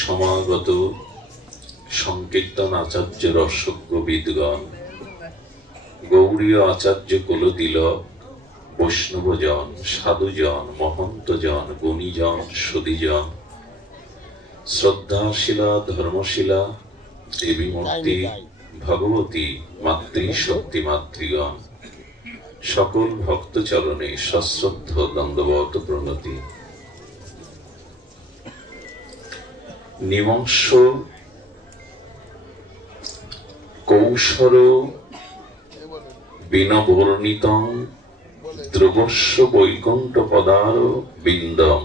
সমাগত সংকীর্তন আচার্য রসজ্ঞ বিদগণ, গৌড়ীয় আচার্য কুলতিলক, বৈষ্ণবজন, সাধুজন, মহন্তজন, গুণীজন, সুধীজন, শ্রদ্ধাশীলা, ধর্মশীলা, দেবী মূর্তি, ভগবতী, মাতৃশক্তি মাতৃগণ, সকল ভক্তচরণে সশ্রদ্ধ দণ্ডবত প্রণতি। নিমংস কৌশল বিনবর্ণিতং ধ্রুবস্য বৈকুণ্ঠ পদার বিন্দম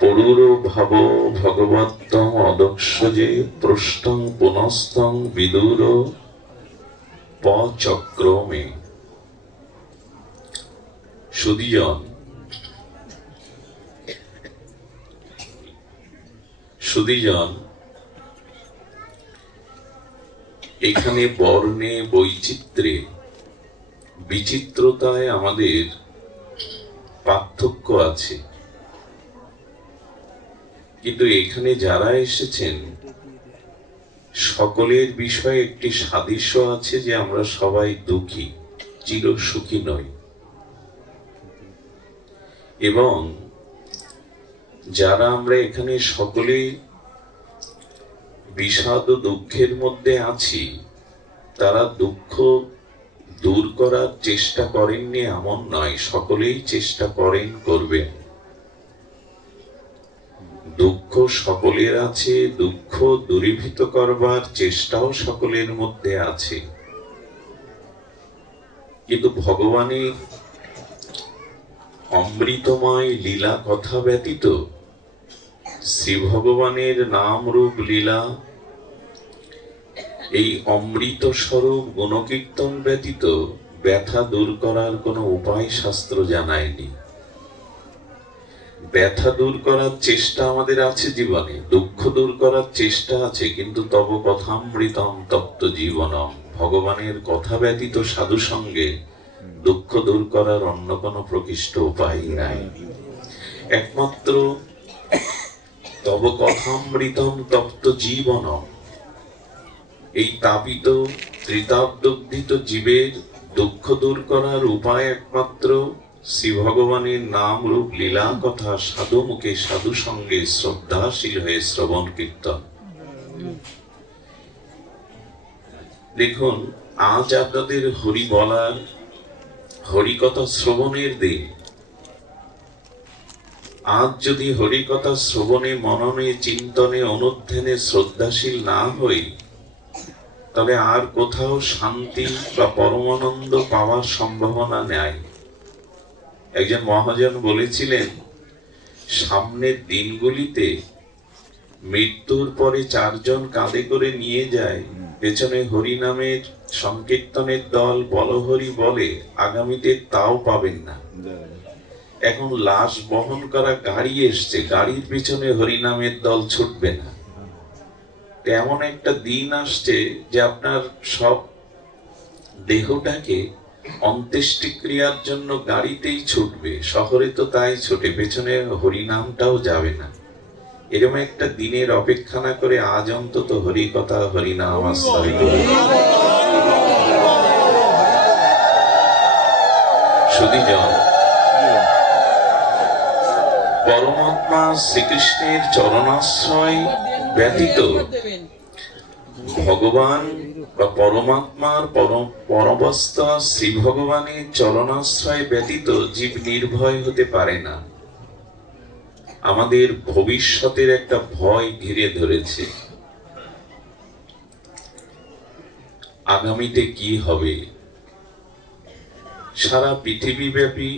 পরুর ভাব ভগবত্তম অদক্ষজে পৃষ্ঠং পুনস্তং বিদুর পচক্রমে। সুধীজন, এখানে বর্ণে বৈচিত্র্যে বিচিত্রতায় আমাদের পার্থক্য আছে, কিন্তু এখানে যারা এসেছেন সকলের বিষয়ে একটি সাদৃশ্য আছে যে আমরা সবাই দুঃখী, চির সুখী নই। এবং যারা আমরা এখানে সকলে বিষাদ ও দুঃখের মধ্যে আছি, তারা দুঃখ দূর করার চেষ্টা করেননি এমন নয়, সকলেই চেষ্টা করেন, করবেন। দুঃখ সকলের আছে, দুঃখ দূরীভূত করবার চেষ্টাও সকলের মধ্যে আছে, কিন্তু ভগবানের অমৃতময় লীলা কথা ব্যতীত, শ্রী ভগবানের নাম রূপ লীলা, এই অমৃত স্বরূপ গুণকীর্তন ব্যতীত ব্যথা দূর করার কোনো উপায় শাস্ত্র জানায়নি। ব্যথা দূর করার চেষ্টা আমাদের আছে জীবনে, দুঃখ দূর করার চেষ্টা আছে, কিন্তু তব কথামৃতম তপ্ত জীবনম, ভগবানের কথা ব্যতীত সাধু সঙ্গে দুঃখ দূর করার অন্য কোনো প্রকৃষ্ট উপায় নাই। একমাত্র তব কথামৃতম তপ্ত জীবনম, এই তাপিত ত্রিতাব্দগ্ধিত জীবের দুঃখ দূর করার উপায় একমাত্র শ্রী ভগবানের নাম রূপ লীলা কথা সাধু মুখে সাধু সঙ্গে শ্রদ্ধাশীল হয়ে শ্রবণ কীর্তন। দেখুন, আজ আপনাদের হরি বলার, হরিকথা শ্রবণের দিন। আজ যদি হরিকথা শ্রবণে, মননে, চিন্তনে, অনুধ্যানে শ্রদ্ধাশীল না হই, তবে আর কোথাও শান্তি বা পরমানন্দ পাওয়ার সম্ভাবনা নেই। একজন মহাজন বলেছিলেন, সামনের দিনগুলিতে মৃত্যুর পরে চারজন কাঁধে করে নিয়ে যায়, পেছনে হরি নামের সংকীর্তনের দল বলহরি বলে, আগামীতে তাও পাবেন না। এখন লাশ বহন করা গাড়ি এসছে, গাড়ির পিছনে হরি নামের দল ছুটবে না। এমন একটা দিন আসছে যে আপনার সব দেহটাকে অন্ত্যেষ্টিক্রিয়ার জন্য গাড়িতেই ছুটবে, শহরে তো তাই ছুটে, পেছনে হরিনামটাও যাবে না। এরকম একটা দিনের অপেক্ষা না করে আজ অন্তত হরি কথা, হরিনাম আশ্রয় করি। সুধীজন, পরমাত্মা শ্রীকৃষ্ণের চরণাশ্রয় ব্যতীত, ভগবান বা পরমাত্মার পরমাবস্থা শ্রী ভগবানের চরণাশ্রয় ব্যতীত জীব নির্ভয় হতে পারে না। আমাদের ভবিষ্যতের একটা ভয় ঘিরে ধরেছে, আগামীতে কি হবে। সারা পৃথিবীব্যাপী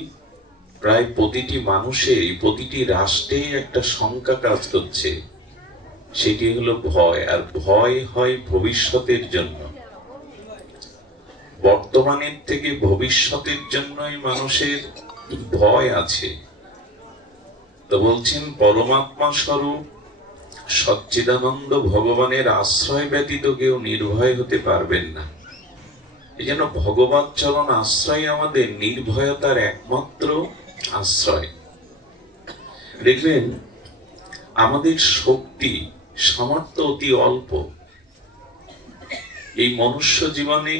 প্রায় প্রতিটি মানুষের, প্রতিটি রাষ্ট্রে একটা শঙ্কা কাজ করছে, সেটি হলো ভয়। আর ভয় হয় ভবিষ্যতের জন্য। বর্তমানের থেকে ভবিষ্যতের জন্যই মানুষের ভয় আছে। তো বলছেন, পরমাত্মা স্বরূপ সচ্চিদানন্দ ভগবানের আশ্রয় ব্যতীত কেউ নির্ভয় হতে পারবেন না। এই জন্য ভগবৎ চরণ আশ্রয় আমাদের নির্ভয়তার একমাত্র আশ্রয়। দেখবেন, আমাদের শক্তি সামর্থ্য অতি অল্প। এই মনুষ্য জীবনে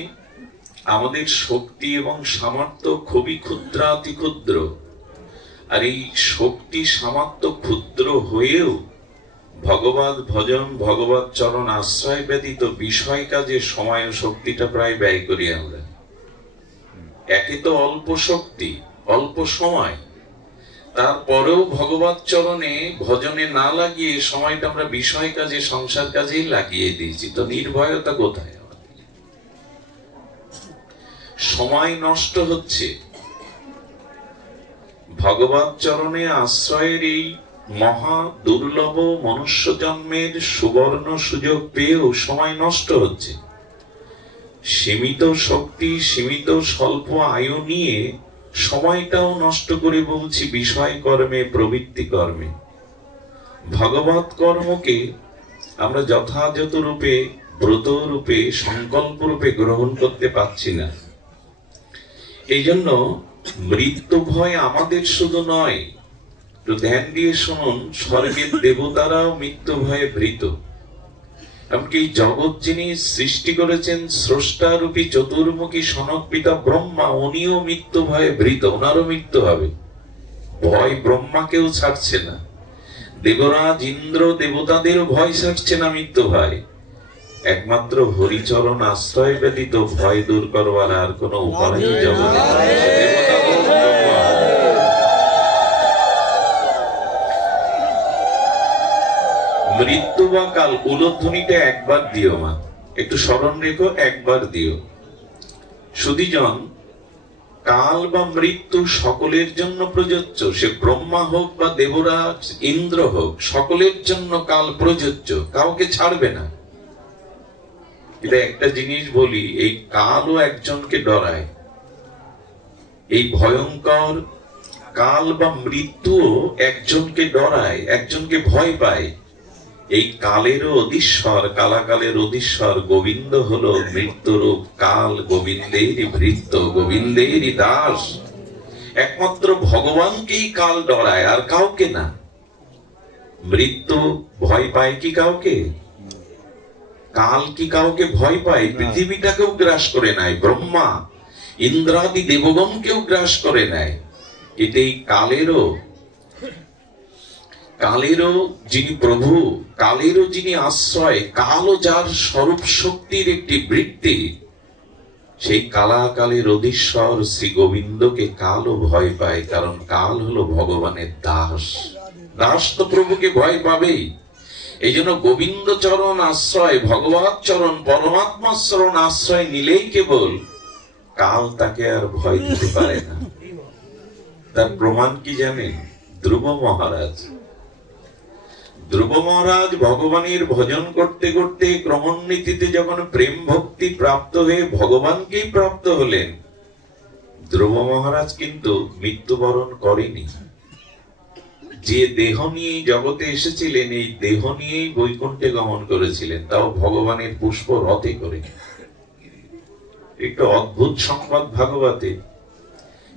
আমাদের শক্তি এবং সামর্থ্য খুবই ক্ষুদ্রাতি ক্ষুদ্র। আর এই শক্তি সামর্থ্য ক্ষুদ্র হয়েও ভগবত ভজন ভগবত চরণ আশ্রয় ব্যতীত বিষয় কাজে সময় ও শক্তিটা প্রায় ব্যয় করি আমরা। একে তো অল্প শক্তি, অল্প সময়, তারপরেও ভগবত চরণে ভজনে না লাগিয়ে সময়টা আমরা বিষয় কাজে সংসার কাজেই লাগিয়ে দিয়েছি। তো নির্ভয়তা কোথায়? সময় নষ্ট হচ্ছে। ভগবত চরণে আশ্রয়ের এই মহা দুর্লভ মনুষ্য জন্মের সুবর্ণ সুযোগ পেয়েও সময় নষ্ট হচ্ছে। সীমিত শক্তি, সীমিত স্বল্প আয়ু নিয়ে সময়টাও নষ্ট করে বলছি বিষয় কর্মে, প্রবৃত্তি কর্মে। ভগবত কর্মকে আমরা যথাযথ রূপে, ব্রত রূপে, সংকল্প রূপে গ্রহণ করতে পারছি না। এই জন্য মৃত্যু ভয় আমাদের শুধু নয়, একটু ধ্যান দিয়ে শুনুন, স্বর্গের দেবতারাও মৃত্যু ভয়ে ভীত। এমনকি জগৎ যিনি সৃষ্টি করেছেন স্রষ্টা রূপী চতুর্মুখী সনক পিতা ব্রহ্মা, উনিও মৃত্যু ভয়ে ভীত, ওনারও মৃত্যু হবে। ভয় ব্রহ্মাকেও ছাড়ছে না, দেবরাজ ইন্দ্র দেবতাদেরও ভয় ছাড়ছে না মৃত্যু ভয়। একমাত্র হরিচরণ আশ্রয় ব্যতীত ভয় দূর করবার আর কোন উপায় জগতে নেই। মৃত্যু বা কাল উলোধ্বনিটা একবার দিও মা, একটু স্মরণ রেখো, একবার দিও। সুধীজন, কাল বা মৃত্যু সকলের জন্য প্রযোজ্য। সে ব্রহ্মা হোক বা দেবরাজ ইন্দ্র হোক, সকলের জন্য কাল প্রযোজ্য, কাউকে ছাড়বে না। এটা একটা জিনিস বলি, এই কালও একজনকে ডরায়। এই ভয়ঙ্কর কাল বা মৃত্যুও একজনকে ডরায়, একজনকে ভয় পায়। এই কালেরও অধীশ্বর, কালাকালের অধীশ্বর গোবিন্দ হলো মৃত্যুরূপ কাল, গোবিন্দেরই ভৃত্য, গোবিন্দেরই দাস। একমাত্র ভগবানকেই কাল ডরায়, আর কাউকে না। মৃত্যু ভয় পায় কি কাউকে? কাল কি কাউকে ভয় পায়? পৃথিবীটাকেও গ্রাস করে নেয়, ব্রহ্মা ইন্দ্রাদি দেবগণকেও গ্রাস করে নেয়। কিন্তু এই কালেরও যিনি প্রভু, কালেরও যিনি আশ্রয়, কালও যার স্বরূপ শক্তির একটি বৃত্তি, সেই কালাকালের অধীশ্বর শ্রী গোবিন্দকে কালও ভয় পায়। কারণ কাল হলো ভগবানের দাস, দাস তো প্রভুকে ভয় পাবেই। এই জন্য গোবিন্দ চরণ আশ্রয়, ভগবত চরণ পরমাত্মা চরণ আশ্রয় নিলেই কেবল কাল তাকে আর ভয় দিতে পারে না। তার প্রমাণ কি জানেন? ধ্রুব মহারাজ। ধ্রুব মহারাজ ভগবানের ভজন করতে করতে ক্রমোন্নতিতে যখন প্রেম ভক্তি প্রাপ্ত হয়ে ভগবানকেই প্রাপ্ত হলেন, ধ্রুব মহারাজ কিন্তু মৃত্যুবরণ করেনি। যে দেহ নিয়ে জগতে এসেছিলেন, এই দেহ নিয়েই বৈকুণ্ঠে গমন করেছিলেন, তাও ভগবানের পুষ্প রথে করে। একটু অদ্ভুত সংবাদ ভাগবতে,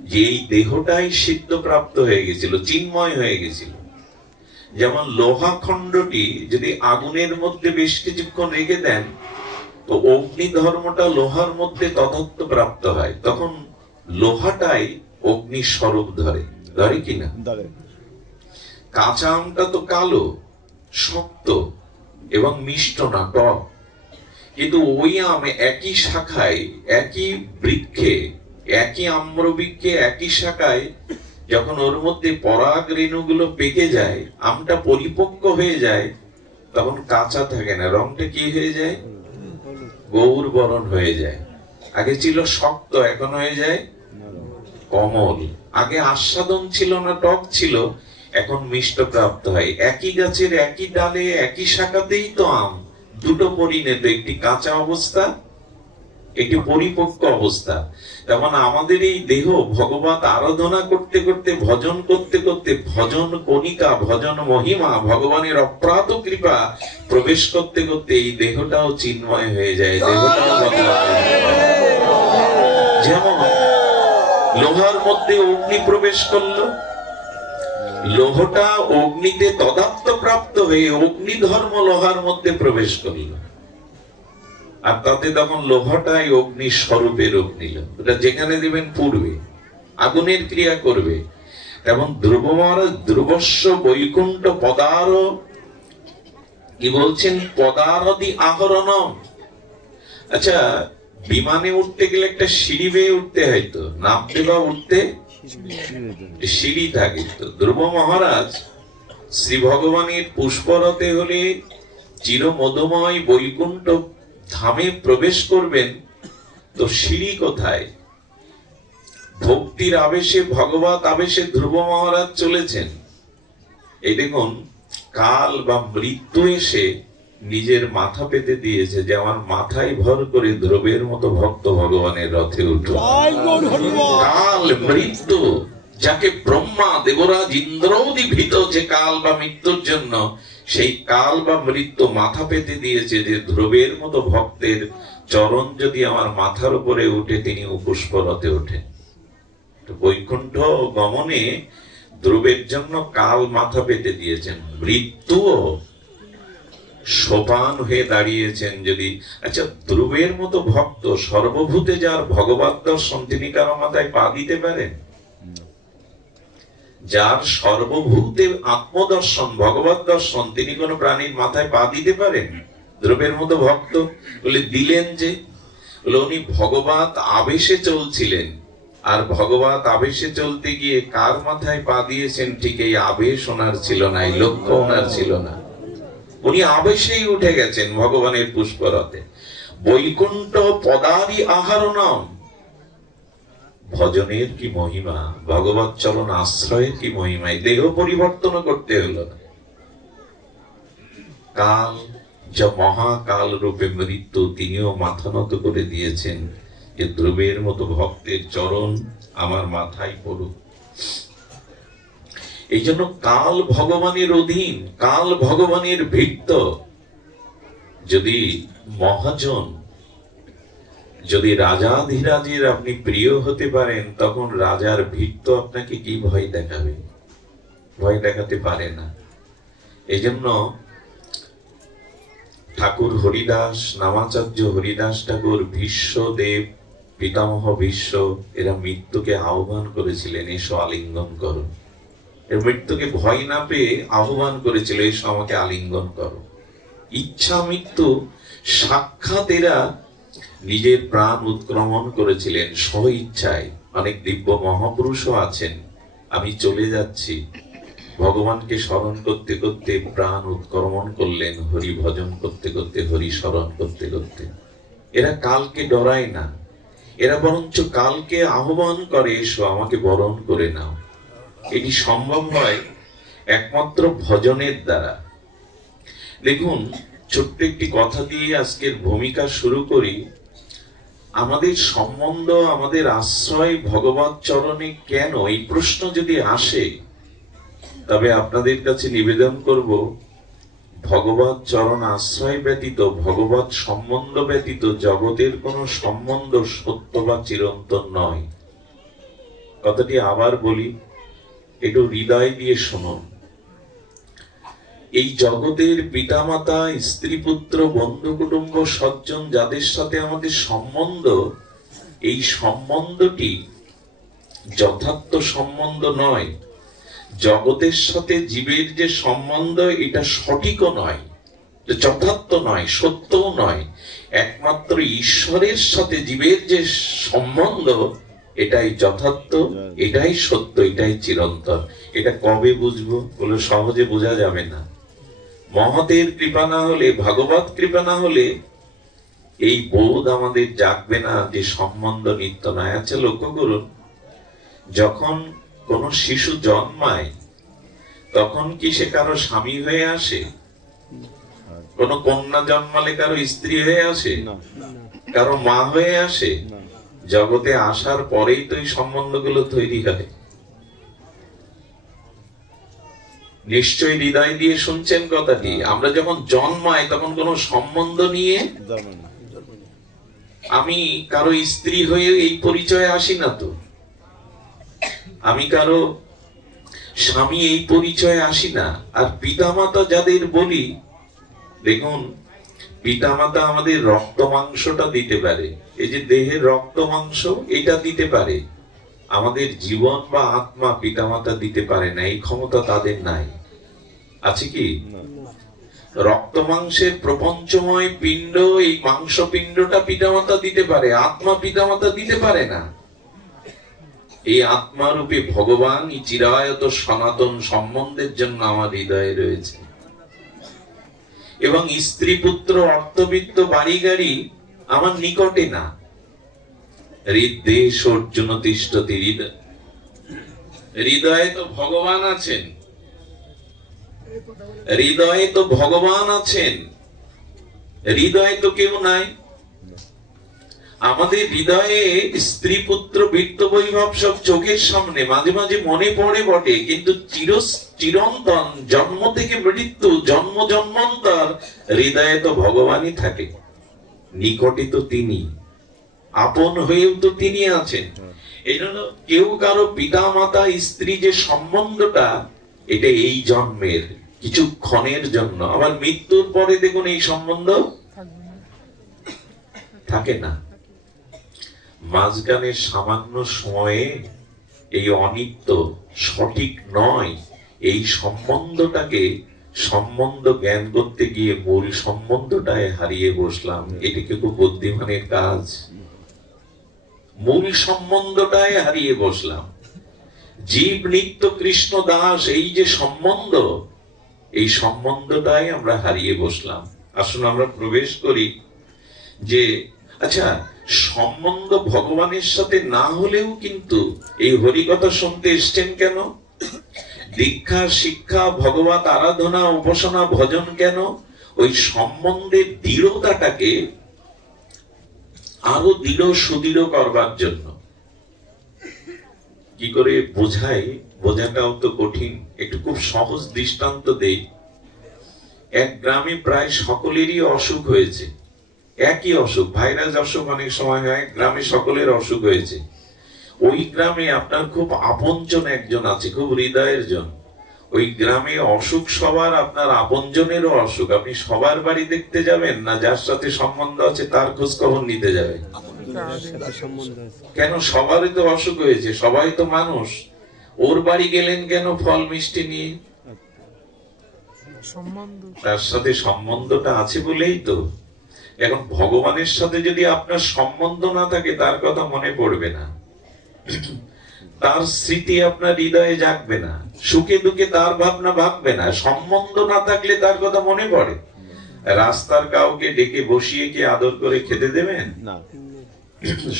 যে এই দেহটাই সিদ্ধ প্রাপ্ত হয়ে গেছিল, চিন্ময় হয়ে গেছিল। যেমন লোহা খণ্ডটি যদি আগুনের মধ্যে বেশ কিছুক্ষণ রেখে দেন, তো অগ্নি ধর্মটা লোহার মধ্যে তথাত্ম প্রাপ্ত হয়, তখন লোহাটাই অগ্নির স্বরূপ ধরে, ধরে কিনা? কাঁচা আমটা তো কালো, শক্ত এবং মিষ্ট না, টক। কিন্তু ওই আম একই শাখায়, একই বৃক্ষে, একই আম্রবৃক্ষে, একই শাখায় যখন ওর মধ্যে পরাগ রেণুগুলো পেকে যায়, আমটা পরিপক্ক হয়ে যায়, তখন কাঁচা থাকে না, রংটা কি হয়ে যায়? গৌর বরণ হয়ে যায়। আগে ছিল শক্ত, এখন হয়ে যায় কমল। আগে আস্বাদন ছিল না, টক ছিল, এখন মিষ্ট প্রাপ্ত হয়। একই গাছের একই ডালে একই শাখাতেই তো আম, দুটো পরিণত, একটি কাঁচা অবস্থা, একটি পরিপক্ক অবস্থা। তেমন আমাদের এই দেহ ভগবত আরাধনা করতে করতে, ভজন করতে করতে, ভজন কণিকা, ভজন মহিমা, ভগবানের অপ্রাত কৃপা প্রবেশ করতে করতে এই দেহটাও চিন্ময় হয়ে যায়, দেহটাও ভগবান। যেমন লোহার মধ্যে অগ্নি প্রবেশ করলো, লোহটা অগ্নিতে তদাত্ম প্রাপ্ত হয়ে অগ্নিধর্ম লোহার মধ্যে প্রবেশ করল, আর তাতে তখন লোহাটাই অগ্নি স্বরূপে রূপ নিল। ওটা যেখানে দিবেন পূর্বে আগুনের ক্রিয়া করবে। এবং ধ্রুব মহারাজ ধ্রুবস্ব বৈকুণ্ঠ পদার, কি বলছেন, পদারদি আহরণম। আচ্ছা, বিমানে উঠতে গেলে একটা সিঁড়ি বেয়ে উঠতে হয়, তো নামতে বা উঠতে সিঁড়ি থাকে। তো ধ্রুব মহারাজ শ্রী ভগবানের পুষ্পরথে হলে চির মধুময় বৈকুণ্ঠ ধামে প্রবেশ করবেন, তো সিঁড়ি কোথায়? ভক্তির আবেশে, ভগবত আবেশে ধ্রুব মহারাজ চলেছেন। এই দেখুন, কাল বা মৃত্যু এসে নিজের মাথা পেতে দিয়েছে যে আমার মাথায় ভর করে ধ্রুবের মতো ভক্ত ভগবানের রথে উঠো। কাল মৃত্যু, যাকে ব্রহ্মা দেবরাজ ইন্দ্রও ভীত যে কাল বা মৃত্যুর জন্য, সেই কাল বা মৃত্যু মাথা পেতে দিয়েছে যে ধ্রুবের মতো ভক্তের চরণ যদি আমার মাথার উপরে উঠে তিনি পুষ্পরথে ওঠেন। বৈকুণ্ঠ গমনে ধ্রুবের জন্য কাল মাথা পেতে দিয়েছেন, মৃত্যুও সোপান হয়ে দাঁড়িয়েছেন। যদি আচ্ছা, ধ্রুবের মতো ভক্ত সর্বভূতে যার ভগবত দর্শন, তিনি কারো মাথায় পা দিতে পারেন? যার সর্বভূতে আত্মদর্শন, ভগবত দর্শন, তিনি কোন প্রাণীর মাথায় পা দিতে পারেন? ধ্রুবের মতো ভক্ত বলে দিলেন যে, উনি ভগবত আবেশে চলছিলেন, আর ভগবত আবেশে চলতে গিয়ে কার মাথায় পা দিয়েছেন ঠিক এই আবেশ ওনার ছিল না, এই লক্ষ্য ওনার ছিল না। উনি আবেশেই উঠে গেছেন ভগবানের পুষ্পরথে। বৈকুণ্ঠ পদারি আহরণম, ভজনের কি মহিমা, ভগবত চরণ আশ্রয়ের কি মহিমা। দেহ পরিবর্তন করতে হলো না। কাল যা মহাকাল রূপে মৃত্যু, তিনিও মাথা নত করে দিয়েছেন যে ধ্রুবের মতো ভক্তের চরণ আমার মাথায় পড়ুক। এই জন্য কাল ভগবানের অধীন, কাল ভগবানের ভৃত্য। যদি মহাজন, যদি রাজাধিরাজের আপনি প্রিয় হতে পারেন, তখন রাজার ভৃত্য আপনাকে কি ভয় দেখাবে? ভয় দেখাতে পারে না। এই জন্য ঠাকুর হরিদাস, নামাচার্য হরিদাস ঠাকুর, ভীষ্মদেব, পিতামহ ভীষ্ম, এরা মৃত্যুকে আহ্বান করেছিলেন, এসো আলিঙ্গন করো। এর মৃত্যুকে ভয় না পেয়ে আহ্বান করেছিল, এসো আমাকে আলিঙ্গন করো। ইচ্ছা মৃত্যু সাক্ষাৎ এরা নিজের প্রাণ উৎক্রমণ করেছিলেন স্ব ইচ্ছায়। অনেক দিব্য মহাপুরুষও আছেন, আমি চলে যাচ্ছি, ভগবানকে স্মরণ করতে করতে প্রাণ উৎক্রমণ করলেন, হরি ভজন করতে করতে, হরি স্মরণ করতে করতে। এরা কালকে ডরায় না, এরা বরঞ্চ কালকে আহ্বান করে, এসো আমাকে বরণ করে নাও। এটি সম্ভব হয় একমাত্র ভজনের দ্বারা। দেখুন, ছোট্ট একটি কথা দিয়ে আজকের ভূমিকা শুরু করি। আমাদের সম্বন্ধ, আমাদের আশ্রয় ভগবত চরণে কেন, এই প্রশ্ন যদি আসে, তবে আপনাদের কাছে নিবেদন করব, ভগবত চরণ আশ্রয় ব্যতীত, ভগবত সম্বন্ধ ব্যতীত জগতের কোন সম্বন্ধ সত্য বা চিরন্তন নয়। কথাটি আবার বলি, একটু হৃদয় দিয়ে শুনুন। এই জগতের পিতামাতা, স্ত্রী পুত্র, বন্ধু কুটুম্ব, সজ্জন, যাদের সাথে আমাদের সম্বন্ধ, এই সম্বন্ধটি যথার্থ সম্বন্ধ নয়। জগতের সাথে জীবের যে সম্বন্ধ, এটা সঠিকও নয়, যথার্থ নয়, সত্যও নয়। একমাত্র ঈশ্বরের সাথে জীবের যে সম্বন্ধ, এটাই যথার্থ, এটাই সত্য, এটাই চিরন্তন। এটা কবে বুঝবো? বলে সহজে বোঝা যাবে না। মহতের কৃপা না হলে, ভগবত কৃপা না হলে এই বোধ আমাদের জাগবে না যে সম্বন্ধ নিত্য নয়। আচ্ছা, লক্ষ্য করুন, যখন কোন শিশু জন্মায়, তখন কি সে কারো স্বামী হয়ে আসে? কোন কন্যা জন্মালে কারো স্ত্রী হয়ে আসে? কারো মা হয়ে আসে? জগতে আসার পরেই তো এই সম্বন্ধগুলো তৈরি হয়। নিশ্চয় হৃদয় দিয়ে শুনছেন কথাটি। আমরা যখন জন্মাই, তখন কোন সম্বন্ধ নিয়ে আমি কারো স্ত্রী হয়ে এই পরিচয়ে আসি না তো। আমি কারো স্বামী এই পরিচয়ে আসি না। আর পিতামাতা যাদের বলি, দেখুন পিতামাতা আমাদের রক্ত মাংসটা দিতে পারে, এই যে দেহের রক্ত মাংস এটা দিতে পারে, আমাদের জীবন বা আত্মা পিতামাতা দিতে পারে না, এই ক্ষমতা তাদের নাই। আছে কি? রক্ত মাংসের প্রপঞ্চময় পিণ্ড, এই মাংস পিণ্ডটা পিতামাতা দিতে পারে, আত্মা পিতামাতা দিতে পারে না। এই আত্মারূপে ভগবান এই চিরায়ত সনাতন সম্বন্ধের জন্য আমার হৃদয়ে রয়েছে। এবং স্ত্রী পুত্র অর্থবিত্ত বাড়ি গাড়ি আমার নিকটে না। হৃদ্দেশ অর্জুন তিষ্ঠতি, হৃদয়ে তো ভগবান আছেন, হৃদয়ে তো ভগবান আছেন, হৃদয়ে তো কেউ নাই। আমাদের হৃদয়ে স্ত্রী পুত্র বৃত্ত বৈভব সব চোখের সামনে, মাঝে মাঝে মনে পড়ে বটে, কিন্তু চিরন্তন জন্ম থেকে মৃত্যু, জন্ম জন্মান্তর হৃদয়ে তো ভগবানই থাকে, নিকটে তো তিনি, আপন হয়েও তো তিনি আছেন। এই জন্য কেউ কারো পিতা মাতা স্ত্রী যে সম্বন্ধটা, এটা এই জন্মের কিছু ক্ষণের জন্য, আবার মৃত্যুর পরে দেখুন এই সম্বন্ধ থাকে না। মাঝখানের সামান্য সময়ে এই অনিত্য সঠিক নয়, এই সম্বন্ধটাকে সম্বন্ধ জ্ঞান করতে গিয়ে মূল সম্বন্ধটায় হারিয়ে বসলাম। এটাকে খুব বুদ্ধিমানের কাজ, মূল সম্বন্ধটায় হারিয়ে বসলাম। জীব নিত্য কৃষ্ণ দাস, এই যে সম্বন্ধ, এই সম্বন্ধটাই আমরা হারিয়ে বসলাম। আসুন আমরা প্রবেশ করি যে আচ্ছা, সম্বন্ধ ভগবানের সাথে না হলেও কিন্তু এই হরিকথা শুনতে এসছেন কেন? দীক্ষা শিক্ষা ভগবত আরাধনা উপাসনা ভজন কেন? ওই সম্বন্ধের দৃঢ়তাটাকে আরো দৃঢ় সুদৃঢ় করবার জন্য। কি করে বোঝাই, বোঝাটাও তো কঠিন, একটু খুব সহজ দৃষ্টান্ত দেই। এক গ্রামে প্রায় সকলেরই অসুখ হয়েছে, একই অসুখ, ভাইরাস অসুখ অনেক সময় হয়, গ্রামে সকলের অসুখ হয়েছে। ওই গ্রামে আপনার খুব আপনজন একজন আছে, খুব হৃদয়ের জন। ওই গ্রামে অসুখ সবার, আপনার আপনজনেরও অসুখ। আপনি সবার বাড়ি দেখতে যাবেন না যার সাথে সম্বন্ধ আছে তার খোঁজ খবর নিতে যাবেন? কেন? সবারই তো অসুখ হয়েছে, সবাই তো মানুষ। ওর বাড়ি গেলেন কেন ফল মিষ্টি নিয়ে? তার সাথে সম্বন্ধটা আছে বলেই তো। এখন ভগবানের সাথে যদি আপনার সম্বন্ধ না থাকে, তার কথা মনে পড়বে না, তার স্মৃতি আপনার হৃদয়ে জাগবে না, সুখে দুঃখে তার ভাবনা ভাববে না। সম্বন্ধ না থাকলে তার কথা মনে পড়ে? রাস্তার কাউকে ডেকে বসিয়ে কি আদর করে খেতে দেবেন? না।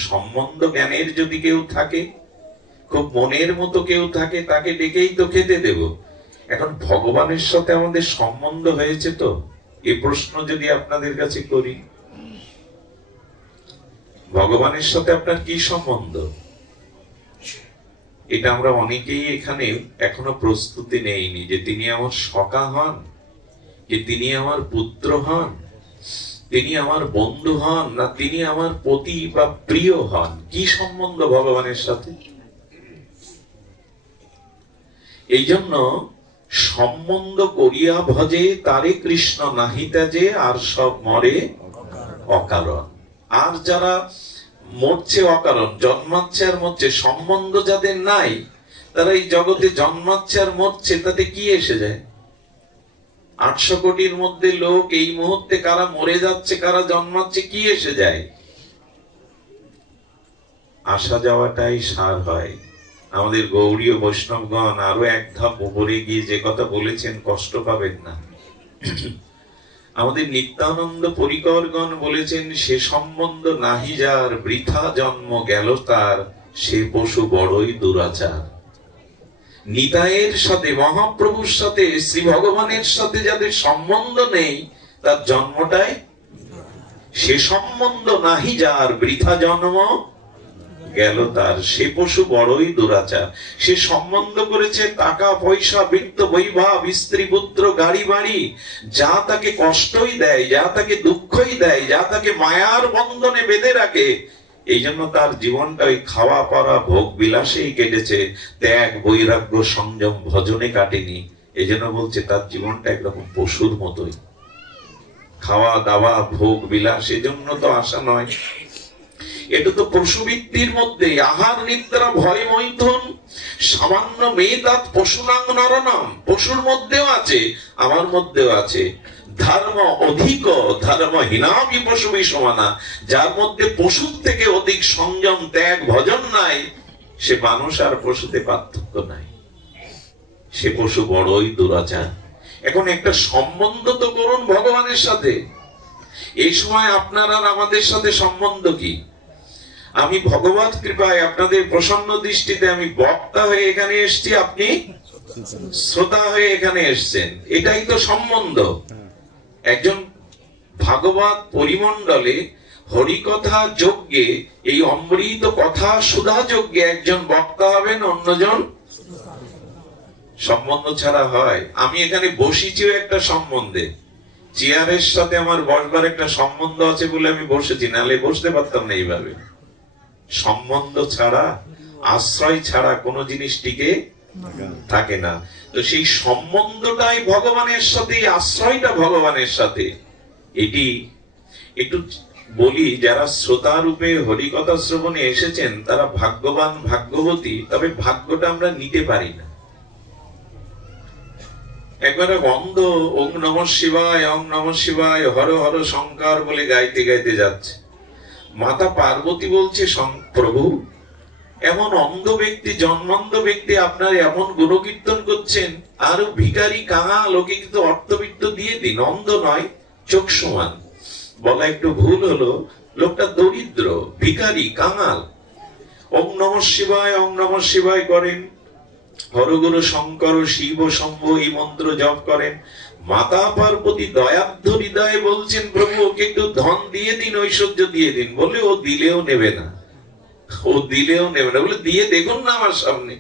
সম্বন্ধ জ্ঞানের যদি কেউ থাকে, খুব মনের মতো কেউ থাকে, তাকে ডেকেই তো খেতে দেব। এখন ভগবানের সাথে আমাদের সম্বন্ধ হয়েছে তো? এই প্রশ্ন যদি আপনাদের কাছে করি, ভগবানের সাথে আপনার কি সম্বন্ধ? এটা আমরা অনেকেই এখানে এখনো প্রস্তুতি নেইনি যে তিনি আমার সখা হন, যে তিনি আমার পুত্র হন, তিনি আমার বন্ধু হন, না তিনি আমার পতি বা প্রিয় হন। কি সম্বন্ধ ভগবানের সাথে? এই জন্য সম্বন্ধ করিয়া ভজে তারে কৃষ্ণ নাহিতা যে, আর সব মরে অকারণ। আর যারা মরছে অকারণ, জন্মাচ্ছে আর মরছে, সম্বন্ধ যাদের নাই, তারা এই জগতে জন্মাচ্ছে আর মরছে, তাতে কি এসে যায়? 800 কোটির মধ্যে লোক এই মুহূর্তে কারা মরে যাচ্ছে কারা জন্মাচ্ছে, কি এসে যায়? আসা যাওয়াটাই সার হয়। আমাদের গৌড়ীয় বৈষ্ণবগণ আরো এক ধাপ উপরে গিয়ে যে কথা বলেছেন, কষ্ট পাবেন না। আমাদের নিত্যানন্দ পরিকরগণ বলেছেন, সে সম্বন্ধ নাহি যার, বৃথা জন্ম গেল তার, সে পশু বড়ই দুরাচার। নিতাইয়ের সাথে, মহাপ্রভুর সাথে, শ্রী ভগবানের সাথে যাদের সম্বন্ধ নেই, তার জন্মটাই, সে সম্বন্ধ নাহি যার, বৃথা জন্ম গেল তার, সে পশু বড়ই দুরাচার। সে সম্বন্ধ করেছে টাকা পয়সা বৃত্ত বৈভব স্ত্রী পুত্র গাড়ি বাড়ি, যা তাকে কষ্টই দেয়, যা তাকে দুঃখই দেয়, যা তাকে মায়ার বন্ধনে বেঁধে রাখে, এই জন্য তার জীবনটা ওই খাওয়া পরা ভোগ বিলাসেই কেটেছে, ত্যাগ বৈরাগ্য সংযম ভজনে কাটেনি। এই জন্য বলছে তার জীবনটা একরকম পশুর মতোই, খাওয়া দাওয়া ভোগ বিলাস এজন্য তো আশা নয়। এটা তো পশুবৃত্তির মধ্যে, আহার নিদ্রা ভয় মৈথুন সামান্য মেধাত পশুনাং নরনাম, পশুর মধ্যেও আছে, আমার মধ্যেও আছে। ধর্ম অধিক ধর্মহীনাপি পশুবি সমানা, যার মধ্যে পশুর থেকে অধিক সংযম ত্যাগ ভজন নাই, সে মানুষ আর পশুতে পার্থক্য নাই, সে পশু বড়ই দুরাচার। এখন একটা সম্বন্ধ তো করুন ভগবানের সাথে। এই সময় আপনার আর আমাদের সাথে সম্বন্ধ কি? আমি ভগবত কৃপায় আপনাদের প্রসন্ন দৃষ্টিতে আমি বক্তা হয়ে এখানে এসেছি, আপনি শ্রোতা হয়ে এখানে এসেছেন, এটাই তো সম্বন্ধ। একজন ভাগবত পরিমণ্ডলে হরিকথা যজ্ঞে, এই অমৃত কথা সুধা যজ্ঞে একজন বক্তা হবেন, অন্যজন সম্বন্ধ ছাড়া হয়? আমি এখানে বসিছিও একটা সম্বন্ধে, চেয়ারের সাথে আমার বসবার একটা সম্বন্ধ আছে বলে আমি বসেছি, নাহলে বসতে পারতাম না এইভাবে। সম্বন্ধ ছাড়া, আশ্রয় ছাড়া কোনো জিনিস টিকে থাকে না। তো সেই সম্বন্ধটাই ভগবানের সাথে, আশ্রয়টা ভগবানের সাথে। এটি একটু বলি, যারা শ্রোতা রূপে হরিকথা শ্রবণে এসেছেন তারা ভাগ্যবান ভাগ্যবতী, তবে ভাগ্যটা আমরা নিতে পারি না। একবারে বন্ধ ওম নমঃ শিবায় ওম নমঃ শিবায় হর হর শঙ্কর বলে গাইতে গাইতে যাচ্ছে। মাতা পার্বতী বলছে, প্রভু এমন অন্ধ ব্যক্তি, জন্মান্ধ ব্যক্তি আপনার এমন গুণকীর্তন করছেন, আর ভিখারি কাঙাল, ওকে কিন্তু অর্থবিত্ত দিয়ে দিন, অন্ধ নয় চোখ সমান। বলা একটু ভুল হলো, লোকটা দরিদ্র, ভিখারি, কাঙাল। ওম নমঃ শিবায় ওম নমঃ শিবায় করেন, হরগুরু শঙ্কর শিব শম্ভ এই মন্ত্র জপ করেন। মাতা পার্বতী দয়ার্ধ হৃদয়ে বলছেন, প্রভু ওকে একটু ধন দিয়ে দিন, ঐশ্বর্য দিয়ে দিন। বলে ও দিলেও নেবে না, ও দিলেও নেবে না। বলে দিয়ে দেখুন না আমার সামনে।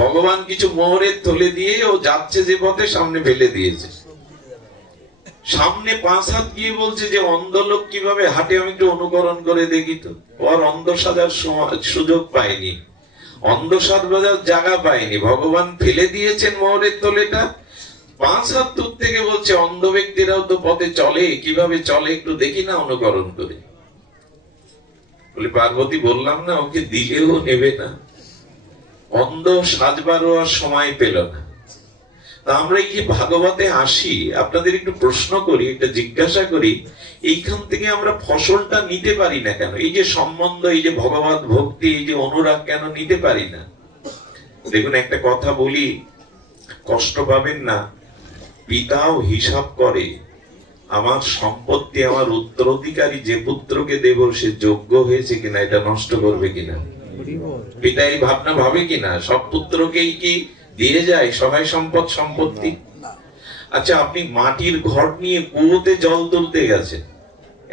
ভগবান কিছু মোহরের থলে দিয়ে ও যাচ্ছে যে পথে, সামনে ফেলে দিয়েছে। সামনে 5 হাত গিয়ে বলছে যে অন্ধ লোক কিভাবে হাঁটে, আমি একটু অনুকরণ করে দেখি তো। ওর অন্ধ সাজার সুযোগ পায়নি, অন্ধ সাজার জায়গা পায়নি। ভগবান ফেলে দিয়েছেন মোহরের থলেটা, 5 হাত দূর থেকে বলছে অন্ধ ব্যক্তিরাও তো পথে চলে, কিভাবে চলে একটু দেখি না অনুকরণ করে। বলে পার্বতী বললাম না, ওকে দিলেও নেবে না। অন্ধ সাজবারও আর সময় পেল না। তা আমরা এই যে ভাগবতে আসি, আপনাদের একটু প্রশ্ন করি, একটা জিজ্ঞাসা করি, এইখান থেকে আমরা ফসলটা নিতে পারি না কেন? এই যে সম্বন্ধ, এই যে ভগবত ভক্তি, এই যে অনুরাগ কেন নিতে পারি না? দেখুন একটা কথা বলি, কষ্ট পাবেন না। পিতাও হিসাব করে, আমার সম্পত্তি, আমার উত্তরাধিকারী যে পুত্রকে দেব সে যোগ্য হয়েছে কিনা, এটা নষ্ট করবে কিনা। পিতা এই ভাবনা ভাবে কিনা? সব পুত্রকেই কি দিয়ে যায় সবাই সম্পদ সম্পত্তি? আচ্ছা, আপনি মাটির ঘট নিয়ে কুয়োতে জল তুলতে গেছেন,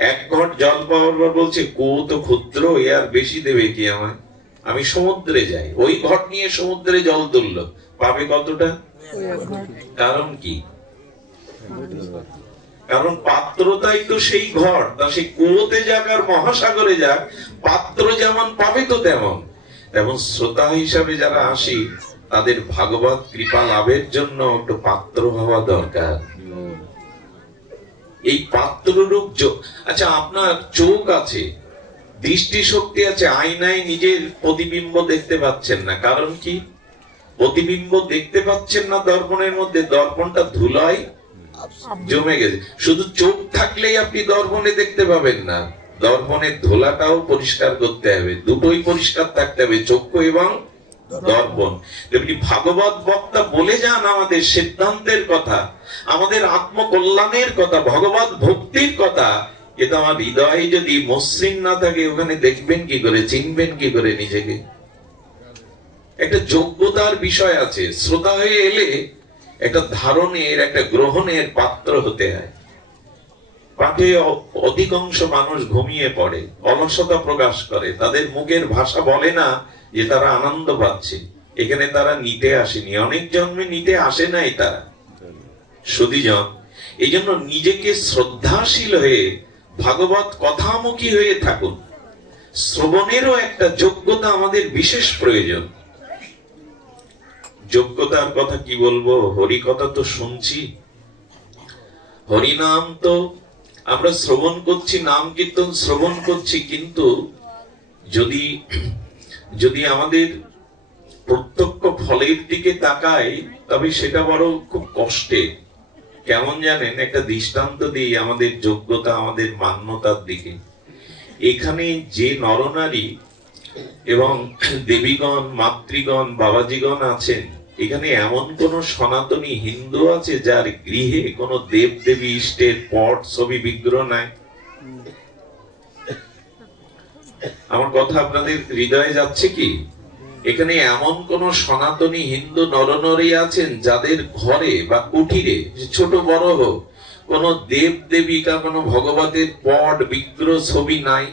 1 ঘট জল পাওয়ার পর বলছে কুয়ো তো ক্ষুদ্র, এ আর বেশি দেবে কি আমায়, আমি সমুদ্রে যাই। ওই ঘট নিয়ে সমুদ্রে জল তুললো, পাবে কতটা? কারণ কি? কারণ পাত্রটাই তো সেই ঘর। তা সেই কুয়োতে যাক আর মহাসাগরে যাক, পাত্র যেমন পাবে তো তেমন। এবং শ্রোতা হিসাবে যারা আসি, তাদের ভাগবত কৃপা লাভের জন্য একটু পাত্র হওয়া দরকার। এই পাত্ররূপ। আচ্ছা, আপনার চোখ আছে, দৃষ্টি শক্তি আছে, আয়নায় নিজের প্রতিবিম্ব দেখতে পাচ্ছেন না, কারণ কি? প্রতিবিম্ব দেখতে পাচ্ছেন না দর্পণের মধ্যে, দর্পণটা ধুলায় জমে গেছে। শুধু চোখ থাকলেই আপনি দর্পণে দেখতে পাবেন না, দর্পণের ধুলাটাও পরিষ্কার করতে হবে, দুটোই পরিষ্কার থাকতে হবে, চক্ষু এবং দর্পণ। তেমনি ভাগবত বক্তা বলে যান আমাদের সিদ্ধান্তের কথা, আমাদের আত্মকল্যাণের কথা, ভগবত ভক্তির কথা। কিন্তু আমার হৃদয়ে যদি মসৃণ না থাকে, ওখানে দেখবেন কি করে, চিনবেন কি করে নিজেকে? একটা যোগ্যতার বিষয় আছে। শ্রোতা হয়ে এলে একটা ধারণের, একটা গ্রহণের পাত্র হতে হয়। পাঠে অধিকাংশ মানুষ ঘুমিয়ে পড়ে, অলসতা প্রকাশ করে, তাদের মুখের ভাষা বলে না যে তারা আনন্দ পাচ্ছে। এখানে তারা নিতে আসেনি, অনেক জন্মে নিতে আসে নাই তারা, সুধীজন। এই জন্য নিজেকে শ্রদ্ধাশীল হয়ে ভাগবত কথামুখী হয়ে থাকুন। শ্রবণেরও একটা যোগ্যতা আমাদের বিশেষ প্রয়োজন। যোগ্যতার কথা কি বলবো, হরি কথা তো শুনছি, হরিনাম তো আমরা শ্রবণ করছি, নাম কীর্তন শ্রবণ করছি, কিন্তু যদি যদি আমাদের প্রত্যক্ষ ফলের দিকে তাকাই তবে সেটা বড় খুব কষ্টে। কেমন জানেন, একটা দৃষ্টান্ত দিই আমাদের যোগ্যতা, আমাদের মান্যতার দিকে। এখানে যে নরনারী এবং দেবীগণ, মাতৃগণ, বাবাজিগণ আছেন, এখানে এমন কোন সনাতনী হিন্দু আছে যার গৃহে কোন দেব দেবী ইষ্টের পট, ছবি, বিগ্রহ নাই? আমার কথা আপনাদের হৃদয়ে যাচ্ছে কি? এখানে এমন কোন সনাতনী হিন্দু নরনারী আছেন যাদের ঘরে বা কুটিরে, ছোট বড় হোক, কোন দেব দেবিকা, কোন ভগবতের পট, বিগ্রহ, ছবি নাই?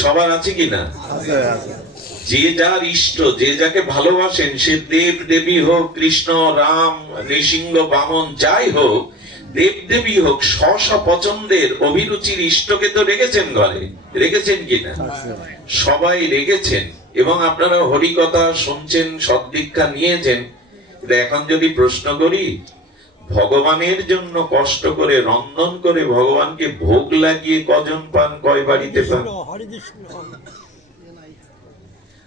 সবার আছে কিনা? যে যার ইষ্ট, যে যাকে ভালোবাসেন, সে দেব দেবী হোক, কৃষ্ণ, রাম, নৃসিংহ, বামন, যাই হোক, দেব দেবী হোক, স্ব পছন্দের অভিরুচির ইষ্টকে তো রেখেছেন ঘরে, রেখেছেন কিনা? সবাই রেখেছেন। এবং আপনারা হরি কথা শুনছেন, সদ্দীক্ষা নিয়েছেন। এখন যদি প্রশ্ন করি, ভগবানের জন্য কষ্ট করে রন্ধন করে ভগবানকে ভোগ লাগিয়ে কজন পান, কয় বাড়িতে পান?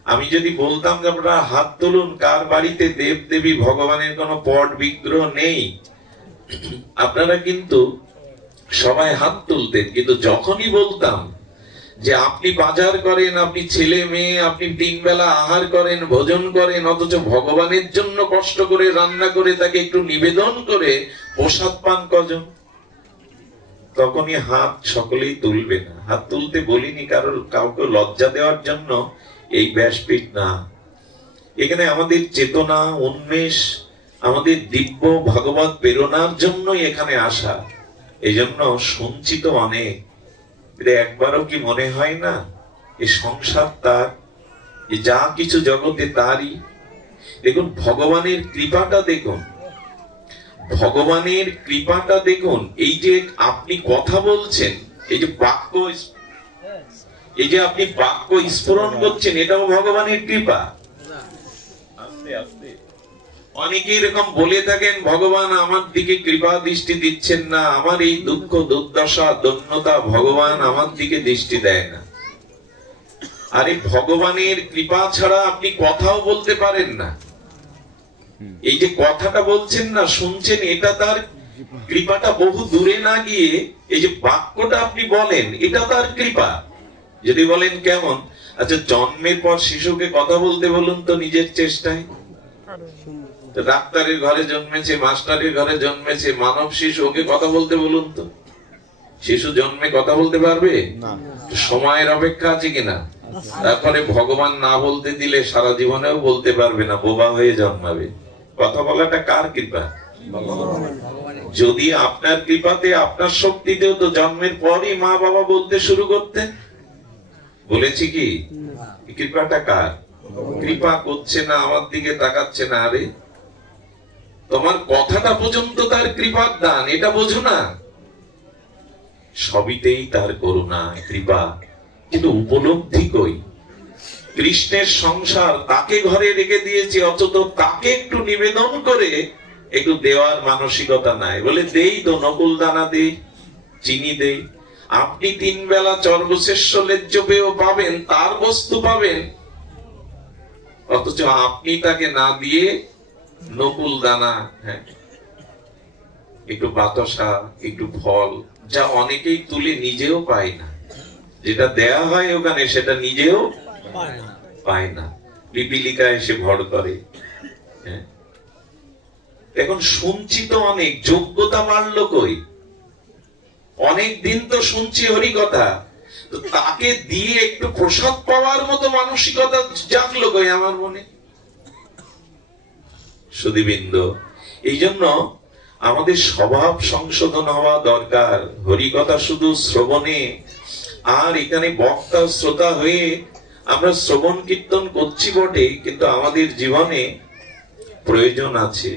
আমি যদি বলতাম যে আপনারা হাত তুলুন কার বাড়িতে দেব দেবী ভগবানের কোন পট, বিগ্রহ নেই, আপনারা কিন্তু সবাই হাত তুলতেন। কিন্তু যখনই বলতাম যে আপনি বাজার করেন, আপনি ছেলে মেয়ে, আপনি 3 বেলা আহার করেন, ভোজন করেন, অথচ ভগবানের জন্য কষ্ট করে রান্না করে তাকে একটু নিবেদন করে প্রসাদ পান কজন, তখনই হাত সকলেই তুলবে না। হাত তুলতে বলিনি কাউকে লজ্জা দেওয়ার জন্য এই ব্যাসপীঠ না। এখানে আমাদের চেতনা, উন্মেষ, আমাদের দিব্য ভাগবত প্রেরণার জন্যই এখানে আসা। এই জন্য শুনছি তো অনেক, একবারও কি মনে হয় না এই সংসার তার, যা কিছু জগতে তারই? দেখুন ভগবানের কৃপাটা দেখুন, ভগবানের কৃপাটা দেখুন। এই যে আপনি কথা বলছেন, এই যে বাক্য, এই যে আপনি বাক্য স্ফুরণ করছেন, এটাও ভগবানের কৃপা। আস্তে আস্তে অনেকে এরকম বলে থাকেন, ভগবান আমার দিকে কৃপা দৃষ্টি দিচ্ছেন না, আমার এই দুঃখ, দুর্দশা, দৈন্যতা ভগবান আমার দিকে দৃষ্টি দেয় না। আরে ভগবানের কৃপা ছাড়া আপনি কথাও বলতে পারেন না। এই যে কথাটা বলছেন না, শুনছেন, এটা তার কৃপাটা বহু দূরে না গিয়ে এই যে বাক্যটা আপনি বলেন, এটা তার কৃপা। যদি বলেন কেমন, আচ্ছা জন্মের পর শিশুকে কথা বলতে বলুন তো নিজের চেষ্টায়। ডাক্তারের ঘরে জন্মেছে, মাস্টারের ঘরে জন্মেছে, মানব শিশু, ওকে কথা বলতে বলুন তো। শিশু জন্মে কথা বলতে পারবে? সময়ের অপেক্ষা আছে কিনা? তারপরে ভগবান না বলতে দিলে সারা জীবনেও বলতে পারবে না, বোবা হয়ে জন্মাবে। কথা বলাটা কার কৃপা? যদি আপনার কৃপাতে, আপনার শক্তিতেও তো জন্মের পরই মা বাবা বলতে শুরু করতে বলেছি কি? কৃপাটা কার? কৃপা করছে না, আমার দিকে তাকাচ্ছে না। আরে তোমার কথাটা পর্যন্ত তার কৃপার দান, এটা বোঝো না? সবিতেই তার করুণা, কৃপা, কিন্তু উপলব্ধি কই? কৃষ্ণের সংসার, তাকে ঘরে রেখে দিয়েছে, অথচ তাকে একটু নিবেদন করে একটু দেওয়ার মানসিকতা নাই। বলে দেই তো, নকুল দানা দেই, চিনি দেই। আপনি 3 বেলা চর্বশেষ্য লেজ্জ পেয়েও পাবেন, তার বস্তু পাবেন, অথচ আপনি তাকে না দিয়ে নকুল দানা, হ্যাঁ, একটু বাতাসা, একটু ফল, যা অনেকেই তুলে নিজেও পায় না। যেটা দেয়া হয় ওখানে সেটা নিজেও পায় না, পিপিলিকা এসে ভর করে। এখন শুনছি তো অনেক, যোগ্যতা বাড়লো কই? অনেক দিন তো শুনছি হরি কথা, তো তাকে দিয়ে একটু প্রসাদ পাওয়ার মতো মানসিকতা জাগলো কই আমার মনে? সুধীবৃন্দ, এই জন্য আমাদের স্বভাব সংশোধন হওয়া দরকার। হরি কথা শুধু শ্রবণে, আর এখানে বক্তা শ্রোতা হয়ে আমরা শ্রবণ কীর্তন করছি বটে, কিন্তু আমাদের জীবনে প্রয়োজন আছে।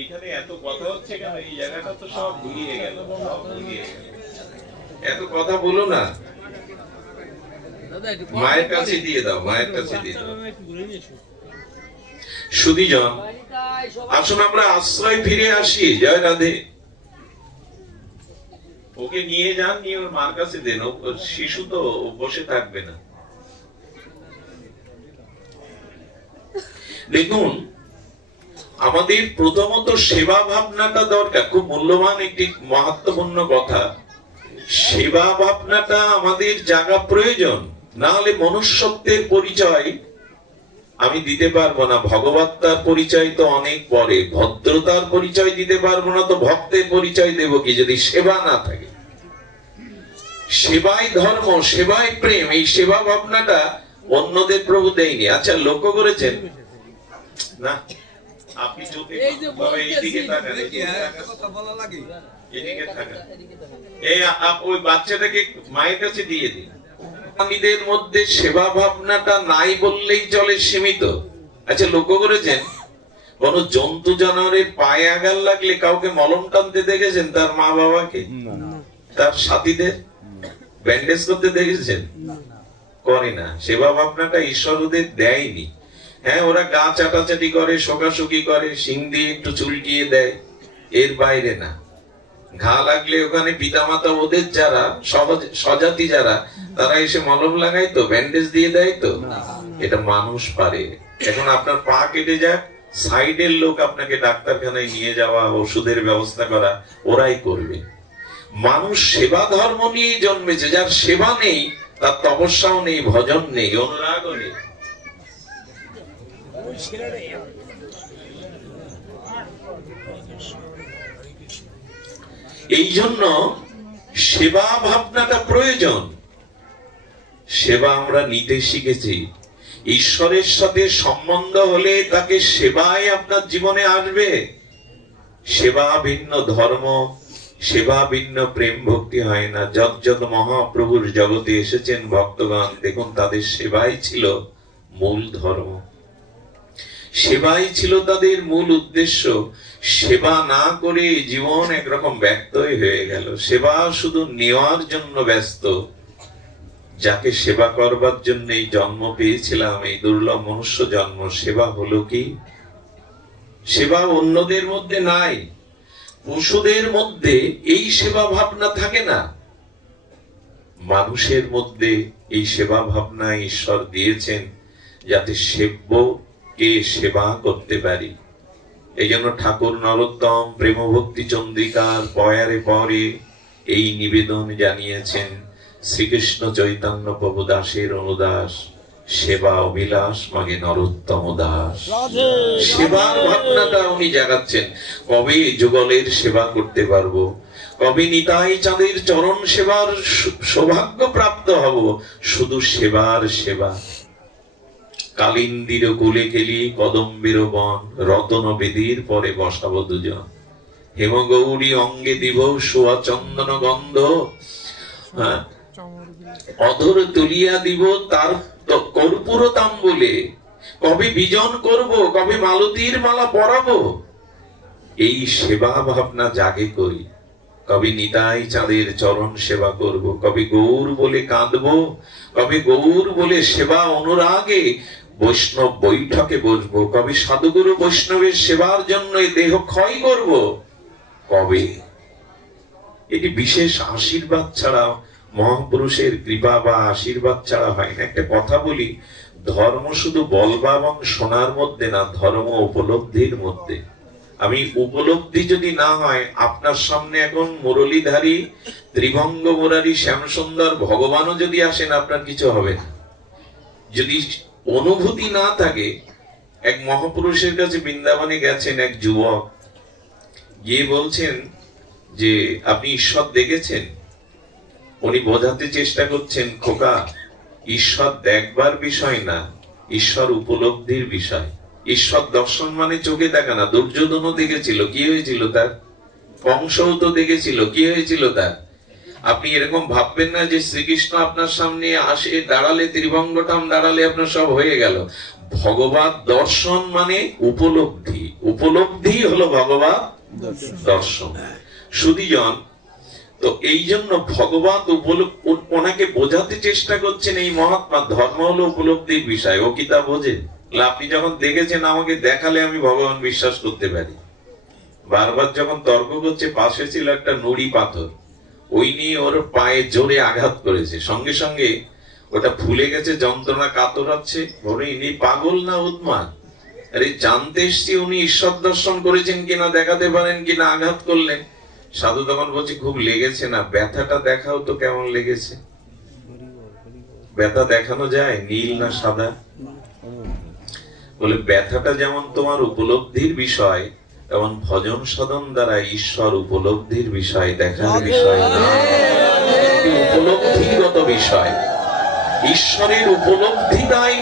এখানে এত কথা হচ্ছে কেন? এই জায়গাটা তো সব ভুলিয়ে গেল, সব ভুলিয়ে গেল। এত কথা বলো না, মায়ের কাছে দিয়ে দাও, মায়ের কাছে দিয়ে দাও। সুধীজন, আসুন আমরা আশ্রয় ফিরে আসি। জয় রাধে। ওকে নিয়ে যান, নিয়ে ওর মার কাছে দেন। শিশু তো বসে থাকবে না। দেখুন, আমাদের প্রথমত সেবা ভাবনাটা দরকার, খুব মূল্যবান একটি মাহাত্ম্যপূর্ণ কথা। সেবা ভাবনাটা আমাদের জাগা প্রয়োজন, না হলে মনুষ্যত্বের পরিচয় আমি দিতে পারবো না। ভগবত্তার পরিচয় তো অনেক পরে, ভদ্রতার পরিচয় দিতে পারবো না, তো ভক্তের পরিচয় দেব কি যদি সেবা না থাকে? সেবাই ধর্ম, সেবাই প্রেম। এই সেবা ভাবনাটা অন্যদের প্রভু দেয়নি। আচ্ছা, লক্ষ্য করেছেন না? আপনি যদি এইদিকে তাকান, এদিকে তাকান, ওই বাচ্চাটাকে মায়ের কাছে দিয়ে দিন। প্রাণীদের মধ্যে সেবা ভাবনাটা নাই বললেই চলে, সীমিত। আচ্ছা, লক্ষ্য করেছেন কোন জন্তু জানোয়ারের পায়ে আঘাত লাগলে কাউকে মলম টানতে দেখেছেন? তার মা বাবাকে, তার সাথীদের ব্যান্ডেজ করতে দেখেছেন? করে না। সেবা ভাবনাটা ঈশ্বর ওদের দেয়নি। হ্যাঁ, ওরা গা চাটাচাটি করে, শোকাশুকি করে, শিং দিয়ে একটু চুলকিয়ে দেয়, এর বাইরে না। ঘা লাগলে ওখানে পিতামাতা ওদের যারা স্বজাতি যারা, তারা এসে মলম লাগাই তো, ব্যান্ডেজ দিয়ে দেয় তো। এটা মানুষ পারে। এখন আপনার পা কেটে যাক, সাইডের লোক আপনাকে ডাক্তারখানায় নিয়ে যাওয়া, ওষুধের ব্যবস্থা করা ওরাই করবে। মানুষ সেবা ধর্ম নিয়ে জন্মেছে। যার সেবা নেই, তার তপস্যাও নেই, ভজন নেই, অনুরাগও নেই। এই জন্য সেবা ভাবনাটা প্রয়োজন। সেবা আমরা নিতে শিখেছি। ঈশ্বরের সাথে সম্বন্ধ হলে তাকে সেবায় আপনার জীবনে আসবে। সেবা ভিন্ন ধর্ম, সেবা ভিন্ন প্রেম ভক্তি হয় না। যত যত মহাপ্রভুর জগতে এসেছেন ভক্তগণ, দেখুন তাদের সেবাই ছিল মূল ধর্ম, সেবাই ছিল তাদের মূল উদ্দেশ্য। সেবা না করে জীবন একরকম ব্যক্তই হয়ে গেল। সেবা শুধু নেওয়ার জন্য ব্যস্ত। যাকে সেবা করবার জন্য এই জন্ম পেয়েছিলাম, এই দুর্লভ মনুষ্য জন্ম, সেবা হলো কি? সেবা অন্যদের মধ্যে নাই। পশুদের মধ্যে এই সেবা ভাবনা থাকে না, মানুষের মধ্যে এই সেবা ভাবনা ঈশ্বর দিয়েছেন, যাতে সেব্যকে সেবা করতে পারি। এই জন্য ঠাকুর নরোত্তম প্রেম ভক্তি চন্দ্রিকার পয়ারে পরে এই নিবেদন জানিয়েছেন। শ্রীকৃষ্ণ চৈতন্য প্রভু দাসের অনুদাস, সেবা অভিলাষ মাগে নরোত্তম দাস। সেবার ভাবনাটা উনি জাগাচ্ছেন। কবে যুগলের সেবা করতে পারবো, কবে নিতাই চাঁদের চরণ সেবার সৌভাগ্য প্রাপ্ত হব? শুধু সেবার সেবা। কালিন্দির কুলে কেলি কদম্বের বন, রতন বেদির পরে বসাবো দুজন। হেমগৌরী অঙ্গে দিব সোয়া চন্দন গন্ধ, অধর তুলিয়া দিব তার কর্পূর তাম্বুলে। কবে বিজন করব, কবে মালতীর মালা পরাবো? এই সেবা ভাবনা জাগে করি। কবে নিতাই চাঁদের চরণ সেবা করব, কবে গৌর বলে কাঁদবো, কবে গৌর বলে সেবা অনুরাগে বৈষ্ণব বৈঠকে বসবো, কবে সাধুগুরু বৈষ্ণবের সেবার জন্য দেহ ক্ষয় করব, কবে? এটি বিশেষ আশীর্বাদ ছাড়া, মহাপুরুষের কৃপা বা আশীর্বাদ ছাড়া হয় না। একটা কথা বলি, ধর্ম শুধু বলবা এবং শোনার মধ্যে না, ধর্ম উপলব্ধির মধ্যে। আমি উপলব্ধি যদি না হয়, আপনার সামনে এখন মুরলীধারী ত্রিভঙ্গ মুরারি শ্যামসুন্দর ভগবানও যদি আসেন, আপনার কিছু হবে না। যদি অনুভূতি না থাকে, এক মহাপুরুষের কাছে বৃন্দাবনে গেছেন এক যুবক, গিয়ে বলছেন যে আপনি ঈশ্বর দেখেছেন? উনি বোঝাতে চেষ্টা করছেন, খোকা, ঈশ্বর দেখবার বিষয় না, ঈশ্বর উপলব্ধির বিষয়। ঈশ্বর দর্শন মানে চোখে দেখা না। দুর্যোধনও দেখেছিল, কি হয়েছিল তার? কংসও তো দেখেছিল, কি হয়েছিল তার? আপনি এরকম ভাববেন না যে শ্রীকৃষ্ণ আপনার সামনে আসে দাঁড়ালে, ত্রিভঙ্গটাম দাঁড়ালে আপনার সব হয়ে গেল। ভগবত দর্শন মানে উপলব্ধি। উপলব্ধি হলো ভগবত দর্শন। সুধীজন, তো এই জন্য ভগবান ওনাকে বোঝাতে চেষ্টা করছেন এই মহাত্মা ধর্ম হলো উপলব্ধির বিষয়। ও কি তা বোঝে? আপনি যখন দেখেছেন আমাকে দেখালে আমি ভগবান বিশ্বাস করতে পারি। বারবার যখন তর্ক করছে, পাশে ছিল একটা নুড়ি পাথর, ওই নিয়ে ওর পায়ে জোরে আঘাত করেছে, সঙ্গে সঙ্গে ওটা ফুলে গেছে, যন্ত্রণা কাতরাচ্ছে। বলে ইনি পাগল না উন্মাদ? আরে জানতে এসছি উনি ঈশ্বর দর্শন করেছেন কিনা, দেখাতে পারেন কিনা, আঘাত করলেন। সাধু তখন বলছে খুব লেগেছে না? ব্যথাটা দেখাও তো কেমন লেগেছে। ব্যথা দেখানো যায়? নীল না সাদা? বলে ব্যথাটা যেমন তোমার উপলব্ধির বিষয়, তেমন ভজন সাধন দ্বারা ঈশ্বর উপলব্ধির বিষয়, দেখার বিষয় না, উপলব্ধিগত বিষয়। ঈশ্বরের উপলব্ধিটাই,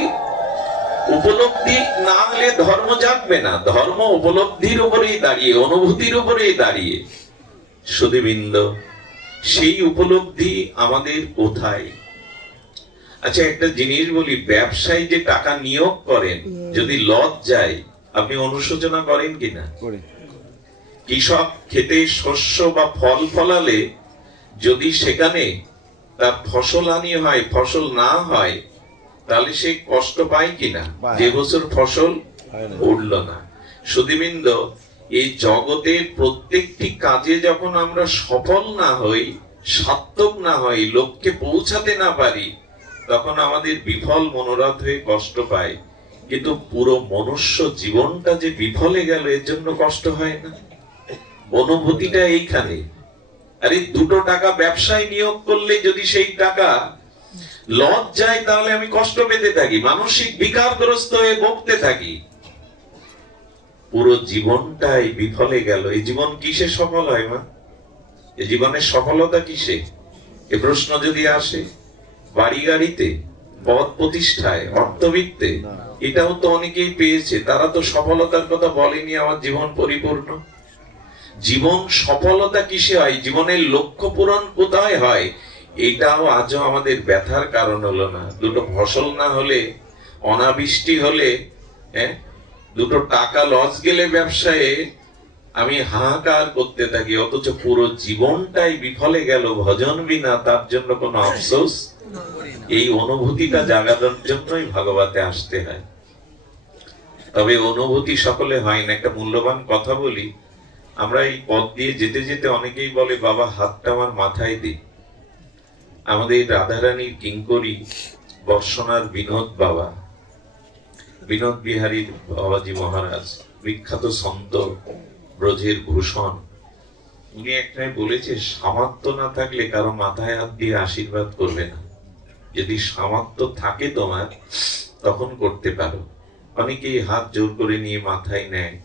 উপলব্ধি না হলে ধর্ম জাগবে না। ধর্ম উপলব্ধির উপরেই দাঁড়িয়ে, অনুভূতির উপরেই দাঁড়িয়ে। সুধীবৃন্দ, সেই উপলব্ধি আমাদের কোথায়? আচ্ছা একটা জিনিস বলি, ব্যবসায়ী যে টাকা নিয়োগ করেন, যদি লস যায় আপনি অনুশোচনা করেন কিনা? কৃষক খেতে শস্য বা ফল ফলালে যদি সেখানে তার ফসল হানি হয়, ফসল না হয়, তাহলে সে কষ্ট পায় কিনা? যে বছর ফসল উঠল না। সুধীবৃন্দ, এই জগতের প্রত্যেকটি কাজে যখন আমরা সফল না হই, সার্থক না হই, লক্ষ্যে পৌঁছাতে না পারি, তখন আমাদের বিফল মনোরথ হয়ে কষ্ট পায়। কিন্তু পুরো মনুষ্য জীবনটা যে বিফলে গেল, এর জন্য কষ্ট হয় না। অনুভূতিটা এইখানে। আরে 2 টাকা ব্যবসায় নিয়োগ করলে যদি সেই টাকা লস যায়, তাহলে আমি কষ্ট পেতে থাকি, মানসিক বিকারগ্রস্ত হয়ে ভুগতে থাকি। পুরো জীবনটাই বিফলে গেল। এই জীবন কিসে সফল হয় মা? এই জীবনের সফলতা কিসে? এ প্রশ্ন যদি আসে, বাড়ি গাড়িতে, পদ প্রতিষ্ঠায়, অর্থবিত্তে, এটাও তো অনেকেই পেয়েছে, তারা তো সফলতার কথা বলেনি আমার জীবন পরিপূর্ণ। জীবন সফলতা কিসে হয়? জীবনের লক্ষ্য পূরণ কোথায় হয়? এটাও আজও আমাদের ব্যথার কারণ হলো না। 2 ফসল না হলে, অনাবৃষ্টি হলে, 2 টাকা লস গেলে ব্যবসায়ে আমি হাহাকার করতে থাকি, অথচ পুরো জীবনটাই বিফলে গেল ভজন বিনা, তার জন্য কোনো আফসোস। এই অনুভূতিটা জাগানোর জন্যই ভাগবতে আসতে হয়। তবে অনুভূতি সকলে হয় না। একটা মূল্যবান কথা বলি, আমরা এই পথ দিয়ে যেতে যেতে অনেকেই বলে বাবা হাতটা আমার মাথায় দি। আমাদের রাধারানীর কিঙ্করী বর্ষণার বিনোদ বাবা, বিনোদ বিহারী বাবাজি মহারাজ, বিখ্যাত সন্ত, ব্রজের ভূষণ, উনি একটাই বলেছে, সামর্থ্য না থাকলে কারো মাথায় হাত দিয়ে আশীর্বাদ করবে না। যদি সামর্থ্য থাকে তোমার, তখন করতে পারো। অনেকেই হাত জোর করে নিয়ে মাথায় নেয়।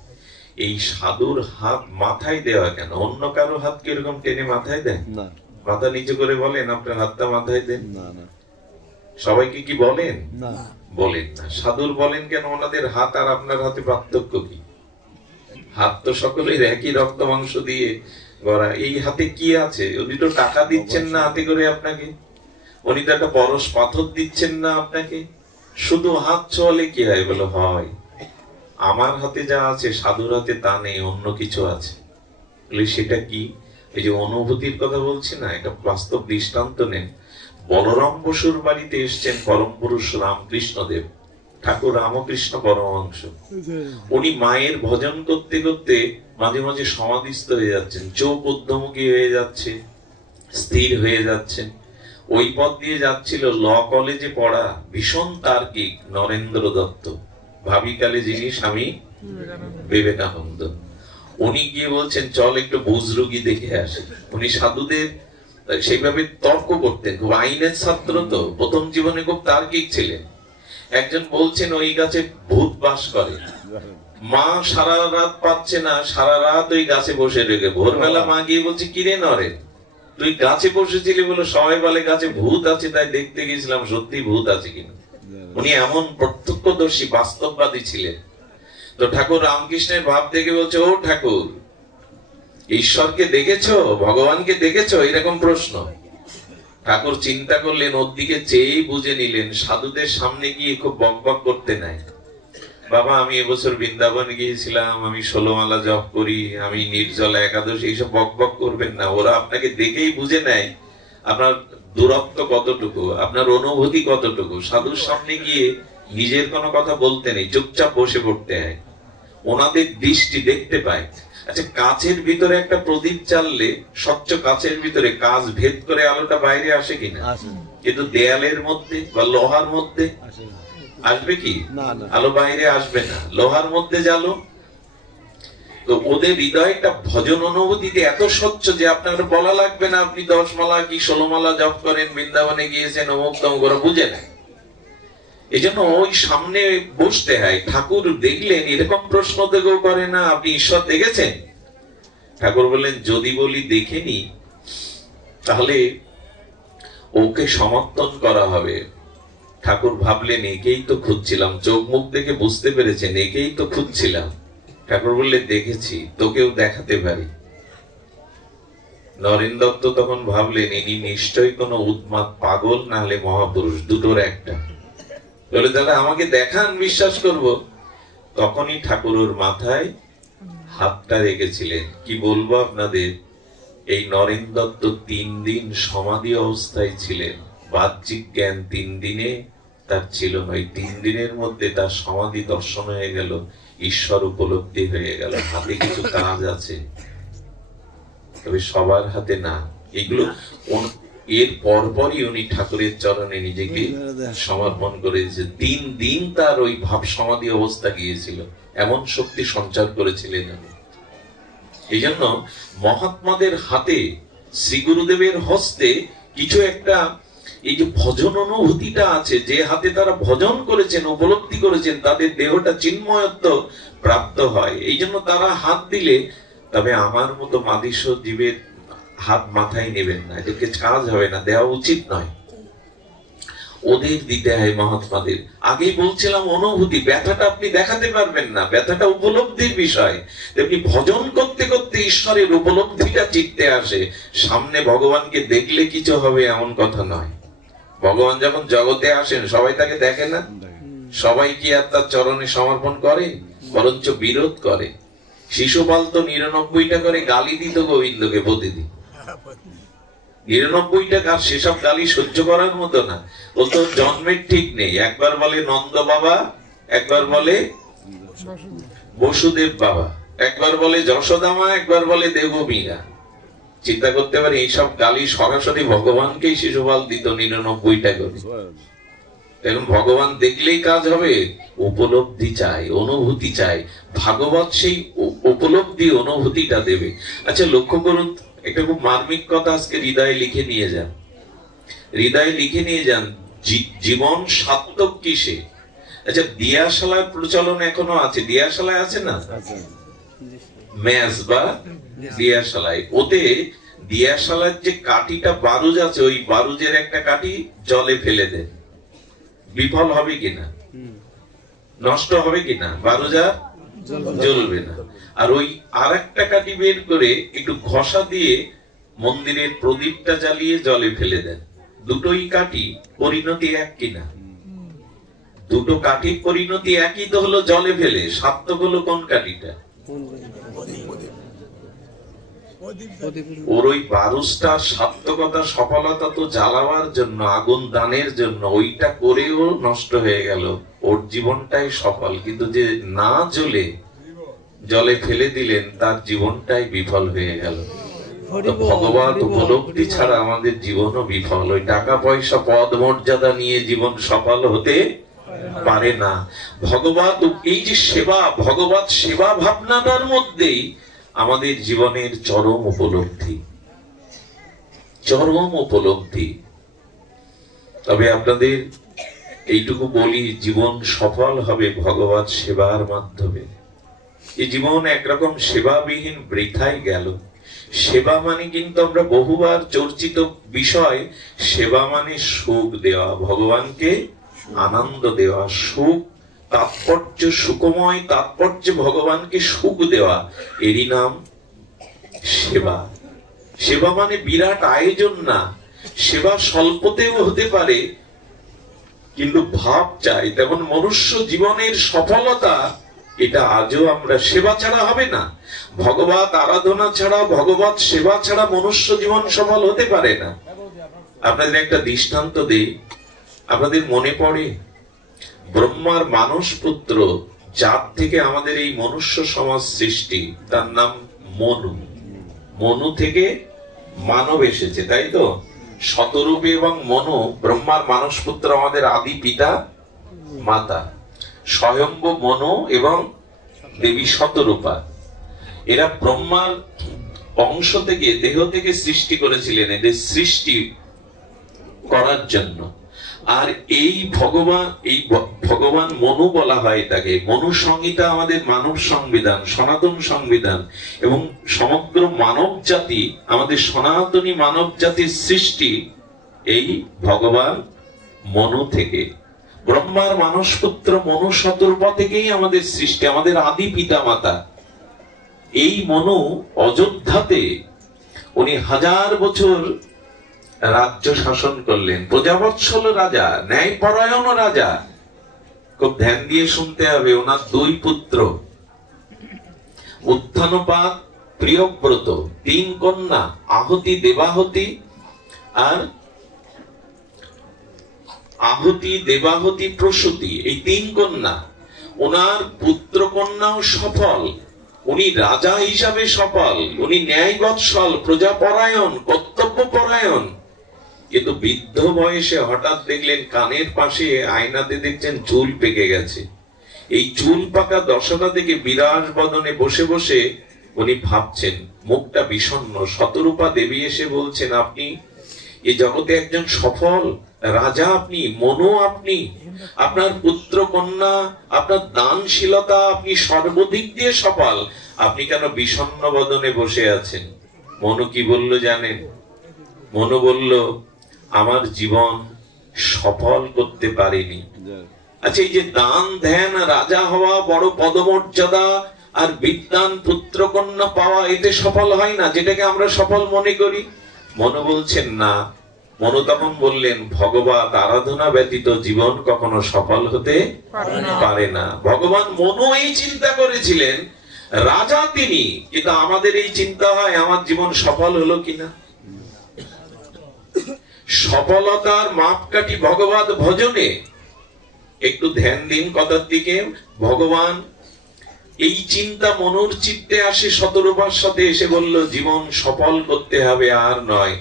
এই সাধুর হাত মাথায় দেওয়া কেন? অন্য কারো হাত কিরকম টেনে মাথায় দেন? মাথা নিচে করে বলেন আপনার হাতটা মাথায় দেন? সবাইকে কি বলেন? বলেন না। সাধুর বলেন কেন? ওনাদের হাত আর আপনার হাতে পার্থক্য কি? হাত তো সকলের একই রক্ত মাংস দিয়ে গড়া। এই হাতে কি আছে? উনি তো টাকা দিচ্ছেন না হাতে করে আপনাকে, উনি তো একটা পরশ পাথর দিচ্ছেন না আপনাকে। শুধু হাত ছোঁয়ালে কি হয়? বলে হয়। আমার হাতে যা আছে সাধুর হাতে তা নেই, অন্য কিছু আছে। সেটা কি? এই যে অনুভূতির কথা বলছি না, একটা বাস্তব দৃষ্টান্ত নেন। বলরাম বসুর বাড়িতে এসছেন পরম পুরুষ রামকৃষ্ণদেব, ঠাকুর রামকৃষ্ণ পরমহংস। উনি মায়ের ভজন করতে করতে মাঝে মাঝে সমাধিস্থ হয়ে যাচ্ছেন, চোখ ঊর্ধ্বমুখী হয়ে যাচ্ছে, স্থির হয়ে যাচ্ছেন। ওই পথ দিয়ে যাচ্ছিল ল কলেজে পড়া ভীষণ তার্কিক নরেন্দ্র দত্ত, ভাবিকালে যিনি স্বামী বিবেকানন্দ। উনি গিয়ে বলছেন চল একটু বুজরুগি দেখে আসি। উনি সাধুদের সেইভাবে তর্ক করতেন, খুব আইনের ছাত্র তো, প্রথম জীবনে খুব তার্কিক ছিলেন। একজন বলছেন ওই গাছে ভূত বাস করে, মা সারা রাত পাচ্ছে না, সারা রাত ওই গাছে বসে রেখে, ভোরবেলা মা গিয়ে বলছে কিরে নরেন তুই গাছে বসেছিলি? বলে সবাই বলে গাছে ভূত আছে, তাই দেখতে গেছিলাম সত্যি ভূত আছে কিনা। উনি এমন প্রত্যক্ষদর্শী, বাস্তববাদী ছিলেন। তো ঠাকুর রামকৃষ্ণের ভাব দেখে বলছে, ও ঠাকুর ঈশ্বরকে দেখেছো, ভগবানকে দেখেছো? এরকম প্রশ্ন। ঠাকুর চিন্তা করলেন, ওর দিকে চেয়েই বুঝে নিলেন সাধুদের সামনে গিয়ে খুব বকবক করতে নাই, বাবা আমি এবছর বৃন্দাবন গিয়েছিলাম, আমি 16 মালা জপ করি, আমি নির্জলা একাদশ, এইসব বক বক করবেন না। ওরা আপনাকে দেখেই বুঝে নেয় আপনার দূরত্ব কতটুকু, আপনার অনুভূতি কতটুকু। সাধুর সামনে গিয়ে নিজের কোনো কথা বলতে নেই, চুপচাপ বসে পড়তে হয়, ওনাদের দৃষ্টি দেখতে পায়। আচ্ছা, কাচের ভিতরে একটা প্রদীপ জ্বাললে স্বচ্ছ কাচের ভিতরে কাঁচ ভেদ করে আলোটা বাইরে আসে কিনা? কিন্তু দেয়ালের মধ্যে বা লোহার মধ্যে আসবে কি? আলো বাইরে আসবে না। লোহার মধ্যে জ্বালো, তো ওদের হৃদয়টা ভজন অনুভূতিতে এত স্বচ্ছ যে আপনার বলা লাগবে না আপনি 10 মালা কি 16 মালা জপ করেন, বৃন্দাবনে গিয়েছেন, অমুক তমুক, ওরা বুঝে নেয়। এই জন্য ওই সামনে বসতে হয়। ঠাকুর দেখলেন এরকম প্রশ্ন থেকেও করে না, আপনি ঈশ্বর দেখেছেন? ঠাকুর বললেন যদি বলি দেখেনি তাহলে ওকে সমর্থন করা হবে। ঠাকুর ভাবলেন একেই তো খুঁজছিলাম, চোখ মুখ দেখে বুঝতে পেরেছেন একেই তো খুঁজছিলাম। ঠাকুর বললেন দেখেছি, তোকেও দেখাতে পারি। নরেন দত্ত তখন ভাবলেন ইনি নিশ্চয়ই কোনো উন্মাদ পাগল, না হলে মহাপুরুষ, দুটোর একটা। বলে তাহলে আমাকে দেখান, বিশ্বাস করব। তখনই ঠাকুর ওর মাথায় হাতটা রেখেছিলেন। কি বলবো আপনাদের, এই নরেন দত্ত 3 দিন সমাধি অবস্থায় ছিলেন। বাহ্যিক জ্ঞান 3 দিনে তার ছিল না। এই 3 দিনের মধ্যে তার সমাধি দর্শন হয়ে গেল, ঈশ্বর উপলব্ধি হয়ে গেল। হাতে কিছু কাজ আছে, তবে সবার হাতে না। এগুলো এর পরপরই উনি ঠাকুরের চরণে নিজেকে সমর্পণ করেছে। 3 দিন তার ওই ভাব সমাধি অবস্থা গিয়েছিল, এমন শক্তি সঞ্চার করেছিলেন। এই জন্য মহাত্মাদের হাতে, শ্রী গুরুদেবের হস্তে কিছু একটা, এই যে ভজন অনুভূতিটা আছে, যে হাতে তারা ভজন করেছেন, উপলব্ধি করেছেন, তাদের দেহটা চিন্ময়ত্ব প্রাপ্ত হয়। এই জন্য তারা হাত দিলে, তবে আমার মতো মাদিস জীবের হাত মাথায় নেবেন না, এদেরকে কাজ হবে না, দেওয়া উচিত নয়। ওদের দিতে হয় মহাত্মাদের। আগেই বলছিলাম অনুভূতি, ব্যথাটা আপনি দেখাতে পারবেন না, ব্যথাটা উপলব্ধির বিষয়। তেমনি ভজন করতে করতে ঈশ্বরের উপলব্ধিটা চিত্তে আসে। সামনে ভগবানকে দেখলে কিছু হবে এমন কথা নয়। ভগবান যখন জগতে আসেন সবাই তাকে দেখে না, সবাই কি আর তার চরণে সমর্পণ করে? বরঞ্চ বিরোধ করে। শিশুপাল তো 99টা করে গালি দিত গোবিন্দকে প্রতিদিন। 99টা কাজ, সেসব গালি সহ্য করার মতো না। বলতো জন্মের ঠিক নেই, একবার বলে নন্দ বাবা, একবার বলে বসুদেব বাবা, একবার বলে যশোদামা, একবার বলে দেবমীরা। চিন্তা করতে পারি এইসব গালি সরাসরি ভগবানকেই শিশুপাল দিত 99টা করে। এখন ভগবান দেখলেই কাজ হবে? উপলব্ধি চাই, অনুভূতি চাই। ভাগবত সেই উপলব্ধি অনুভূতিটা দেবে। আচ্ছা লক্ষ্য করুন, একটা খুব মার্মিক কথা আজকে হৃদয়ে লিখে নিয়ে যান। হৃদয়ে লিখে নিয়ে যান, জীবন সার্থক কিসে? আচ্ছা দিয়াশালার প্রচলন এখনো আছে, দিয়াশালায় আছে না? ম্যাচ বা দিয়াশালায়, ওতে দিয়াশালার যে কাঠিটা বারুজ আছে, ওই বারুজের একটা কাঠি জলে ফেলে দেন, বিফল হবে কিনা? নষ্ট হবে কিনা? বারুজ আর জ্বলবে না। আর ওই আর একটা কাঠি বের করে একটু ঘষা দিয়ে মন্দিরের প্রদীপটা জ্বালিয়ে জলে ফেলে দেন। দুটোই কাঠি, পরিণতি এক কিনা? দুটো কাঠির পরিণতি একই তো হলো, জলে ফেলে। সার্থক হলো কোন কাঠিটা? ওর ওই বারুসটার সার্থকতা, সফলতা তো জ্বালাবার জন্য, আগুন দানের জন্য। ওইটা করেও নষ্ট হয়ে গেল, ওর জীবনটাই সফল। কিন্তু যে না জ্বলে জলে ফেলে দিলেন, তার জীবনটাই বিফল হয়ে গেল। ভগবত উপলব্ধি ছাড়া আমাদের জীবনও বিফল। ওই টাকা পয়সা পদ মর্যাদা নিয়ে জীবন সফল হতে পারে না। ভগবত, এই যে সেবা, ভগবত সেবা ভাবনাটার মধ্যেই আমাদের জীবনের চরম উপলব্ধি, চরম উপলব্ধি। তবে আপনাদের এইটুকু বলি, জীবন সফল হবে ভগবত সেবার মাধ্যমে। এই জীবন একরকম সেবাবিহীন বৃথাই গেল। সেবা মানে কিন্তু আমরা বহুবার চর্চিত বিষয়, সেবা মানে সুখ দেওয়া, ভগবানকে আনন্দ দেওয়া, সুখ তাৎপর্য, সুখময় তাৎপর্য, ভগবানকে সুখ দেওয়া, এরই নাম সেবা। সেবা মানে বিরাট আয়োজন না, সেবা স্বল্পতেও হতে পারে, কিন্তু ভাব চাই। তেমন মনুষ্য জীবনের সফলতা এটা আজও আমরা সেবা ছাড়া হবে না, ভগবত আরাধনা ছাড়া, ভগবত সেবা ছাড়া মনুষ্য জীবন সফল হতে পারে না। আপনাদের একটা দৃষ্টান্ত দেই, আপনাদের মনে পড়ে ব্রহ্মার মানস পুত্র, যার থেকে আমাদের এই মনুষ্য সমাজ সৃষ্টি, তার নাম মনু। মনু থেকে মানব এসেছে, তাই তো? শতরূপী এবং মনু ব্রহ্মার মানস পুত্র, আমাদের আদি পিতা মাতা। স্বয়ম্ভু মনু এবং দেবী শতরূপা, এরা ব্রহ্মার অংশ থেকে, দেহ থেকে সৃষ্টি করেছিলেন, এদের সৃষ্টি করার জন্য। আর এই ভগবান মনু বলা হয় তাকে। মনু সংহিতা আমাদের মানব সংবিধান, সনাতন সংবিধান, এবং সমগ্র মানব জাতি, আমাদের সনাতনী মানব জাতির সৃষ্টি এই ভগবান মনু থেকে। ব্রহ্মার মানস পুত্র মনু শতরূপা থেকেই আমাদের সৃষ্টি, আমাদের আদি পিতা মাতা। এই মনু অযোধ্যাতে উনি 1000 বছর রাজ্য শাসন করলেন, প্রজাবৎসল রাজা, ন্যায়পরায়ণ রাজা। খুব ধ্যান দিয়ে শুনতে হবে। ওনার 2 পুত্র, উত্থানপাত, প্রিয়ব্রত, 3 কন্যা, আহুতি, দেবাহুতি আর আহুতি, দেবাহুতি, প্রসূতি, এই 3 কন্যা। ওনার পুত্র কন্যাও সফল, উনি রাজা হিসাবে সফল, উনি ন্যায়বৎসল, প্রজাপরায়ণ, কর্তব্যপরায়ণ। কিন্তু বৃদ্ধ বয়সে হঠাৎ দেখলেন কানের পাশে আয়নাতে দেখছেন চুল পেকে গেছে। এই চুল পাকা দশাটা দেখে বিরাজ বদনে বসে বসে উনি ভাবছেন, মুখটা বিষণ্ণ। শতরূপা দেবী এসে বলছেন, আপনি এই জগতে একজন সফল রাজা, আপনি মনু, আপনি, আপনার পুত্র কন্যা, আপনার দানশীলতা, আপনি সর্বদিক দিয়ে সফল, আপনি কেন বিষণ্ণ বদনে বসে আছেন? মনু কি বলল জানেন? মনু বলল, আমার জীবন সফল করতে পারিনি। আচ্ছা, এই যে দান ধ্যান, রাজা হওয়া, বড় পদমর্যাদা আর বিদ্যান, পুত্র কন্যা পাওয়া, এতে সফল হয় না, যেটাকে আমরা সফল মনে করি? মনু বলছেন না। মনু তখন বললেন, ভগবত আরাধনা ব্যতীত জীবন কখনো সফল হতে পারে না। ভগবান মনু এই চিন্তা করেছিলেন, রাজা তিনি, কিন্তু আমাদের এই চিন্তা হয় আমার জীবন সফল হলো কিনা। সফলতার মাপকাঠি ভগবত ভজনে। একটু ধ্যান দিন কথার দিকে। ভগবান এই চিন্তা মনুর চিত্তে আসে, শতরূপার সাথে এসে বলল, জীবন সফল করতে হবে, আর নয়।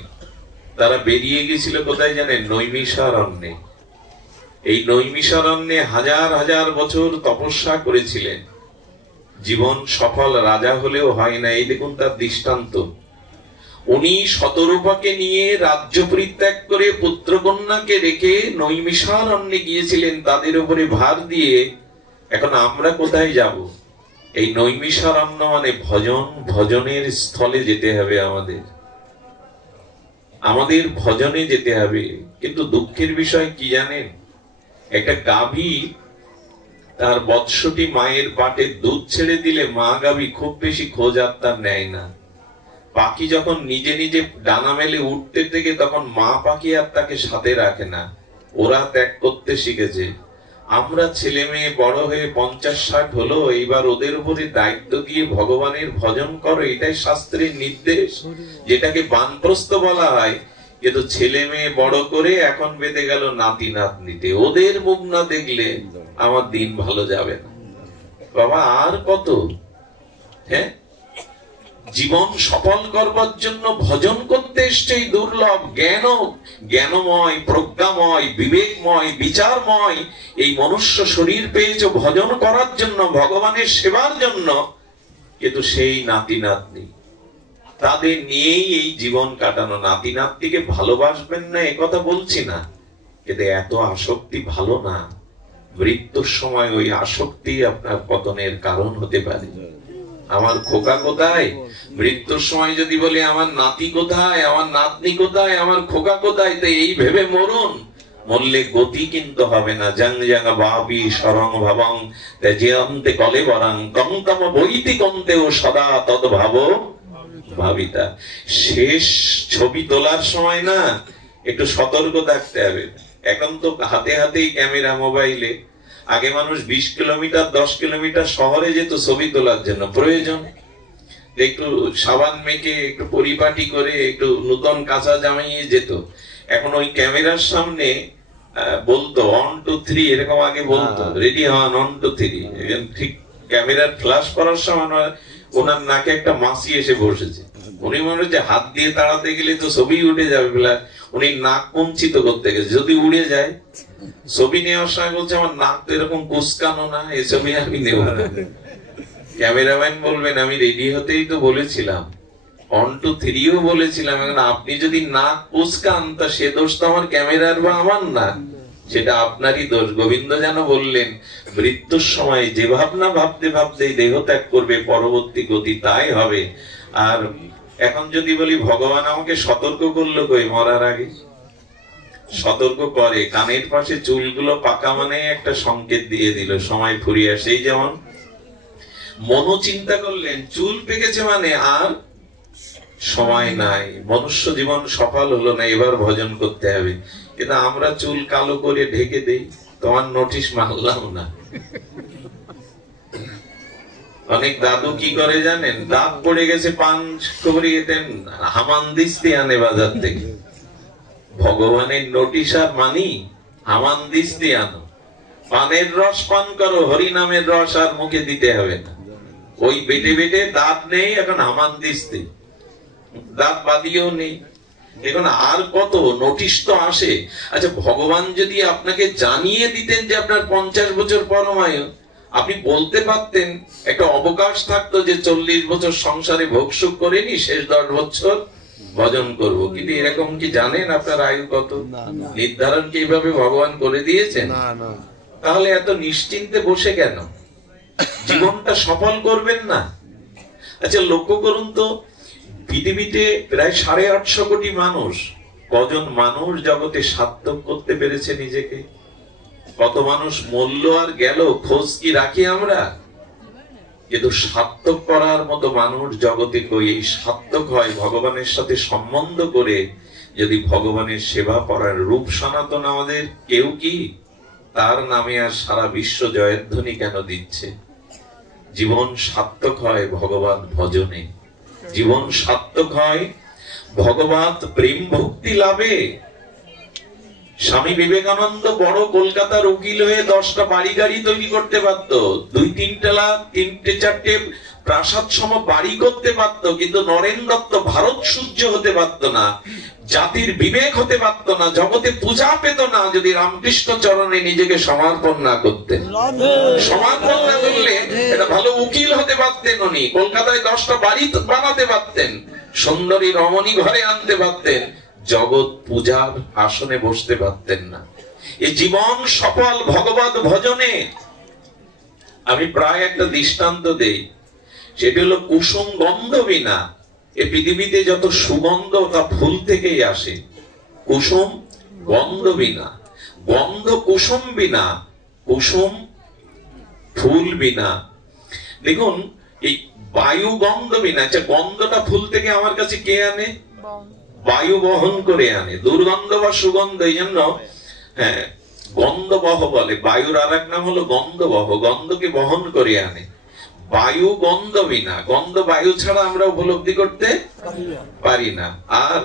তারা বেরিয়ে গেছিল কোথায় জানেন? নৈমিষারণ্যে। এই নৈমিষারণ্যে 1000 বছর তপস্যা করেছিলেন। জীবন সফল রাজা হলেও হয় না। এই দেখুন তার দৃষ্টান্ত। উনি শতরূপাকে নিয়ে রাজ্য পরিত্যাগ করে পুত্রকন্যাকে রেখে নৈমিষারণ্যে গিয়েছিলেন, তাদের উপরে ভার দিয়ে। এখন আমরা কোথায় যাব? এই নৈমিষারণ্য মানে ভজন, ভজনের স্থলে যেতে হবে আমাদের, আমাদের ভজনে যেতে হবে। কিন্তু দুঃখের বিষয় কি জানেন? একটা গাভী তার বৎসটি মায়ের পাটে দুধ ছেড়ে দিলে মা গাভী খুব বেশি খোঁজ আর তার নেয় না। পাখি যখন নিজে নিজে ডানা মেলে উঠতে থেকে, তখন মা পাখি আর তাকে সাথে রাখে না, ওরা ত্যাগ করতে শিখেছে। আমরা ছেলে মেয়ে বড় হয়ে 50-60 হলো, এইবার ওদের উপরে দায়িত্ব দিয়ে ভগবানের ভজন করো, এটাই শাস্ত্রের নির্দেশ, যেটাকে বানপ্রস্থ বলা হয়। কিন্তু ছেলে মেয়ে বড় করে এখন বেঁধে গেল নাতি নাতনিতে। ওদের মুখ না দেখলে আমার দিন ভালো যাবে না। বাবা আর কত? হ্যাঁ, জীবন সফল করবার জন্য ভজন করতে এসছে এই দুর্লভ জ্ঞানময়, প্রজ্ঞাময়, বিবেকময়, বিচারময় এই মনুষ্য শরীর পেয়েছ ভজন করার জন্য, ভগবানের সেবার জন্য। কিন্তু সেই নাতি নাতনি, তাদের নিয়েই এই জীবন কাটানো। নাতি নাতনিকে ভালোবাসবেন না এ কথা বলছি না, কিন্তু এত আসক্তি ভালো না। মৃত্যুর সময় ওই আসক্তি আপনার পতনের কারণ হতে পারে। আমার খোকা কোথায়? মৃত্যুর সময় যদি বলে আমার নাতি কোথায়, আমার নাতনি কোথায়, আমার খোকা কোথায়, তো এই ভেবে মরুন। মরলে গতি কিন্তু হবে না। জং জং ভাবি সরং ভাবং যে অন্তে কলে বরং কঙ্কম বৈতি কন্তেও সদা তদ ভাব ভাবিতা। শেষ ছবি তোলার সময় না একটু সতর্ক থাকতে হবে। এখন তো হাতে হাতেই ক্যামেরা, মোবাইলে। আগে মানুষ 20 কিলোমিটার 10 কিলোমিটার শহরে যেত ছবি তোলার জন্য, প্রয়োজন একটু সাবান মেখে একটু পরিপাটি করে একটু নতুন কাঁচা জামাইয়ে যেত। এখন ওই ক্যামেরার সামনে বলতো 1 2 3 এরকম আগে বলতো, রেডি হন 1 2 3। ঠিক ক্যামেরার ফ্ল্যাশ করার সময় ওনার নাকে একটা মাছি এসে বসেছে। উনি মনে হচ্ছে হাত দিয়ে তাড়াতে গেলে তো ছবি উঠে যাবে, উনি নাক কুঞ্চিত করতে গেছে, যদি উড়ে যায়। ছবি নেওয়ার সময় বলছে আমার নাক তো এরকম কুচকানো না, এই ছবি আমি নেব না। ক্যামেরাম্যান বলবেন আমি রেডি হতেই তো বলেছিলাম, 1 2 3ও বলেছিলাম, এখন আপনি যদি নাক কুচকান তা সে দোষ তো আমার ক্যামেরার বা আমার না, সেটা আপনারই দোষ। গোবিন্দ যেন বললেন মৃত্যুর সময় যে ভাবনা ভাবতে ভাবতে দেহ ত্যাগ করবে, পরবর্তী গতি তাই হবে। আর এখন যদি বলি ভগবান আমাকে সতর্ক করলো কই, মরার আগে সতর্ক করে, কানের পাশে চুলগুলো পাকা মানে একটা সংকেত দিয়ে দিল সময় ফুরিয়ে আসে। এই যেমন মনো চিন্তা করলেন চুল পেকেছে মানে আর সময় নাই, মনুষ্য জীবন সফল হলো না, এবার ভজন করতে হবে। কিন্তু আমরা চুল কালো করে ঢেকে দেই, তোমার নোটিশ মানলাম না। অনেক দাদু কি করে জানেন, দাঁত পড়ে গেছে পান করিয়ে দেন, হামানদিস্তি আনে বাজার থেকে। ভগবানের নোটিশ আর মানি, হামানদিস্তি আনো, পানের রস পান করো, হরি নামের রস আর মুখে দিতে হবে না। ওই বেটে বেটে দাঁত নেই, এখন হামানদিস্তি, দাঁত বাদিয়েও নেই। এখন আর কত নোটিশ তো আসে। আচ্ছা, ভগবান যদি আপনাকে জানিয়ে দিতেন যে আপনার 50 বছর পরমায়ু, আপনি বলতে পারতেন, একটা অবকাশ থাকতো যে 40 বছর সংসারে ভোগসুখ করেনি, শেষ 10 বছর ভজন করব। কিন্তু এরকম কি জানেন আপনার আয়ু কত? নির্ধারণ কি এইভাবে ভগবান করে দিয়েছেন? তাহলে এত নিশ্চিন্তে বসে কেন? জীবনটা সফল করবেন না? আচ্ছা, লক্ষ্য করুন তো, পৃথিবীতে প্রায় 850 কোটি মানুষ, কজন মানুষ জগতে সার্থক করতে পেরেছে নিজেকে? কত মানুষ মরল আর গেল, খোঁজ কি রাখি আমরা? কিন্তু সার্থক করার মতো মানুষ জগতে কই? এই সার্থক হয় ভগবানের সাথে সম্বন্ধ করে, যদি ভগবানের সেবা করার। রূপ সনাতন আমাদের কেউ কি তার নামে আর সারা বিশ্ব জয়ধ্বনি কেন দিচ্ছে? জীবন সার্থক হয় ভগবান ভজনে, জীবন সার্থক হয় ভগবত প্রেম ভক্তি লাভে। স্বামী বিবেকানন্দ বড় কলকাতার উকিল হয়ে 10টা বাড়ি গাড়ি তৈরি করতে পারতো, 2-3 তলা 3-4টে প্রাসাদ সম বাড়ি করতে পারতো, কিন্তু নরেন দত্ত ভারত সূর্য হতে পারতো না, জাতির বিবেক হতে পারতো না, জগতে পূজা পেত না, যদি রামকৃষ্ণ চরণে নিজেকে সমর্পণ না করতেন। সমর্পণ না করলে এটা ভালো উকিল হতে পারতেন উনি, কলকাতায় 10টা বাড়ি বানাতে পারতেন, সুন্দরী রমণী ঘরে আনতে পারতেন, জগৎ পূজার আসনে বসতে পারতেন না। এই জীবন সফল ভগবত ভজনে। আমি প্রায় একটা দৃষ্টান্ত দেই, সেটা হলো কুসুম গন্ধ বিনা এই পৃথিবীতে যত সুগন্ধ তা ফুল থেকেই আসে। কুসুম গন্ধ বিনা, গন্ধ কুসুম বিনা, কুসুম ফুল বিনা। দেখুন, এই বায়ু গন্ধ বিনা, আচ্ছা গন্ধটা ফুল থেকে আমার কাছে কে আনে? বায়ু বহন করে আনে। দুর্গন্ধ বা সুগন্ধ, এই জন্য হ্যাঁ গন্ধবহ বলে। বায়ুর আর এক নাম হলো গন্ধবহ, গন্ধকে বহন করে আনে। বায়ু গন্ধ বিনা, গন্ধ বায়ু ছাড়া আমরা উপলব্ধি করতে পারি না। আর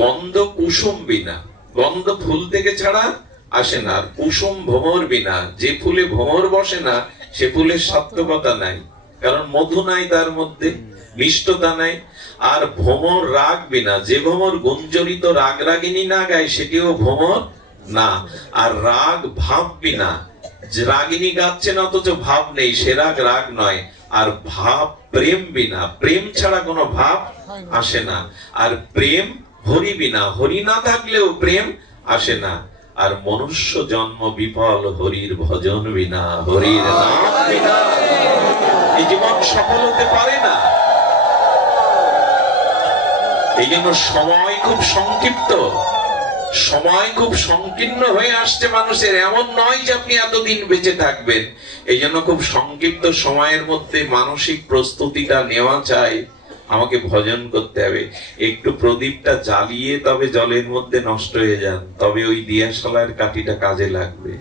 গন্ধ কুসুম বিনা, গন্ধ ফুল থেকে ছাড়া আসে না। আর কুসুম ভ্রমর বিনা, যে ফুলে ভ্রমর বসে না সে ফুলের সার্থকতা নাই, কারণ মধু নাই তার মধ্যে, মিষ্টতা নাই। আর ভ্রমর রাগ বিনা, যে ভ্রমর গুঞ্জরিত রাগ রাগিনী না গায় সেটিও ভ্রমর না। আর রাগ ভাব বিনা, যে রাগিনী গাচ্ছেন অথচ ভাব নেই, সে রাগ রাগ নয়। আর ভাব প্রেম বিনা, প্রেম ছাড়া কোনো ভাব আসে না। আর প্রেম হরি বিনা, হরি না থাকলেও প্রেম আসে না। আর মনুষ্য জন্ম বিফল হরির ভজন বিনা, হরির নাম বিনা এই জীবন সফল হতে পারে না। এই জন্য সময় খুব সংক্ষিপ্ত, সময় খুব সংকীর্ণ হয়ে আসছে মানুষের। এমন নয় যে আপনি এতদিন বেঁচে থাকবেন। এই জন্য খুব সংক্ষিপ্ত সময়ের মধ্যে মানসিক প্রস্তুতিটা নেওয়া চাই। আমাকে ভজন করতে হবে, একটু প্রদীপটা জ্বালিয়ে তবে জলের মধ্যে নষ্ট হয়ে যান, তবে ওই দিয়াশালার কাঠিটা কাজে লাগবে।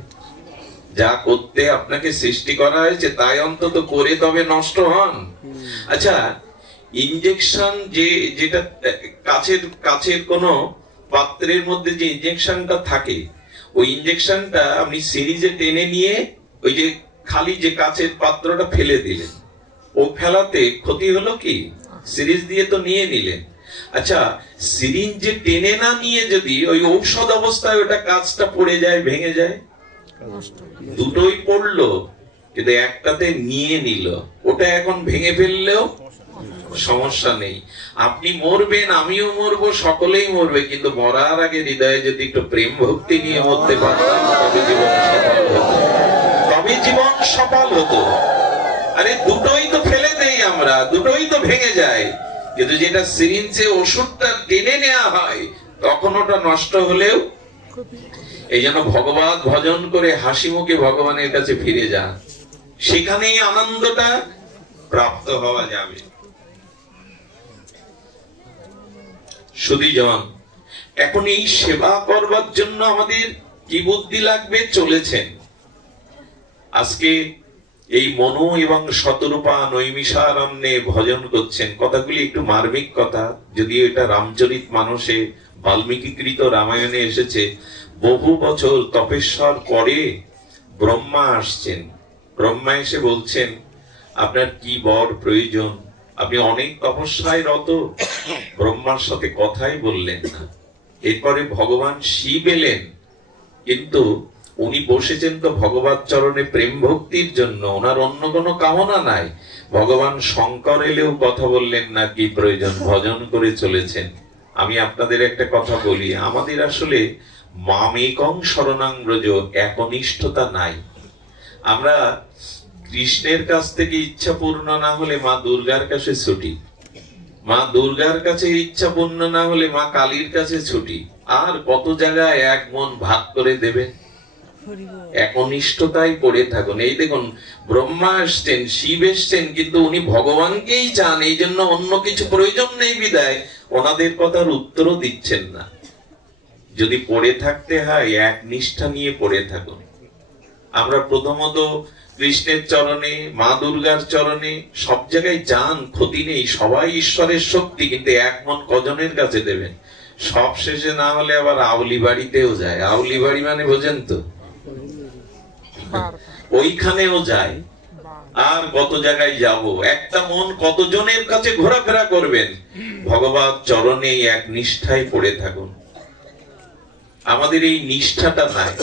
যা করতে আপনাকে সৃষ্টি করা হয়েছে তাই অন্তত করে তবে নষ্ট হন। আচ্ছা, ইনজেকশন যেটা কাছের কোন পাত্রের মধ্যে যে ইনজেকশনটা থাকে, ওই ইনজেকশনটা আপনি সিরিজে টেনে নিয়ে ওই যে খালি যে কাচের পাত্রটা ফেলে দিলেন, ও ফেলাতে ক্ষতি হলো কি? সিরিজ দিয়ে তো নিয়ে নিলেন। আচ্ছা, সিরিঞ্জ যে টেনে না নিয়ে যদি ওই ঔষধ অবস্থায় ওটা কাঁচটা পড়ে যায়, ভেঙে যায়, দুটোই পড়লো কিন্তু একটাতে নিয়ে নিল, ওটা এখন ভেঙে ফেললেও সমস্যা নেই। আপনি মরবেন, আমিও মরবো, সকলেই মরবে, কিন্তু মরার আগে হৃদয়ে যদি একটু প্রেম ভক্তি নিয়ে মরতে পারতাম তবে জীবন সফল হতো। আরে দুটোই তো ফেলে দেই আমরা, দুটোই তো ভেঙে যায়, কিন্তু যেটা সিরিঞ্জে ওষুধটা টেনে নেওয়া হয় তখন ওটা নষ্ট হলেও। এই জন্য ভগবান ভজন করে হাসি মুখে ভগবানের কাছে ফিরে যান, সেখানেই আনন্দটা প্রাপ্ত হওয়া যাবে। সুধীজন, এখন এই সেবা করবার জন্য আমাদের কি বুদ্ধি লাগবে? চলেছেন আজকে এই মনু এবং শতরূপা নৈমিষারণ্যে ভজন করছেন। কথাগুলি একটু মার্মিক কথা, যদিও এটা রামচরিত মানসে বাল্মীকিকৃত রামায়ণে এসেছে। বহু বছর তপস্যার পরে ব্রহ্মা আসছেন। ব্রহ্মা এসে বলছেন, আপনার কি বর প্রয়োজন? আপনি অনেক তপস্যায় রত, ব্রহ্মার সাথে কথাই বললেন না। এরপরে ভগবান শিব এলেন, কিন্তু উনি বসেছেন তো ভগবত চরণে প্রেম ভক্তির জন্য, ওনার অন্য কোনো কামনা নাই। ভগবান শঙ্কর এলেও কথা বললেন না, কি প্রয়োজন, ভজন করে চলেছেন। আমি আপনাদের একটা কথা বলি, আমাদের আসলে মামেকং শরণাং ব্রজ, একনিষ্ঠতা নাই। আমরা কৃষ্ণের কাছ থেকে ইচ্ছা পূর্ণ না হলে মা দুর্গার কাছে ছুটি, মা দুর্গার কাছে ইচ্ছা পূর্ণ না হলে মা কালীর কাছে ছুটি, আর কত জায়গায় এক মন ভাগ করে দেবে। একনিষ্ঠতায় পড়ে থাকুন। এই দেখুন, ব্রহ্মা আসছেন, শিব এসছেন, কিন্তু উনি ভগবানকেই চান, এই জন্য অন্য কিছু প্রয়োজন নেই বিদায় ওনাদের কথার উত্তরও দিচ্ছেন না। যদি পড়ে থাকতে হয়, এক নিষ্ঠা নিয়ে পড়ে থাকুন। আমরা প্রথমত কৃষ্ণের চরণে, মা দুর্গার চরণে, সব জায়গায় যান, ক্ষতি নেই, সবাই ঈশ্বরের শক্তি, কিন্তু এক মন কজনের কাছে দেবেন? সব শেষে না হলে আবার আউলি বাড়িতেও যায়। আউলি বাড়ি মানে বোঝেন তো, ওইখানেও যায়। আর কত জায়গায় যাব, একটা মন কতজনের কাছে ঘোরাফেরা করবেন? ভগবত চরণে এক নিষ্ঠায় পড়ে থাকুন। আমাদের এই নিষ্ঠাটা নাই,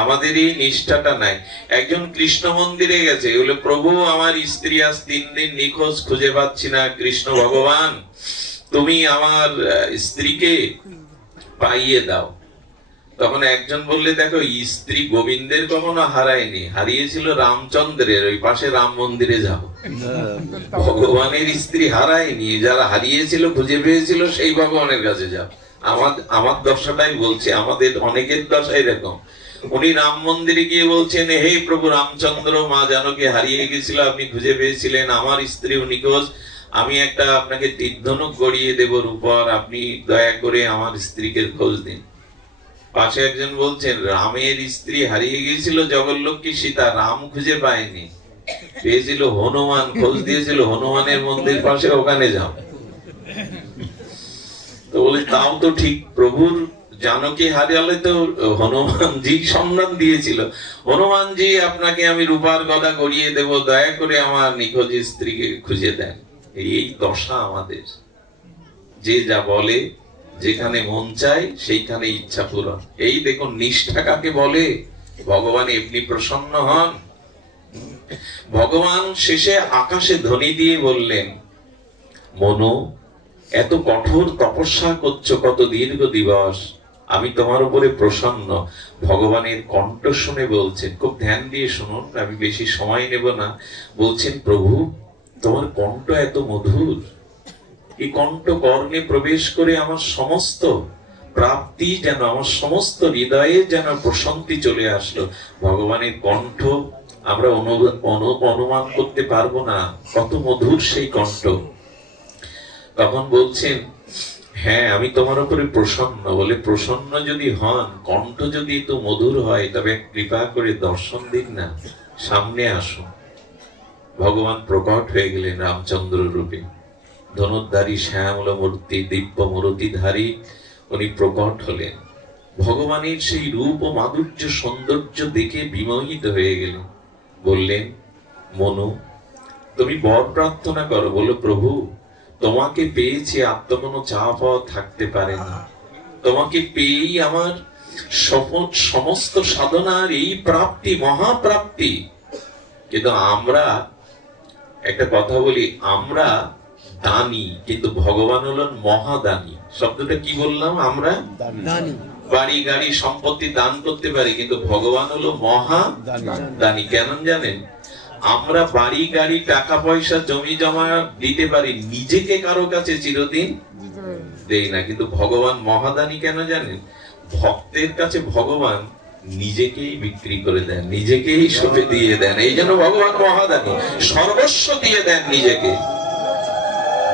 আমাদের এই নিষ্ঠাটা নাই। একজন কৃষ্ণ মন্দিরে গেছে, বলে প্রভু আমার স্ত্রী আজ 3 দিন নিখোঁজ, খুঁজে পাচ্ছি না, কৃষ্ণ ভগবান তুমি আমার স্ত্রীকে পাইয়ে দাও। তখন একজন বললে, দেখো স্ত্রী গোবিন্দের কখনো হারায়নি, হারিয়েছিল রামচন্দ্রের, ওই পাশে রাম মন্দিরে যাও। ভগবানের স্ত্রী হারায়নি, যারা হারিয়েছিল খুঁজে পেয়েছিল সেই ভগবানের কাছে যাও। আমার দশাটাই বলছে, আমাদের অনেকের দশা এরকম। উনি রাম মন্দিরে গিয়ে বলছেন, হে প্রভু রামচন্দ্র, মা জানকী হারিয়ে গেছিল, আপনি খুঁজে পেয়েছিলেন, আমার স্ত্রী নিখোঁজ, আমি একটা আপনাকে তীর্ধনুক গড়িয়ে দেব রূপর, আপনি দয়া করে আমার স্ত্রীকে খোঁজ দিন। পাশে একজন বলছেন, রামের স্ত্রী হারিয়ে গিয়েছিল জগৎলক্ষ্মী সীতা, রাম খুঁজে পায়নি, পেয়েছিল হনুমান, খোঁজ দিয়েছিল হনুমানের মন্দির পাশে, ওখানে যাও। তো বলে, তাও তো ঠিক, প্রভুর জানকী হারিয়ালে তো হনুমানজি সন্ধান দিয়েছিল, হনুমানজি আপনাকে আমি রূপার গদা গড়িয়ে দেব, দয়া করে আমার নিখোঁজ স্ত্রীকে খুঁজে দেন। এই দশা আমাদের। যে যা বলে, যেখানে মন চায় সেইখানে ইচ্ছা পূরণ। এই দেখুন নিষ্ঠা কাকে বলে, ভগবান এমনি প্রসন্ন হন। ভগবান শেষে আকাশে ধ্বনি দিয়ে বললেন, মনু এত কঠোর তপস্যা করছো কত দীর্ঘ দিবস, আমি তোমার উপরে প্রসন্ন। ভগবানের কণ্ঠ শুনে বলছেন, খুব ধ্যান দিয়ে শুনুন, আমি বেশি সময় নেব না। বলছেন, প্রভু তোমার কণ্ঠ এত মধুর, এই কণ্ঠ কর্ণে প্রবেশ করে আমার সমস্ত প্রাপ্তি যেন, আমার সমস্ত হৃদয়ে যেন প্রশান্তি চলে আসলো। ভগবানের কণ্ঠ আমরা অনুমান করতে পারবো না, কত মধুর সেই কণ্ঠ। তখন বলছেন, হ্যাঁ আমি তোমার উপরে প্রসন্ন। বলে প্রসন্ন যদি হন, কণ্ঠ যদি একটু মধুর হয়, তবে কৃপা করে দর্শন দিন না, সামনে আসুন। ভগবান প্রকট হয়ে গেলেন রামচন্দ্র রূপে, ধনুর্ধারী শ্যামল মূর্তি, দিব্য মূর্তিধারী উনি প্রকট হলেন। ভগবানের সেই রূপ ও মাধুর্য সৌন্দর্য দেখে বিমোহিত হয়ে গেলেন। বললেন, মনু তুমি বর প্রার্থনা করো। বলো, প্রভু তোমাকে পেয়েছি, আর তো কোনো চা পাওয়া থাকতে পারে না। তোমাকে পেয়েই আমার সমস্ত সাধনার এই প্রাপ্তি, মহাপ্রাপ্তি। কিন্তু আমরা একটা কথা বলি, আমরা দানী, কিন্তু ভগবান হলেন মহাদানী। শব্দটা কি বললাম? আমরা বাড়ি গাড়ি সম্পত্তি দান করতে পারি, কিন্তু ভগবান হলো মহাদানী। কেন জানেন? আমরা বাড়ি গাড়ি টাকা পয়সা জমি জমা দিতে পারি, নিজেকে কারো কাছে চিরদিন দেই না। কিন্তু ভগবান মহাদানী কেন জানেন? ভক্তের কাছে ভগবান নিজেকেই বিক্রি করে দেন, নিজেকেই সঁপে দিয়ে দেন। এই জন্য ভগবান মহাদানী, সর্বস্ব দিয়ে দেন নিজেকে।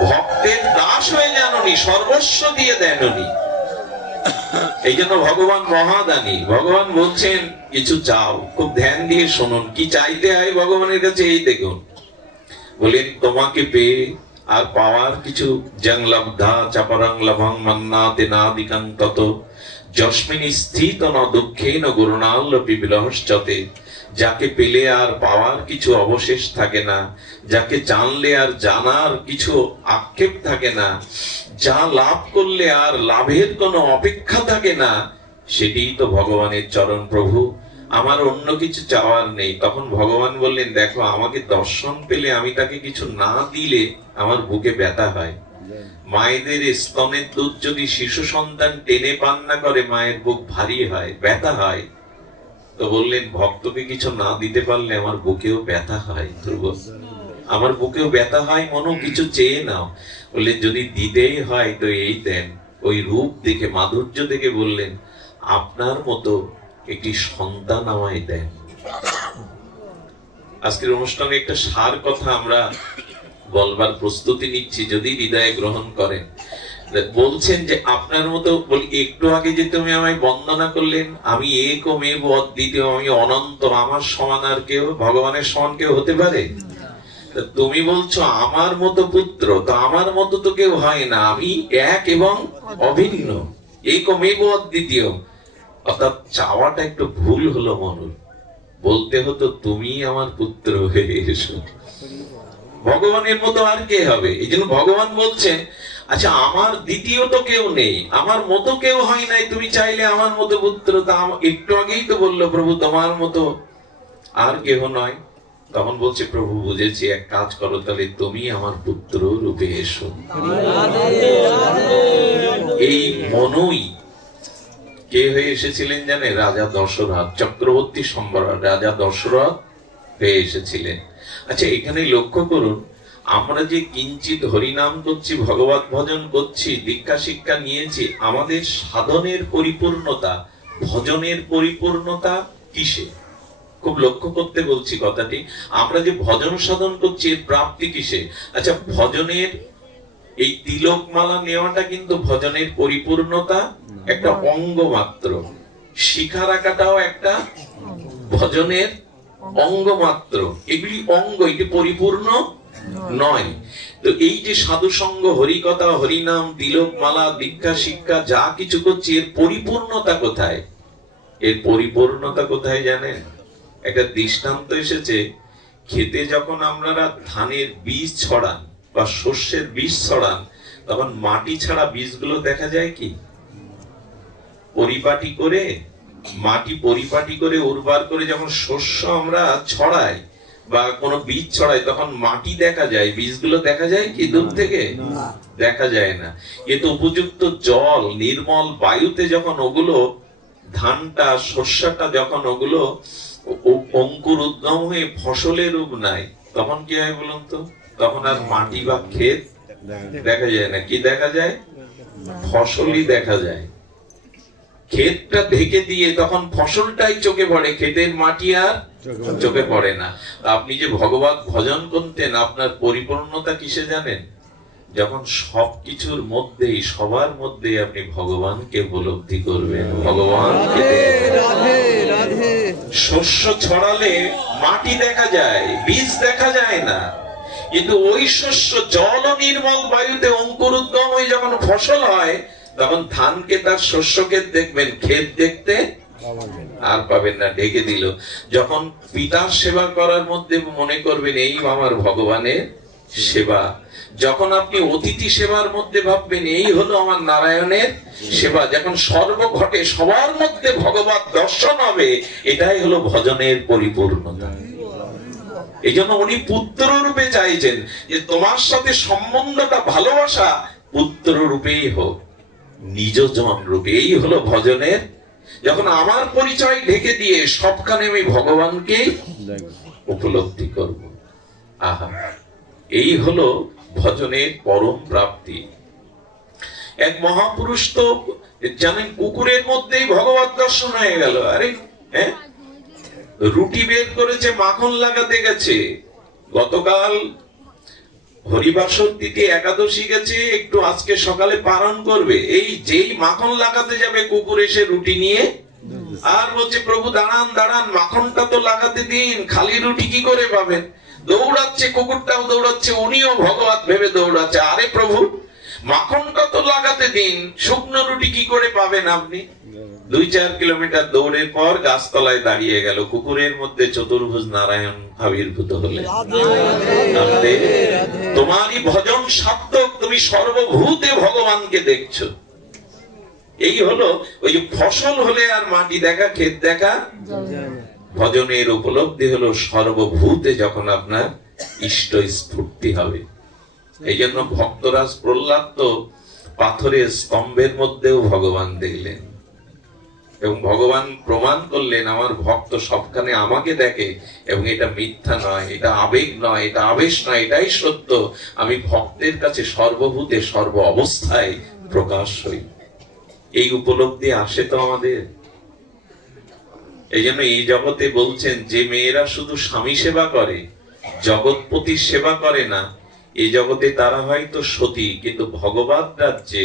ভক্তের দাস হয়ে যান উনি, সর্বস্ব দিয়ে দেন উনি। এই জন্য ভগবান মহাদানী। ভগবান বলছেন কিছু চাও, খুব ধ্যান দিয়ে শুনুন। কি চাইতে হয় ভগবানের কাছে? এই দেখুন, বলেন তোমাকে পেয়ে আর পাওয়ার কিছু, জং লব্ধা চাপরং লভং মন্নাতে নাদিকং তত যস্মিন স্থিত ন দুঃখেন গুরুণাল্লপি বিলহশ্চতে। যাকে পেলে আর পাওয়ার কিছু অবশেষ থাকে না, যাকে জানলে আর জানার কিছু আক্ষেপ থাকে না, যা লাভ করলে আর লাভের কোনো অপেক্ষা থাকে না, সেটাই তো ভগবানের চরণ। প্রভু আমার অন্য কিছু চাওয়ার নেই। তখন ভগবান বললেন, দেখো আমাকে দর্শন পেলে আমি তাকে কিছু না দিলে আমার বুকে ব্যথা হয়। মায়েদের স্তনের দুধ যদি শিশু সন্তান টেনে পান না করে, মায়ের বুক ভারী হয়, ব্যথা হয়। তো বললেন, ভক্তকে কিছু না দিতে পারলে আমার বুকেও ব্যথা হয়। ধ্রুব, আমার বুকেও ব্যথা হয়, মনও কিছু চেয়ে নাও। বললেন, যদি দিতেই হয় তো এই দেন। ওই রূপ দেখে, মাধুর্য দেখে বললেন, আপনার মতো একটি সন্তান আমায় দেন। আজকের অনুষ্ঠানে একটা সার কথা আমরা বলবার প্রস্তুতি নিচ্ছি, যদি হৃদয়ে গ্রহণ করেন। বলছেন যে আপনার মতো, বলি একটু আগে যে তুমি আমায় বন্দনা করলেন, আমি একমেব অদ্বিতীয়, আমি অনন্ত, আমার সমান আর কেউ, ভগবানের সমান কেউ হতে পারে? তুমি বলছো আমার মতো পুত্র, তো আমার মতো তো কেউ হয় না, আমি এক এবং অভিন্ন, একমেব অদ্বিতীয়। অর্থাৎ চাওয়াটা একটু ভুল হলো মনুর, বলতে হতো তুমি আমার পুত্র হয়ে এসো। ভগবানের মতো আর কে হবে? এই জন্য ভগবান বলছেন, আচ্ছা আমার দ্বিতীয় তো কেউ নেই, আমার মতো কেউ হয় নাই, তুমি চাইলে আমার মতো পুত্র। তা একটু আগেই তো বললো প্রভু তোমার মতো আর কেহ নয়। তখন বলছে, প্রভু বুঝেছি, এক কাজ করো তাহলে, তুমি আমার পুত্র রূপে এসো। এই মনুই কে হয়ে এসেছিলেন জানে? রাজা দশরথ, চক্রবর্তী সম্রাট রাজা দশরথ হয়ে এসেছিলেন। আচ্ছা এখানে লক্ষ্য করুন, আমরা যে কিঞ্চিত হরিনাম করছি, ভগবত ভজন করছি, দীক্ষা শিক্ষা নিয়েছি, আমাদের সাধনের পরিপূর্ণতা, ভজনের পরিপূর্ণতা কিসে? খুব লক্ষ্য করতে বলছি কথাটি। আমরা যে ভজন সাধন করছি, এর প্রাপ্তি কিসে? আচ্ছা ভজনের এই তিলক মালা নেওয়াটা কিন্তু ভজনের পরিপূর্ণতা একটা অঙ্গ মাত্র। শিখা রাখাটাও একটা ভজনের অঙ্গ মাত্র। এগুলি অঙ্গ, এটি পরিপূর্ণ নয়। তো এই যে সাধু সঙ্গ, হরিকথা, হরিনাম, তিলক মালা, দীক্ষা শিক্ষা যা কিছু করছি, এর পরিপূর্ণতা কোথায়? এর পরিপূর্ণতা কোথায় জানেন? একটা দৃষ্টান্ত এসেছে, খেতে যখন আপনারা ধানের বীজ ছড়ান বা শস্যের বীজ ছড়ান, তখন মাটি ছাড়া বীজগুলো দেখা যায় কি? পরিপাটি করে, মাটি পরিপাটি করে উর্বর করে যখন শস্য আমরা ছড়াই বা কোনো বীজ ছড়াই, তখন মাটি দেখা যায়, বীজগুলো দেখা যায় কি দূর থেকে? দেখা যায় না। কিন্তু উপযুক্ত জল, নির্মল বায়ুতে যখন ওগুলো, ধানটা, শস্যটা যখন ওগুলো অঙ্কুর উদ্গম হয়ে ফসলের রূপ নেয়, তখন কি হয় বলুন তো? তখন আর মাটি বা ক্ষেত দেখা যায় না। কি দেখা যায়? ফসলই দেখা যায়। ক্ষেতটা ঢেকে দিয়ে তখন ফসলটাই চোখে পড়ে, ক্ষেতের মাটি আর চোখে পড়ে না। আপনি যে ভগবত ভজন করতেন, আপনার পরিপূর্ণতা কিসে জানেন? যখন সবকিছুর মধ্যেই সবার মধ্যে আপনি ভগবানকে উপলব্ধি করবেন, ভগবানকে শস্য ছড়ালে মাটি দেখা যায়, বীজ দেখা যায় না, কিন্তু ওই শস্য জল ও নির্মল বায়ুতে অঙ্কুরোদ্গম হয়ে যখন ফসল হয়, তখন ধানকে তার শস্যকে দেখবেন, ক্ষেত দেখতে আর পাবেন না, ঢেকে দিল। যখন পিতার সেবা করার মধ্যে মনে করবেন এই আমার ভগবানের সেবা, যখন আপনি অতিথি সেবার মধ্যে ভাববেন এই হলো আমার নারায়ণের সেবা, যখন সর্ব ঘটে সবার মধ্যে ভগবত দর্শন হবে, এটাই হলো ভজনের পরিপূর্ণতা। এই জন্য উনি পুত্র রূপে চাইছেন যে তোমার সাথে সম্বন্ধটা ভালোবাসা পুত্র রূপেই হোক, নিজজন রূপে। এই হলো ভজনের, যখন আমার পরিচয় ঢেকে দিয়ে সবখানে আমি ভগবানকে উপলব্ধি করব। আহা, এই হলো ভজনের পরম প্রাপ্তি। এক মহাপুরুষ তো জানেন কুকুরের মধ্যেই ভগবত দর্শন হয়ে গেল। আরে হ্যাঁ, রুটি বের করেছে, মাখন লাগাতে গেছে। গতকাল হরিবাসর তিথি একাদশী গেছে, একটু আজকে সকালে পালন করবে। এই যেই মাখন লাগাতে যাবে কুকুর এসে রুটি নিয়ে আর বলছে প্রভু দাঁড়ান দাঁড়ান, মাখনটা তো লাগাতে দিন, খালি রুটি কি করে পাবেন? দৌড়াচ্ছে, কুকুরটাও দৌড়াচ্ছে, উনিও ভগবত ভেবে দৌড়াচ্ছে। আরে প্রভু মাখনটা তো লাগাতে দিন, শুকনো রুটি কি করে পাবেন আপনি? 2-4 কিলোমিটার দৌড়ের পর গাছতলায় দাঁড়িয়ে গেল, কুকুরের মধ্যে চতুর্ভুজ নারায়ণ আবির্ভূত হলেন। তোমারই ভজন সার্থক, তুমি সর্বভূতে ভগবানকে দেখছো। এই হলো ওই যে ফসল হলে আর মাটি দেখা, ক্ষেত দেখা, ভজনের উপলব্ধি হলো সর্বভূতে যখন আপনার ইষ্ট স্ফূর্তি হবে। এই জন্য ভক্তরাজ প্রহ্লাদ তো পাথরের স্তম্ভের মধ্যেও ভগবান দেখলেন এবং ভগবান প্রমাণ করলেন আমার ভক্ত সবখানে আমাকে দেখে এবং এটা মিথ্যা নয়, এটা আবেগ নয়, এটা আবেশ নয়, এটাই সত্য। আমি ভক্তের কাছে সর্বভূতে সর্ব অবস্থায় প্রকাশ হই। এই উপলব্ধি আসে তো আমাদের। এই জন্য এই জগতে বলছেন যে মেয়েরা শুধু স্বামী সেবা করে, জগৎপতির সেবা করে না, এই জগতে তারা হয়তো সতী, কিন্তু ভগবত রাজ্যে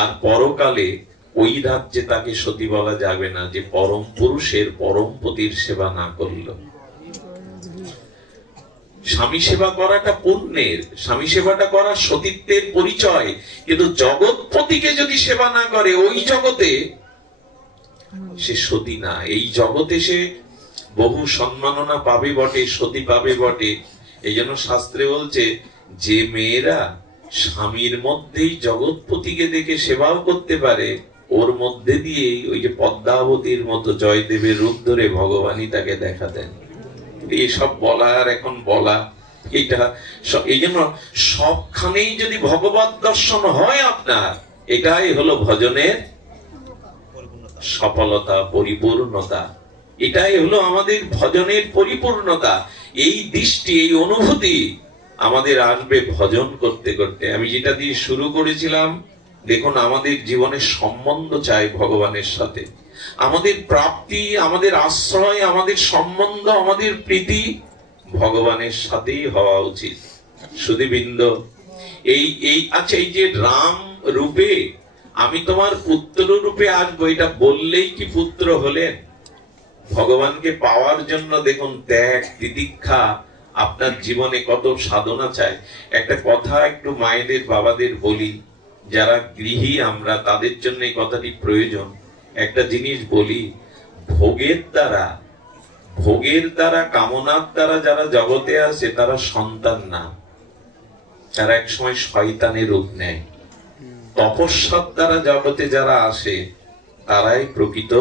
আর পরকালে ওই রাজ্যে তাকে সতী বলা যাবে না যে পরম পুরুষের পরম পতির সেবা না করলো। স্বামী সেবা করাটা পুণ্যের, স্বামী সেবাটা করা সতীত্বের পরিচয়, কিন্তু জগৎপতিকে যদি সেবা না করে ওই জগতে সে সতী না। এই জগতে সে বহু সম্মাননা পাবে বটে, সতী পাবে বটে। এই জন্য শাস্ত্রে বলছে যে মেয়েরা স্বামীর মধ্যেই জগৎপতিকে দেখে সেবাও করতে পারে, ওর মধ্যে দিয়ে ওই যে পদ্মাবতীর মতো জয়দেবের রূপ ধরে ভগবানই তাকে দেখা দেন। এসব বলার এখন বলা, এটা এই জন্য সবখানেই যদি ভগবত দর্শন হয় আপনার, এটাই হলো ভজনের সফলতা, পরিপূর্ণতা। এটাই হলো আমাদের ভজনের পরিপূর্ণতা। এই দৃষ্টি, এই অনুভূতি আমাদের আসবে ভজন করতে করতে। আমি যেটা দিয়ে শুরু করেছিলাম, দেখুন আমাদের জীবনের সম্বন্ধ চাই ভগবানের সাথে, আমাদের প্রাপ্তি, আমাদের আশ্রয়, আমাদের সম্বন্ধ, আমাদের প্রীতি ভগবানের সাথেই হওয়া উচিত। সুধীবৃন্দ, এই আচ্ছা, এই যে রাম রূপে আমি তোমার পুত্র রূপে আসবো, এটা বললেই কি পুত্র হলেন? ভগবানকে পাওয়ার জন্য দেখুন ত্যাগ, তিতিক্ষা, আপনার জীবনে কত সাধনা চাই। একটা কথা একটু মায়েদের বাবাদের বলি, যারা গৃহী আমরা তাদের জন্য এই কথাটি প্রয়োজন। একটা জিনিস বলি, ভোগের দ্বারা কামনার দ্বারা যারা জগতে আসে তারা সন্তান না, তারা এক সময় শয়তানের রূপ নেয়। তপস্যার দ্বারা জগতে যারা আসে তারাই প্রকৃত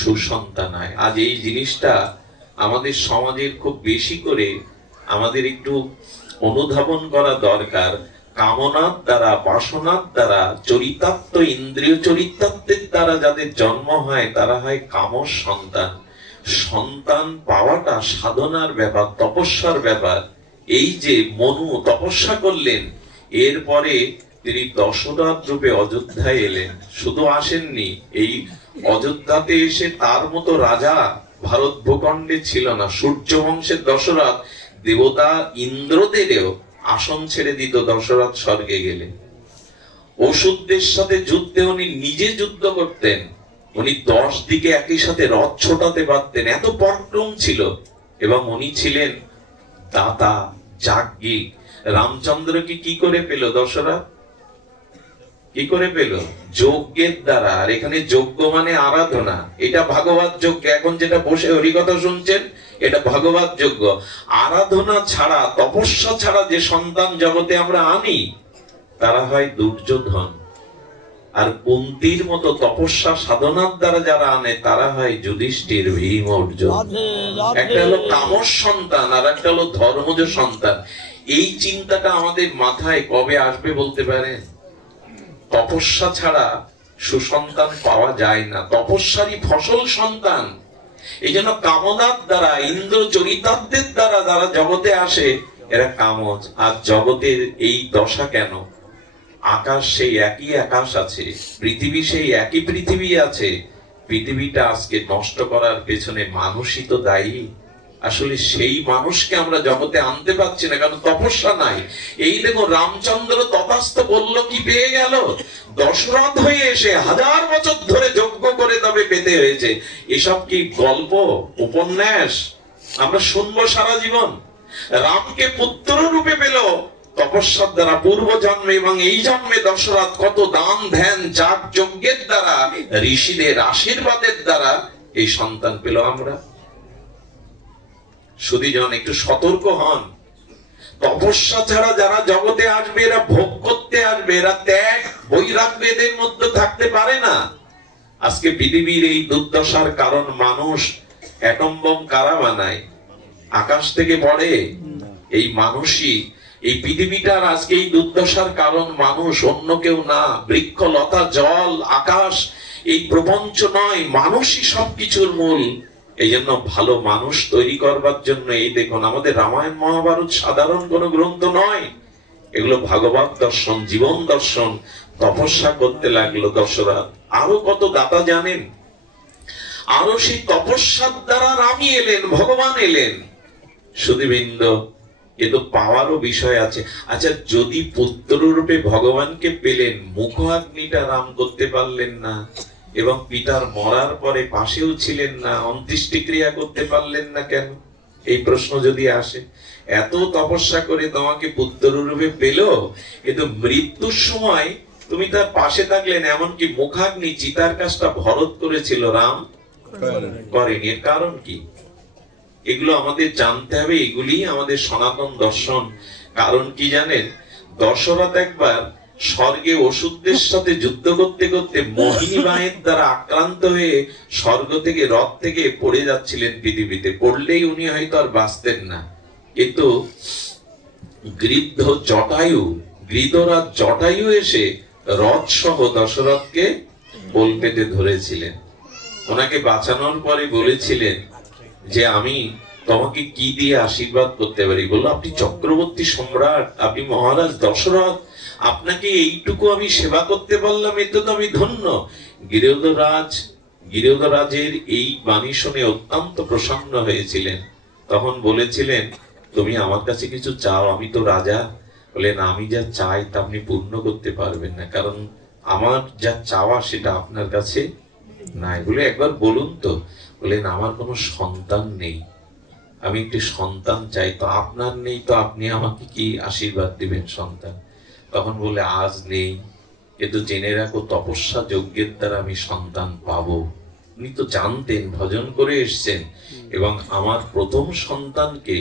সুসন্তান হয়। আজ এই জিনিসটা আমাদের সমাজের খুব বেশি করে আমাদের একটু অনুধাবন করা দরকার। কামনার দ্বারা, বাসনার দ্বারা, চরিতার্থ, ইন্দ্রিয় চরিতার্থের দ্বারা যাদের জন্ম হয় তারা হয় কামর সন্তান। সন্তান পাওয়াটা সাধনার ব্যাপার, তপস্যার ব্যাপার। এই যে মনু তপস্যা করলেন, এরপরে তিনি দশরথ রূপে অযোধ্যায় এলেন। শুধু আসেননি, এই অযোধ্যাতে এসে তার মতো রাজা ভারত ভূখণ্ডে ছিল না। সূর্য বংশের দশরথ দেবতা ইন্দ্রদেবেও আসন ছেড়ে দিত দশরথ স্বর্গে গেলে। অসুরদের সাথে যুদ্ধে উনি নিজে যুদ্ধ করতেন, উনি 10 দিকে একই সাথে রথ ছোটাতে পারতেন, এত পরাক্রম ছিল। এবং উনি ছিলেন দাতা, যাজ্ঞিক। রামচন্দ্রকে কি করে পেল দশরথ? কি করে পেল? যজ্ঞের দ্বারা। আর এখানে যজ্ঞ মানে আরাধনা, এটা ভাগবত যজ্ঞ। এখন যেটা বসে হরিকথা শুনছেন, এটা ভাগবত যজ্ঞ। আরাধনা ছাড়া, তপস্যা ছাড়া যে সন্তান জগতে আমরা আনি, তারা হয় দুর্যোধন। আর কুন্তির মতো তপস্যা সাধনার দ্বারা যারা আনে, তারা হয় যুধিষ্ঠির, ভীম, অর্জুন। একটা হলো কামস সন্তান, আর একটা হলো ধর্মজ সন্তান। এই চিন্তাটা আমাদের মাথায় কবে আসবে বলতে পারেন? তপস্যা ছাড়া সুসন্তান পাওয়া যায় না, তপস্যারই ফসল সন্তান। এই জন্য কামনার দ্বারা, ইন্দ্র চরিতার্থের দ্বারা যারা জগতে আসে, এরা কামজ। আর জগতের এই দশা কেন? আকাশ সেই একই আকাশ আছে, পৃথিবী সেই একই পৃথিবী আছে। পৃথিবীটা আজকে নষ্ট করার পেছনে মানুষই তো দায়ী। আসলে সেই মানুষকে আমরা জগতে আনতে পারছি না, কারণ তপস্যা নাই। এই দেখো, রামচন্দ্র তথাস্থ বলল, কি পেয়ে গেল? দশরথ হয়ে এসে 1000 বছর ধরে যজ্ঞ করে তবে পেতে হয়েছে। এসব কি গল্প, উপন্যাস আমরা শুনবো সারা জীবন? রামকে পুত্র রূপে পেল তপস্যার দ্বারা পূর্ব জন্মে, এবং এই জন্মে দশরথ কত দান ধ্যান যাগ যজ্ঞের দ্বারা, ঋষিদের আশীর্বাদের দ্বারা এই সন্তান পেল আমরা। সুধীজন, একটু সতর্ক হন। তপস্যা ছাড়া যারা জগতে আসবে, এরা ভোগ করতে আসবে, এরা ত্যাগ বৈরাগ্যের মধ্যে থাকতে পারে না। আজকে পৃথিবীর এই দুর্দশার কারণ মানুষ। অ্যাটম বোম কারা বানায়? আকাশ থেকে পড়ে? এই মানুষই। এই পৃথিবীটার আজকে এই দুর্দশার কারণ মানুষ, অন্য কেউ না। বৃক্ষ, লতা, জল, আকাশ, এই প্রপঞ্চ নয়, মানুষই সবকিছুর মূল। এই জন্য ভালো মানুষ তৈরি করবার জন্য, এই দেখুন, আমাদের রামায়ণ মহাভারত সাধারণ কোন গ্রন্থ নয়, এগুলো ভাগবত দর্শন, জীবন দর্শন। তপস্যা করতে লাগলো দশরথ। আরো কত দাতা জানেন? আরো সেই তপস্যার দ্বারা রামই এলেন, ভগবান এলেন। সুধীবৃন্দ, এ তো পাওয়ারও বিষয় আছে। আচ্ছা, যদি পুত্র রূপে ভগবানকে পেলেন, মুখাগ্নিটা রাম করতে পারলেন না, এবং পিতার মরার পরে পাশেও ছিলেন না, অন্ত্যেষ্টিক্রিয়া করতে পারলেন না কেন? এই প্রশ্ন যদি আসে, এত তপস্যা করে তোমাকে পুত্র রূপে পেল, কিন্তু মৃত্যুর সময় তুমি তার পাশে থাকলেন। এমনকি মুখাগ্নি, চিতার কাজটা ভরত করেছিল, রাম করেনি। এর কারণ কি? এগুলো আমাদের জানতে হবে, এগুলি আমাদের সনাতন দর্শন। কারণ কি জানেন? দশরথ একবার স্বর্গে অসুরদের সাথে যুদ্ধ করতে করতে মোহিনী বাহির দ্বারা আক্রান্ত হয়ে স্বর্গ থেকে, রথ থেকে পড়ে যাচ্ছিলেন পৃথিবীতে। পড়লেই উনি হয়তো আর বাঁচতেন না, কিন্তু গৃদ্ধ জটায়ু, গৃধরাজ জটায়ু এসে রথ সহ দশরথকে কোল পেতে ধরেছিলেন। ওনাকে বাঁচানোর পরে বলেছিলেন যে, আমি তোমাকে কি দিয়ে আশীর্বাদ করতে পারি? বললো, আপনি চক্রবর্তী সম্রাট, আপনি মহারাজ দশরথ, আপনাকে এইটুকু আমি সেবা করতে পারলাম, এতে তো আমি ধন্য। গিরিধরাজের এই বাণী শুনে অত্যন্ত প্রসন্ন হয়েছিলেন। তখন বলেছিলেন, তুমি আমার কাছে কিছু চাও, আমি তো রাজা। বলেন, আমি যা চাই তা আপনি পূর্ণ করতে পারবেন না, কারণ আমার যা চাওয়া সেটা আপনার কাছে নাই। বলে, একবার বলুন তো। বলেন, আমার কোনো সন্তান নেই, আমি একটি সন্তান চাই। তো আপনার নেই, তো আপনি আমাকে কি আশীর্বাদ দিবেন সন্তান? তখন বলে, আজ নেই, কিন্তু জেনে রাখো, তপস্যা যজ্ঞের দ্বারা আমি সন্তান পাবো। উনি তো জানতেন, ভজন করে এসছেন। এবং আমার প্রথম সন্তানকে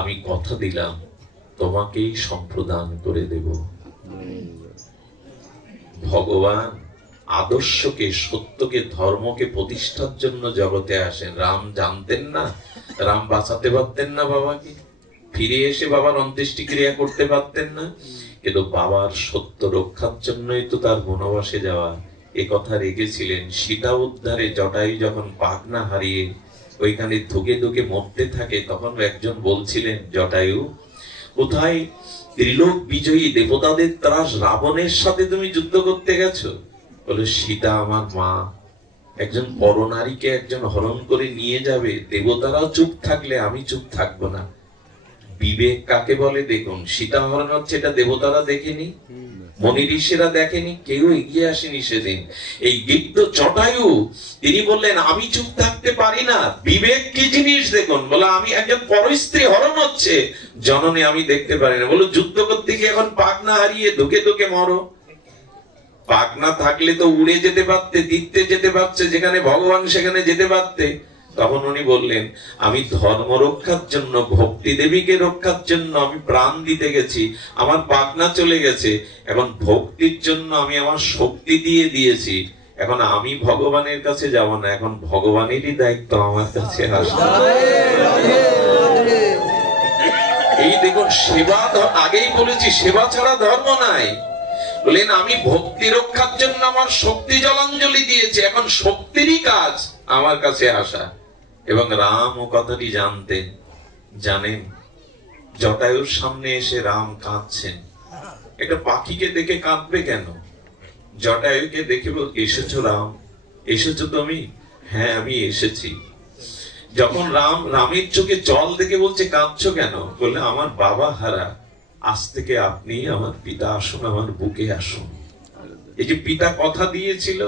আমি কথা দিলাম, তোমাকেই সম্প্রদান করে দেব। ভগবান আদর্শকে, সত্যকে, ধর্মকে প্রতিষ্ঠার জন্য জগতে আসেন। রাম জানতেন না? রাম বাঁচাতে পারতেন না বাবাকে? ফিরে এসে বাবার অন্ত্যেষ্টিক্রিয়া করতে পারতেন না? কিন্তু বাবার সত্য রক্ষার জন্যই তো তার বনবাসে যাওয়া। এ কথা রেখেছিলেন। সীতা উদ্ধারে জটায়ু যখন পাখনা হারিয়ে ওইখানে ধুকে ধুকে মরতে থাকে, তখন একজন বলছিলেন, জটায়ু, কোথায় ত্রিলোক বিজয়ী দেবতাদের ত্রাস রাবণের সাথে তুমি যুদ্ধ করতে গেছো? বলে, সীতা আমার মা। একজন পরনারীকে একজন হরণ করে নিয়ে যাবে, দেবতারাও চুপ থাকলে আমি চুপ থাকবো না। বিবেক কাকে বলে দেখুন। সীতাহরণ হচ্ছে, এটা দেবতারা দেখেনি, মনি ঋষিরা দেখেনি, কেউ এগিয়ে আসেনি সেদিন। এই গিদ্ধ জটায়ু তিনি বললেন আমি চুপ থাকতে পারি না, বিবেক কি জিনিস দেখুন। বলে আমি একজন পরস্ত্রী হরণ হচ্ছে, জননী আমি দেখতে পারি না। বলো যুদ্ধ করতে গিয়ে এখন পাখনা হারিয়ে ধুকে ধুকে মরো। পাখনা থাকলে তো উড়ে যেতে পারতে, তীর্থে যেতে পারছে, যেখানে ভগবান সেখানে যেতে পারতে। তখন উনি বললেন আমি ধর্ম রক্ষার জন্য, ভক্তি দেবীকে রক্ষার জন্য আমি প্রাণ দিতে গেছি, আমার পাখনা চলে গেছে, এখন ভক্তির জন্য আমি আমার শক্তি দিয়ে দিয়েছি, এখন আমি ভগবানের কাছে যাব না, এখন ভগবানেরই দায়িত্ব আমার কাছে আসে। এই দেখুন সেবা, আগেই বলেছি সেবা ছাড়া ধর্ম নাই। বলেন আমি ভক্তি রক্ষার জন্য আমার শক্তি জলাঞ্জলি দিয়েছি, এখন শক্তিরই কাজ আমার কাছে আসা। এবং রাম ও কথাটি জানতেন। জানেন জটায়ুর সামনে এসে রাম কাঁদছেন। একটা পাখিকে দেখে কাঁদবে কেন? জটায়ুকে দেখে বল এসেছো রাম, এসেছো তুমি? হ্যাঁ আমি এসেছি। যখন রামের চোখে জল দেখে বলছে কাঁদছো কেন? বললে আমার বাবা হারা, আজ থেকে আপনি আমার পিতা, আসুন আমার বুকে আসুন। এই যে পিতা কথা দিয়েছিল,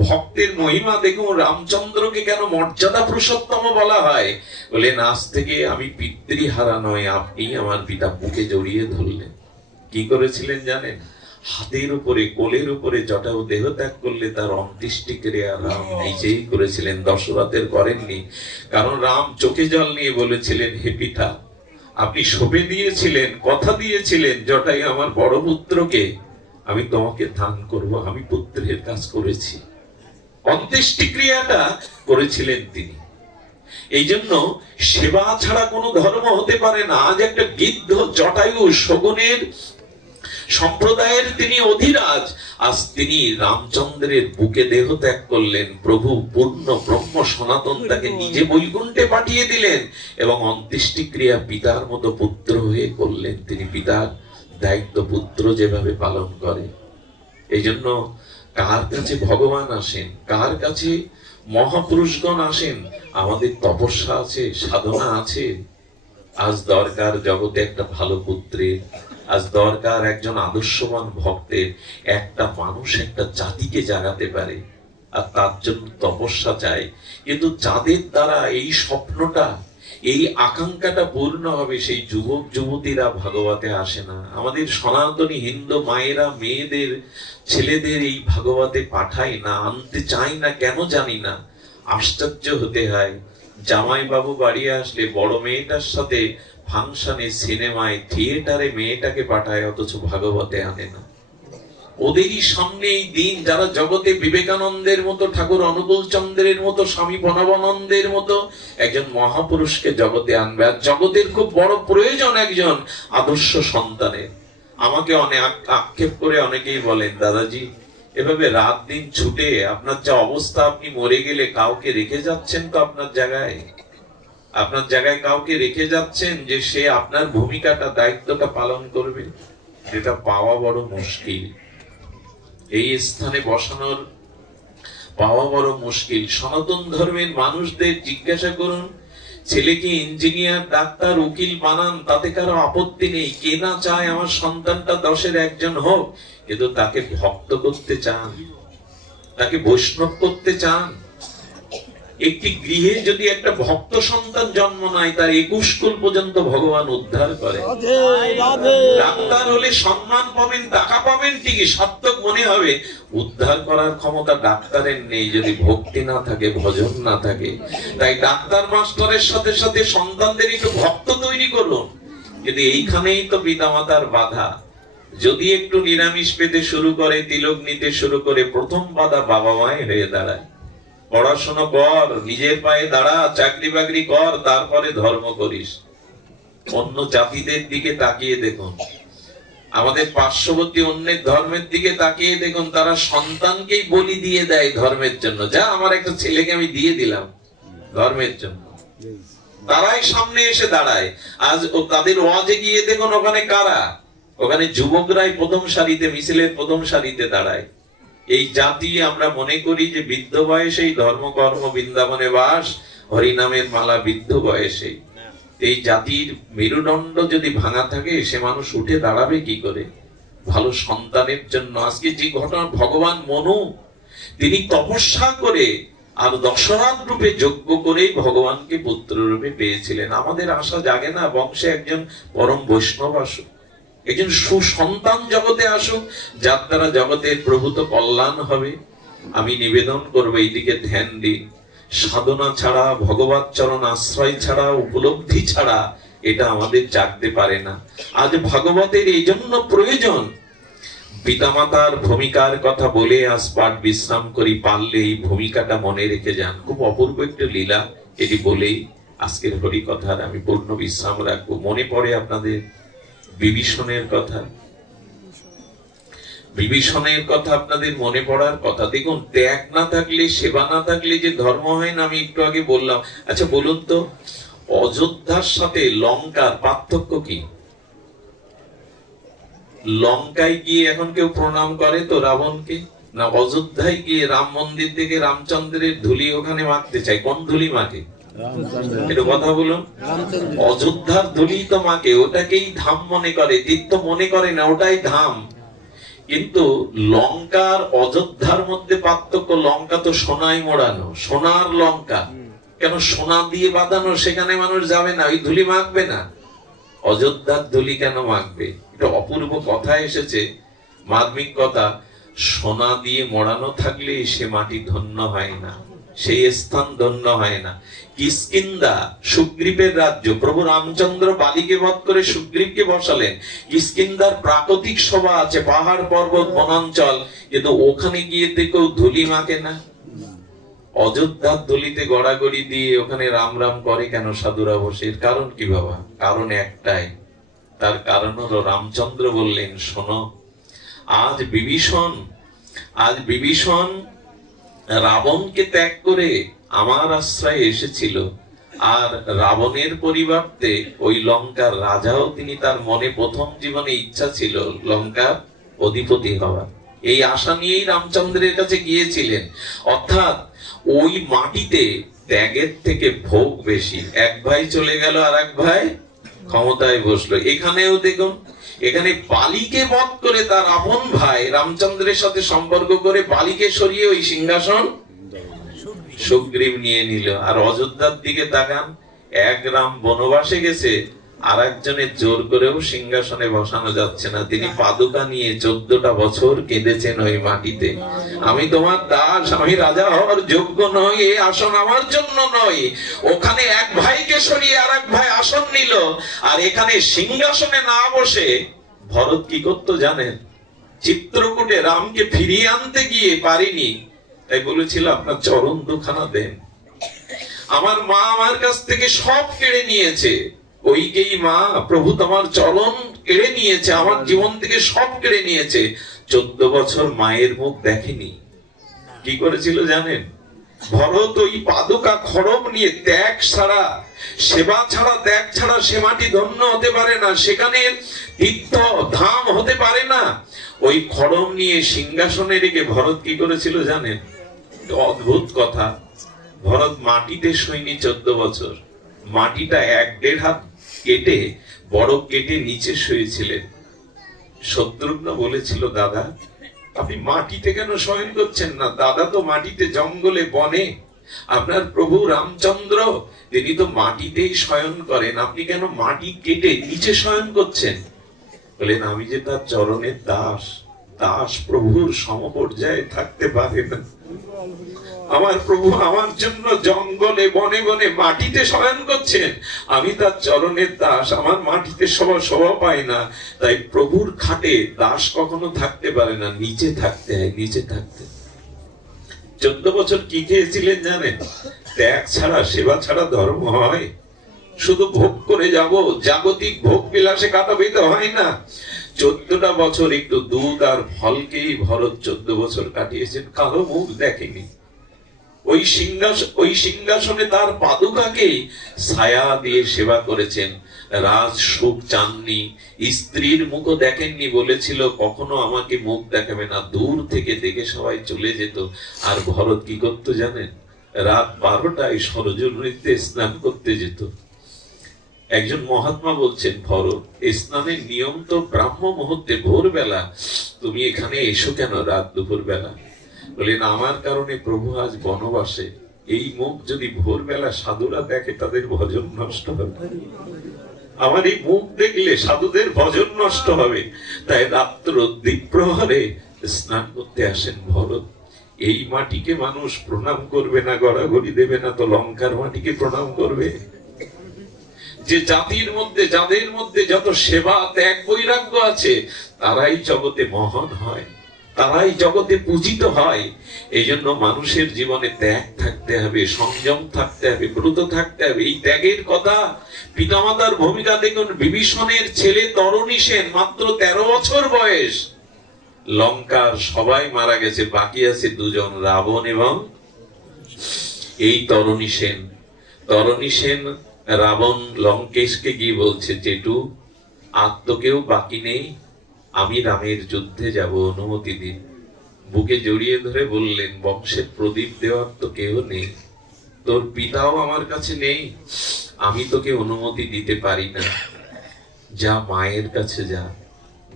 ভক্তের মহিমা দেখুন। রামচন্দ্রকে কেন মর্যাদা পুরুষোত্তম বলা হয়? বলে আজ থেকে আমি পিতৃহারা নয়, আপনি আমার পিতা। বুকে জড়িয়ে ধরলেন। কি করেছিলেন জানেন? হাতের উপরে, কোলের উপরে জটায়ু দেহ ত্যাগ করলে তার অন্ত্যেষ্টি ক্রিয়া রাম নিজেই করেছিলেন, দশরথের করেননি। কারণ রাম চোখে জল নিয়ে বলেছিলেন হে পিতা, আপনি শপে দিয়েছিলেন, কথা দিয়েছিলেন জটায়ু আমার বড় পুত্রকে আমি তোমাকে দান করব, আমি পুত্রের কাজ করেছি। অন্ত্যেষ্টি ক্রিয়াটা করেছিলেন তিনি। এই জন্য সেবা ছাড়া কোনো ধর্ম হতে পারে না। আজ একটা গিদ্ধ জটায়ু শগুনের সম্প্রদায়ের তিনি অধিরাজ, আজ তিনি রামচন্দ্রের বুকে দেহ ত্যাগ করলেন। প্রভু পূর্ণ ব্রহ্ম সনাতন তাকে নিজে বৈকুণ্ঠে পাঠিয়ে দিলেন এবং অন্ত্যেষ্টি ক্রিয়া পিতার মতো পুত্র হয়ে করলেন। তিনি পিতার দায়িত্ব পুত্র যেভাবে পালন করে। এই জন্য কার কাছে ভগবান আসেন, কার কাছে মহাপুরুষগণ আসেন? আমাদের তপস্যা আছে, সাধনা আছে। আজ দরকার জগতে একটা ভালো পুত্রের, আজ দরকার একজন আদর্শবান ভক্তের। একটা মানুষ একটা জাতিকে জাগাতে পারে, আর তার জন্য তপস্যা চাই। কিন্তু যাদের দ্বারা এই স্বপ্নটা, এই আকাঙ্ক্ষাটা পূর্ণ হবে, সেই যুবক যুবতীরা ভাগবতে আসে না। আমাদের সনাতনী হিন্দু মায়েরা মেয়েদের, ছেলেদের এই ভাগবতে পাঠায় না, আনতে চাই না, কেন জানি না। আশ্চর্য হতে হয়, জামাই বাবু বাড়ি আসলে বড় মেয়েটার সাথে ফাংশনে, সিনেমায়, থিয়েটারে মেয়েটাকে পাঠায়, অথচ ভাগবতে আনে না। ওদেরই সামনে এই দিন, যারা জগতে বিবেকানন্দের মতো, ঠাকুর অনুকূল চন্দ্রের মতো, স্বামী প্রণবানন্দের মতো একজন মহাপুরুষকে জগতে আনবে। আর জগতের খুব বড় প্রয়োজন একজন আদর্শ সন্তানের। আমাকে অনেক আক্ষেপ করে অনেকেই বলেন, দাদাজি এভাবে রাত দিন ছুটে আপনার যা অবস্থা, আপনি মরে গেলে কাউকে রেখে যাচ্ছেন তো আপনার জায়গায়? আপনার জায়গায় কাউকে রেখে যাচ্ছেন যে সে আপনার ভূমিকাটা, দায়িত্বটা পালন করবে? যেটা পাওয়া বড় মুশকিল, এই স্থানে বসানোর পাওয়া বড় মুশকিল। সনাতন ধর্মের মানুষদের জিজ্ঞাসা করুন, ছেলেকে ইঞ্জিনিয়ার, ডাক্তার, উকিল বানান, তাতে কারো আপত্তি নেই। কে না চায় আমার সন্তানটা 10-এর একজন হোক? কিন্তু তাকে ভক্ত করতে চান, তাকে বৈষ্ণব করতে চান। একটি গৃহে যদি একটা ভক্ত সন্তান জন্ম নেয়, তার 21 কুল পর্যন্ত ভগবান উদ্ধার করে। ডাক্তার হলে সম্মান পাবেন, টাকা পাবেন ঠিকই, সার্থক মনে হবে। উদ্ধার করার ক্ষমতা ডাক্তারের নেই যদি ভক্তি না থাকে, ভজন না থাকে। তাই ডাক্তার মাস্টারের সাথে সাথে সন্তানদের একটু ভক্ত তৈরি করুন। কিন্তু এইখানেই তো পিতামাতার বাধা। যদি একটু নিরামিষ পেতে শুরু করে, তিলক নিতে শুরু করে, প্রথম বাধা বাবা মায়ের হয়ে দাঁড়ায়। পড়াশোনা কর, নিজের পায়ে দাঁড়া, চাকরি বাকরি কর, তারপরে ধর্ম করিস। অন্য জাতিদের দিকে তাকিয়ে দেখুন, আমাদের পার্শ্ববর্তী অন্যের ধর্মের দিকে তাকিয়ে দেখুন, তারা সন্তানকেই বলি দিয়ে দেয় ধর্মের জন্য। যা, আমার একটা ছেলেকে আমি দিয়ে দিলাম ধর্মের জন্য। তারাই সামনে এসে দাঁড়ায়। আজ তাদের ওয়াজে গিয়ে দেখুন, ওখানে কারা? ওখানে যুবকরাই প্রথম সারিতে, মিছিলের প্রথম সারিতে দাঁড়ায়। এই জাতি আমরা মনে করি যে বৃদ্ধ বয়সেই ধর্মকর্ম, বৃন্দাবনে বাস, হরিনামের মালা বৃদ্ধ বয়সেই। এই জাতির মেরুদণ্ড যদি ভাঙা থাকে, সে মানুষ উঠে দাঁড়াবে কি করে ভালো সন্তানের জন্য? আজকে যে ঘটনা, ভগবান মনু তিনি তপস্যা করে আর দশরথ রূপে যজ্ঞ করে ভগবানকে পুত্র রূপে পেয়েছিলেন। আমাদের আশা জাগে না বংশে একজন পরম বৈষ্ণব আসুক, একজন সুসন্তান জগতে আসুক, যার দ্বারা জগতের প্রভূত কল্যাণ হবে। আমি নিবেদন করবো এইদিকে ধ্যান দিন। সাধনা ছাড়া, ভগবত চরণ আশ্রয় ছাড়া, উপলব্ধি ছাড়া এটা আমাদের জাগতে পারে না। আজ ভাগবতের এই জন্য প্রয়োজন। পিতামাতার ভূমিকার কথা বলে আজ পাঠ বিশ্রাম করি, পারলে এই ভূমিকাটা মনে রেখে যান। খুব অপূর্ব একটা লীলা, এটি বলেই আজকের হরি কথার আমি পূর্ণ বিশ্রাম রাখবো। মনে পড়ে আপনাদের বিভীষণের কথা, বিভীষণের কথা আপনাদের মনে পড়ার কথা। দেখুন, ত্যাগ না থাকলে, সেবা না থাকলে যে ধর্ম হয় না, আমি একটু আগে বললাম। আচ্ছা বলুন তো, অযোধ্যার সাথে লঙ্কার পার্থক্য কি? লঙ্কায় গিয়ে এখন কেউ প্রণাম করে তো রাবণকে? না অযোধ্যায় গিয়ে রাম মন্দির থেকে রামচন্দ্রের ধুলি ওখানে মাখতে চাই? কোন ধুলি মাখে? একটু কথা বলুন। অযোধ্যার ধুলি তো মাখে, ওটাকেই ধাম মনে করে, তীর্থ মনে করে না, ওটাই ধাম। কিন্তু লঙ্কার অযোধ্যার মধ্যে পার্থক্য, লঙ্কা তো সোনায় মোড়ানো, সোনার লঙ্কা। কেন? সোনা দিয়ে বাঁধানো, সেখানে মানুষ যাবে না, ওই ধুলি মাখবে না। অযোধ্যার ধুলি কেন মাখবে? এটা অপূর্ব কথা এসেছে, মার্মিক কথা। সোনা দিয়ে মোড়ানো থাকলে সে মাটি ধন্য হয় না, সেই স্থান ধন্য হয় না। কিষ্কিন্ধা সুগ্রীবের রাজ্য, প্রভু রামচন্দ্র বালিকে বধ করে সুগ্রীবকে বসালেন। কিষ্কিন্ধার প্রাকৃতিক শোভা আছে, পাহাড় পর্বত বনাঞ্চল, কিন্তু ওখানে গিয়ে কেউ ধুলি মাখে না। অযোধ্যার ধুলিতে গড়াগড়ি দিয়ে ওখানে রাম রাম করে কেন সাধুরা বসে? কারণ কি বাবা? কারণ একটাই, তার কারণ হলো রামচন্দ্র বললেন, শোনো, আজ বিভীষণ রাবণকে ত্যাগ করে আমার আশ্রয়ে এসেছিল, আর রাবণের পরিবর্তে ওই লঙ্কার রাজাও তিনি, তার মনে প্রথম জীবনে ইচ্ছা ছিল লঙ্কার অধিপতি হওয়ার। এই আশা নিয়েই রামচন্দ্রের কাছে গিয়েছিলেন। অর্থাৎ ওই মাটিতে ত্যাগের থেকে ভোগ বেশি। এক ভাই চলে গেল, আর এক ভাই ক্ষমতায় বসলো। এখানেও দেখুন, এখানে বালিকে বধ করে তার আপন ভাই রামচন্দ্রের সাথে সম্পর্ক করে বালিকে সরিয়ে ওই সিংহাসন সুগ্রীব নিয়ে নিল। আর অযোধ্যার দিকে তাকান, এক রাম বনবাসে গেছে, আর একজনের জোর করেও সিংহাসনে বসানো যাচ্ছে না। তিনি পাদুকা নিয়ে 14টা বছর কেঁদেছেন ওই মাটিতে। আমি তোমার দাস, আমি রাজা হওয়ার যোগ্য নই, এই আসন আমার জন্য নয়। ওখানে এক ভাইকে সরিয়ে আর এক ভাই আসন নিল, আর এখানে সিংহাসনে না বসে ভরত কি করতো জানেন? চিত্রকূটে রামকে ফিরিয়ে আনতে গিয়ে পারিনি, তাই বলেছিল আপনার চরণ দুখানা দেন। আমার মা আমার কাছ থেকে সব কেড়ে নিয়েছে, ওইকেই মা, প্রভু তোমার চরণ কেড়ে নিয়েছে, আমার জীবন থেকে সব কেড়ে নিয়েছে। 14 বছর মায়ের মুখ দেখেনি। কি করেছিল জানেন? ভরত ওই পাদুকা খড়ম নিয়ে, ত্যাগ ছাড়া, সেবা ছাড়া, ত্যাগ ছাড়া সে মাটি ধন্য হতে পারে না, সেখানে তীর্থ ধাম হতে পারে না। ওই খড়ম নিয়ে সিংহাসনে রেখে ভরত কি করেছিল জানেন? অদ্ভুত কথা। ভরত মাটিতে শোয়নি 14 বছর, মাটিটা 1-1.5 হাত কেটে, বড় কেটে নিচে শুয়েছিলেন। শত্রুঘ্ন বলেছিল, দাদা আপনি মাটিতে কেন শয়ন করছেন না? দাদা তো মাটিতে, জঙ্গলে, বনে। আপনার প্রভু রামচন্দ্র তিনি তো মাটিতেই শয়ন করেন, আপনি কেন মাটি কেটে নিচে শয়ন করছেন? বলেন, আমি যে তার চরণের দাস, দাস প্রভুর সমপর্যায়ে থাকতে পারে না। আমার প্রভু আমার জন্য জঙ্গলে, বনে বনে, মাটিতে শয়ন করছেন, আমি তার চরণের দাস, আমার মাটিতে শোভা পায় না। তাই প্রভুর খাটে দাস কখনো থাকতে পারে না, নিচে থাকতে হয়, নিচে থাকতে। 14 বছর কি খেয়েছিলেন জানেন? ত্যাগ ছাড়া, সেবা ছাড়া ধর্ম হয়? শুধু ভোগ করে যাব, জাগতিক ভোগ বিলাসে কাটাবে তো হয় না। 14টা বছর একটু দুধ আর ফলকেই ভরত 14 বছর কাটিয়েছেন, কারো মুখ দেখেনি। ওই সিংহাসনে তার পাদুকাকে ছায়া দিয়ে সেবা করেছেন। রাজ সুখ চাননি, স্ত্রীর মুখও দেখেননি, বলেছিল কখনো আমাকে মুখ দেখাবে না, দূর থেকে দেখে সবাই চলে যেত। আর ভরত কি করতো জানেন? রাত 12টায় সরজু নদীতে স্নান করতে যেত। একজন মহাত্মা বলছেন, ভরত, স্নানের নিয়ম তো ব্রাহ্ম মুহূর্তে, ভোরবেলা, তুমি এখানে এসো কেন রাত দুপুর বেলা? বলেন, আমার কারণে প্রভু আজ বনবাসে। এই মুখ যদি ভোরবেলা সাধুরা দেখে তাদের ভজন নষ্ট হবে। আমার এই মুখ দেখলে সাধুদের ভজন নষ্ট হবে। তাই রাত্র দ্বীপ্রহরে স্নান করতে আসেন ভরত। এই মাটিকে মানুষ প্রণাম করবে না, গড়াগড়ি দেবে না, তো লঙ্কার মাটিকে প্রণাম করবে? যে জাতির মধ্যে, যাদের মধ্যে যত সেবা ত্যাগ বৈরাগ্য আছে, তারাই জগতে মহান হয়, তারাই জগতে পূজিত হয়। এই জন্য মানুষের জীবনে ত্যাগ থাকতে হবে, সংযম থাকতে হবে, ব্রত থাকতে হবে। এই ত্যাগের কথা পিতামাতার ভূমিকা দেখুন। বিভীষণের ছেলে তরণী সেন, মাত্র 13 বছর বয়স, লঙ্কার সবাই মারা গেছে, বাকি আছে দুজন, রাবণ এবং এই তরণী সেন। তরণী সেন রাবণ লঙ্কেশকে গিয়ে বলছে, জেঠু, আর তো কেউ বাকি নেই, আমি রামের যুদ্ধে যাব, অনুমতি দিন। বুকে জড়িয়ে ধরে বললেন, বংশের প্রদীপ দেওয়ার তো কেউ নেই, তোর পিতাও আমার কাছে নেই, আমি তোকে অনুমতি দিতে পারি না, যা মায়ের কাছে যা।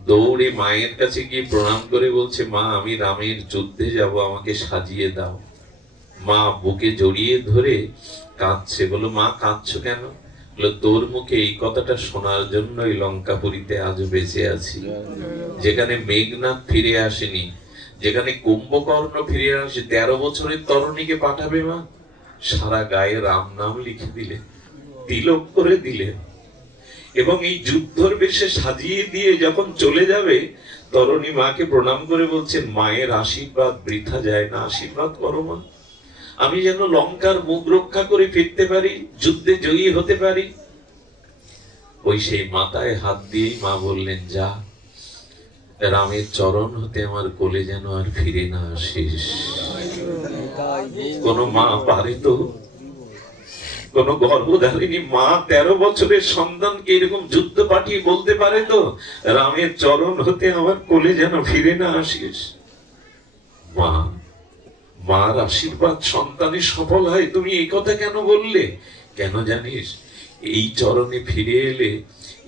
দৌড়ে মায়ের কাছে গিয়ে প্রণাম করে বলছে, মা, আমি রামের যুদ্ধে যাব, আমাকে সাজিয়ে দাও। মা বুকে জড়িয়ে ধরে কাঁদছে। বলো, মা কাঁদছো কেন? বলো, তোর মুখে এই কথাটা শোনার জন্যই লঙ্কাপুরীতে আজও বেঁচে আছি, যেখানে মেঘনাথ ফিরে আসেনি, যেখানে কুম্ভকর্ণ ফিরে আসে। 13 বছরের তরুণীকে পাঠাবে মা, সারা গায়ে রাম নাম লিখে দিলে, তিলক করে দিলে, এবং এই যুদ্ধর বেশে সাজিয়ে দিয়ে যখন চলে যাবে, তরুণী মাকে প্রণাম করে বলছেন, মায়ের আশীর্বাদ বৃথা যায় না, আশীর্বাদ করো মা, আমি যেন লঙ্কার মুখ রক্ষা করে ফিরতে পারি, যুদ্ধে জয়ী হতে পারি। ওই সেই মাথায় হাত দিয়ে মা বললেন, যা, রামের চরণ হতে আমার কোলে যেন আর ফিরে না আসিস। কোন মা পারে তো? কোন গর্ভধারিণী মা 13 বছরের সন্তানকে এরকম যুদ্ধ পাঠিয়ে বলতে পারে তো, রামের চরণ হতে আমার কোলে যেন ফিরে না আসিস? মা, মার আশীর্বাদ সন্তানের সফল হয়। তুমি এই কথা কেন বললে? কেন জানিস? এই চরণে ফিরে এলে,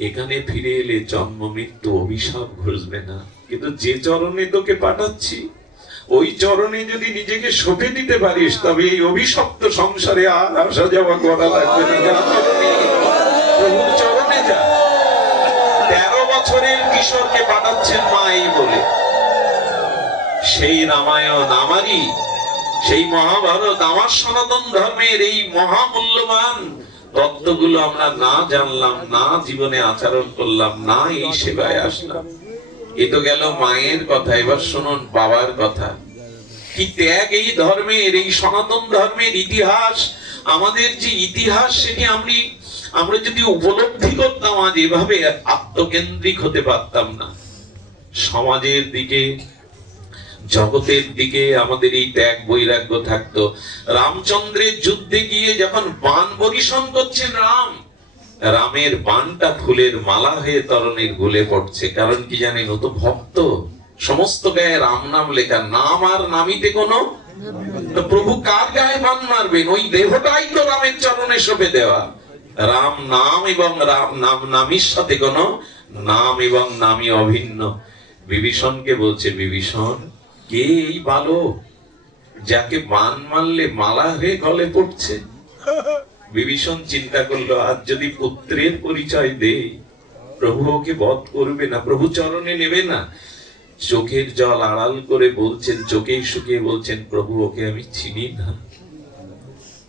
এখানে ফিরে এলে জন্ম মৃত্যু অভিশাপ ঘুষবে না। কিন্তু যে চরণে তোকে পাঠাচ্ছি, ওই চরণে যদি নিজেকে সঁপে দিতে পারিস, তবে এই অভিশপ্ত সংসারে আর আসা যাওয়া করা লাগবে না। প্রভুর চরণে যা। 13 বছরের কিশোরকে পাঠাচ্ছেন মা এই বলে। সেই রামায়ণ আমারই, সেই মহাভারত আমার, সনাতন ধর্মের এই মহামূল্যবান তত্ত্বগুলো আমরা না জানলাম, না জীবনে আচরণ করলাম, না এই সেবায় আসলাম। এ তো গেল মায়ের কথা। এবার শুনুন বাবার কথা। কি ত্যাগ এই ধর্মের, এই সনাতন ধর্মের ইতিহাস। আমাদের যে ইতিহাস, সেটি আমরা যদি উপলব্ধি করতাম, আজ এভাবে আত্মকেন্দ্রিক হতে পারতাম না। সমাজের দিকে, জগতের দিকে আমাদের এই ত্যাগ বৈরাগ্য থাকতো। রামচন্দ্রের যুদ্ধে গিয়ে যখন বাণ বরিশন করছেন রামের বাণটা ফুলের মালা হয়ে তরণীর গুলে পড়ছে। কারণ কি জানেন? ও তো ভক্ত, সমস্ত গায়ে রাম নাম লেখা, নাম আর নামিতে কোনো, প্রভু কার গায়ে বাণ মারবেন? ওই দেহটাই তো রামের চরণে সঁপে দেওয়া। রাম নাম এবং রাম নাম নামির সাথে কোনো নাম এবং নামই অভিন্ন। বিভীষণকে বলছে, বিভীষণ, কে এই বালক যাকে বাণ মারলে মালা হয়ে গলে পড়ছে? বিভীষণ চিন্তা করলো, আজ যদি পুত্রের পরিচয় দেই, প্রভু ওকে বধ করবে না, প্রভু চরণে নেবে না। চোখের জল আড়াল করে বলছেন, চোখেই শুকিয়ে বলছেন, প্রভু ওকে আমি চিনি না,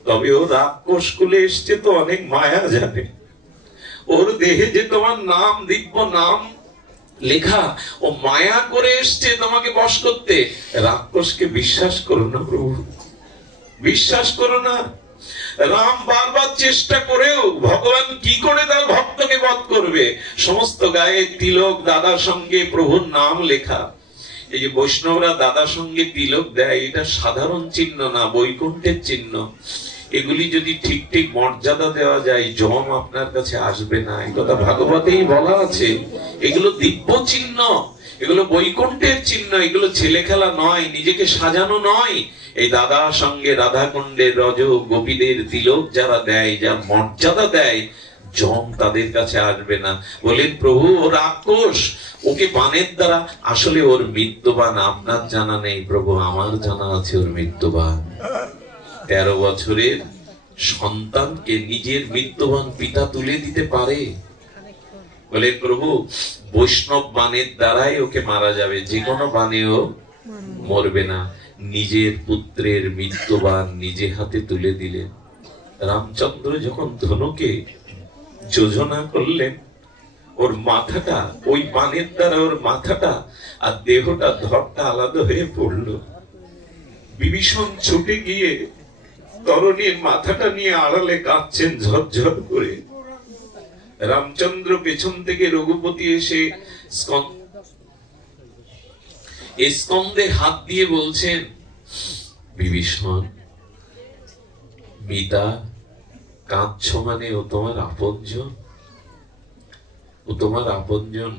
তবে ও রাক্ষস কুলে এসছে তো অনেক মায়া জানে। ওর দেহে যে তোমার নাম, দিব্য নাম লেখা, ও মায়া করে এসছে তোমাকে বশ করতে। রাক্ষসকে বিশ্বাস করো না প্রভু, বিশ্বাস করো না। রাম বারবার চেষ্টা করেও ভগবান কি করে তার ভক্তকে বধ করবে? সমস্ত গায়ে তিলক, দাদার সঙ্গে প্রভুর নাম লেখা। এই যে বৈষ্ণবরা দাদার সঙ্গে তিলক দেয়, এটা সাধারণ চিহ্ন না, বৈকুণ্ঠের চিহ্ন। এগুলি যদি ঠিক ঠিক মর্যাদা দেওয়া যায়, যম আপনার কাছে আসবে না, এই কথা ভাগবতেই বলা আছে। এগুলো দিব্য চিহ্ন, এগুলো বৈকুণ্ঠের চিহ্ন, এগুলো ছেলে খেলা নয়, নিজেকে সাজানো নয়। এই দাদার সঙ্গে রাধাকুণ্ডের রজ গোপীদের তিলক যারা দেয়, যার মর্যাদা দেয়, জম তাদের কাছে আসবে না। বলেন প্রভু ও রাক্ষস, ওকে বানের দ্বারা, আসলে ওর মৃত্যুবান আপনার জানা নেই প্রভু, আমার জানা আছে ওর মৃত্যুবান। 13 বছরের সন্তানকে নিজের মৃত্যুবান পিতা তুলে দিতে পারে? বলে প্রভু বৈষ্ণব বানের দ্বারাই ওকে মারা যাবে, যে কোনো বানেও মরবে না। নিজের পুত্রের মৃত্যুবান নিজে হাতে তুলে দিলেন। রামচন্দ্র যখন ধনুকে যোজনা করলেন, ওর মাথাটা ওই বানের দ্বারা ওর মাথাটা আর দেহটা ধরটা আলাদা হয়ে পড়ল। বিভীষণ ছুটে গিয়ে তরুণীর মাথাটা নিয়ে আড়ালে কাঁদছেন ঝরঝর করে। রামচন্দ্র পেছন থেকে রঘুপতি এসে স্কন্ধে হাত দিয়ে বলছেন, বিভীষণ, মিতা কাঁদছ মানে ও তোমার আপনজন, ও তোমার আপনজন।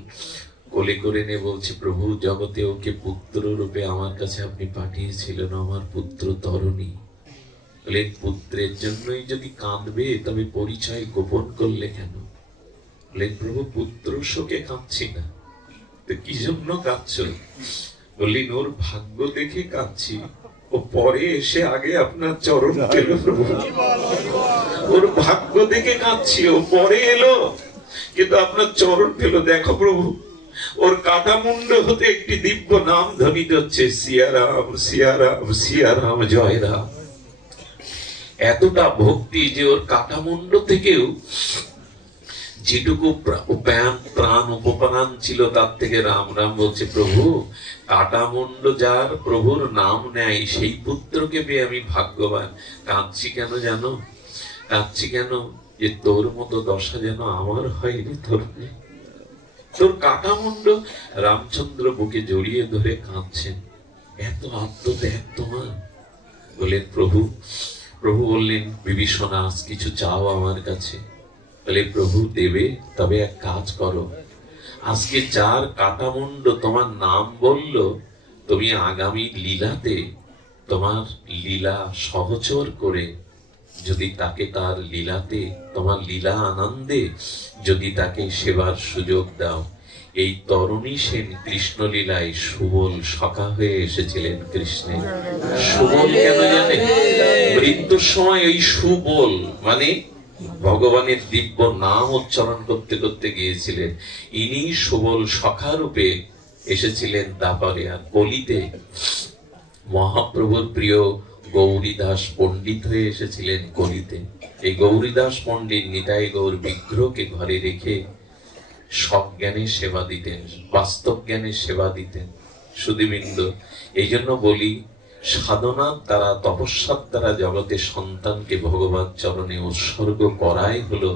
কোলে করে নিয়ে বলছে, প্রভু জগতে ওকে পুত্র রূপে আমার কাছে আপনি পাঠিয়েছিলেন, আমার পুত্র তরুণী। বলেন পুত্রের জন্যই যদি কাঁদবে তবে পরিচয় গোপন করলে কেন? বলেন প্রভু পুত্র শোকে কাঁদছি না। তো কি জন্য কাঁদছ? বললেন ওর ভাগ্য দেখে কাঁদছি, ও পরে এসে আগে আপনার চরণ পেল প্রভু। ওর ভাগ্য দেখে কাঁদছি, ও পরে এলো কিন্তু আপনার চরণ পেল। দেখো প্রভু, ওর কাটা মুন্ড হতে একটি দিব্য নাম ধ্বনিত হচ্ছে, সিয়ারাম সিয়ারাম সিয়ারাম জয় রাম। এতটা ভক্তি যে ওর কাটা মুন্ড থেকেও যেটুকু প্রাণ উপপ্রাণ ছিল তার থেকে রাম রাম বলছে। প্রভু কাটা মুন্ড যার প্রভুর নাম নেয় সেই পুত্রকে পেয়ে আমি ভাগ্যবান। কাঁদছি কেন জানো? কাঁদছি কেন? যে তোর মতো দশা যেন আমার হয়নি, তোর কাটা মুন্ড। রামচন্দ্র বুকে জড়িয়ে ধরে কাঁদছেন, এত আত্মত্যাগ তোমার। বললেন প্রভু, প্রভু বললেন বিভীষণ আজ কিছু চাও আমার কাছে? বলে প্রভু দেবে, তবে এক কাজ করো, আজকে যার কাটা মুন্ড তোমার নাম বলল, তুমি আগামী লীলাতে তোমার লীলা সহচর করে যদি তাকে তার লীলাতে, তোমার লীলা আনন্দে যদি তাকে সেবার সুযোগ দাও। এই তরুণী সেন কৃষ্ণ লীলায় সুবল সখা হয়ে এসেছিলেন কৃষ্ণের। সুবল কেন জানেন? মৃত্যুর সময় ওই সুবল মানে ভগবানের দিব্য নাম উচ্চারণ করতে করতে গিয়েছিলেন। ইনি সুবল সখা রূপে এসেছিলেন দাপরে। আর কলিতে মহাপ্রভুর প্রিয় গৌরীদাস পণ্ডিত হয়ে এসেছিলেন কলিতে। এই গৌরীদাস পণ্ডিত নিতাই গৌর বিগ্রহকে ঘরে রেখে সজ্ঞানে সেবা দিতেন, বাস্তব জ্ঞানে সেবা দিতেন। সুধীবৃন্দ, এই জন্য বলি সাধনার দ্বারা, তপস্যার দ্বারা জগতের সন্তানকে ভগবত চরণে উৎসর্গ করাই হলো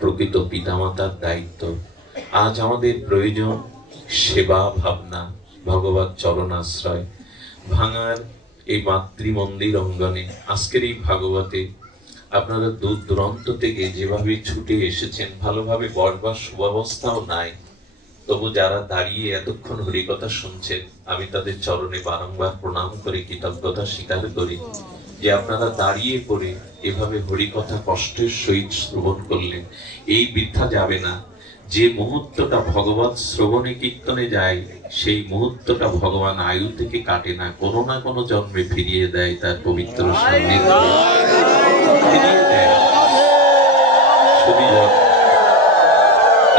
প্রকৃত পিতামাতার দায়িত্ব। আজ আমাদের প্রয়োজন সেবা ভাবনা, ভগবত চরণাশ্রয়। ভাঙার এই মাতৃ মন্দির অঙ্গনে আজকের এই ভাগবতে আপনারা দূর দূরান্ত থেকে যেভাবে ছুটে এসেছেন, ভালোভাবে বসবার সুব্যবস্থাও নাই, তবু যারা দাঁড়িয়ে এতক্ষণ হরিকথা শুনছেন, আমি তাদের চরণে বারংবার প্রণাম করে কৃতজ্ঞতা স্বীকার করি যে আপনারা দাঁড়িয়ে পড়ে এভাবে হরিকথা কষ্টের সহিত শ্রবণ করলেন। এই বৃথা যাবে না। যে মুহূর্তটা ভগবত শ্রবণে কীর্তনে যায়, সেই মুহূর্তটা ভগবান আয়ু থেকে কাটে না, কোনো না কোনো জন্মে ফিরিয়ে দেয় তার পবিত্র সান্নিধ্য।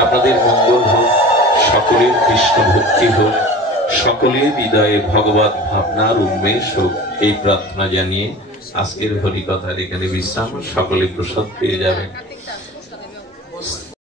আপনাদের মঙ্গল হোক, সকলের কৃষ্ণ ভক্তি হোক, সকলের হৃদয়ে ভগবত ভাবনার উন্মেষ হোক, এই প্রার্থনা জানিয়ে আজকের হরিকথার এখানে বিশ্রাম। সকলে প্রসাদ পেয়ে যাবেন।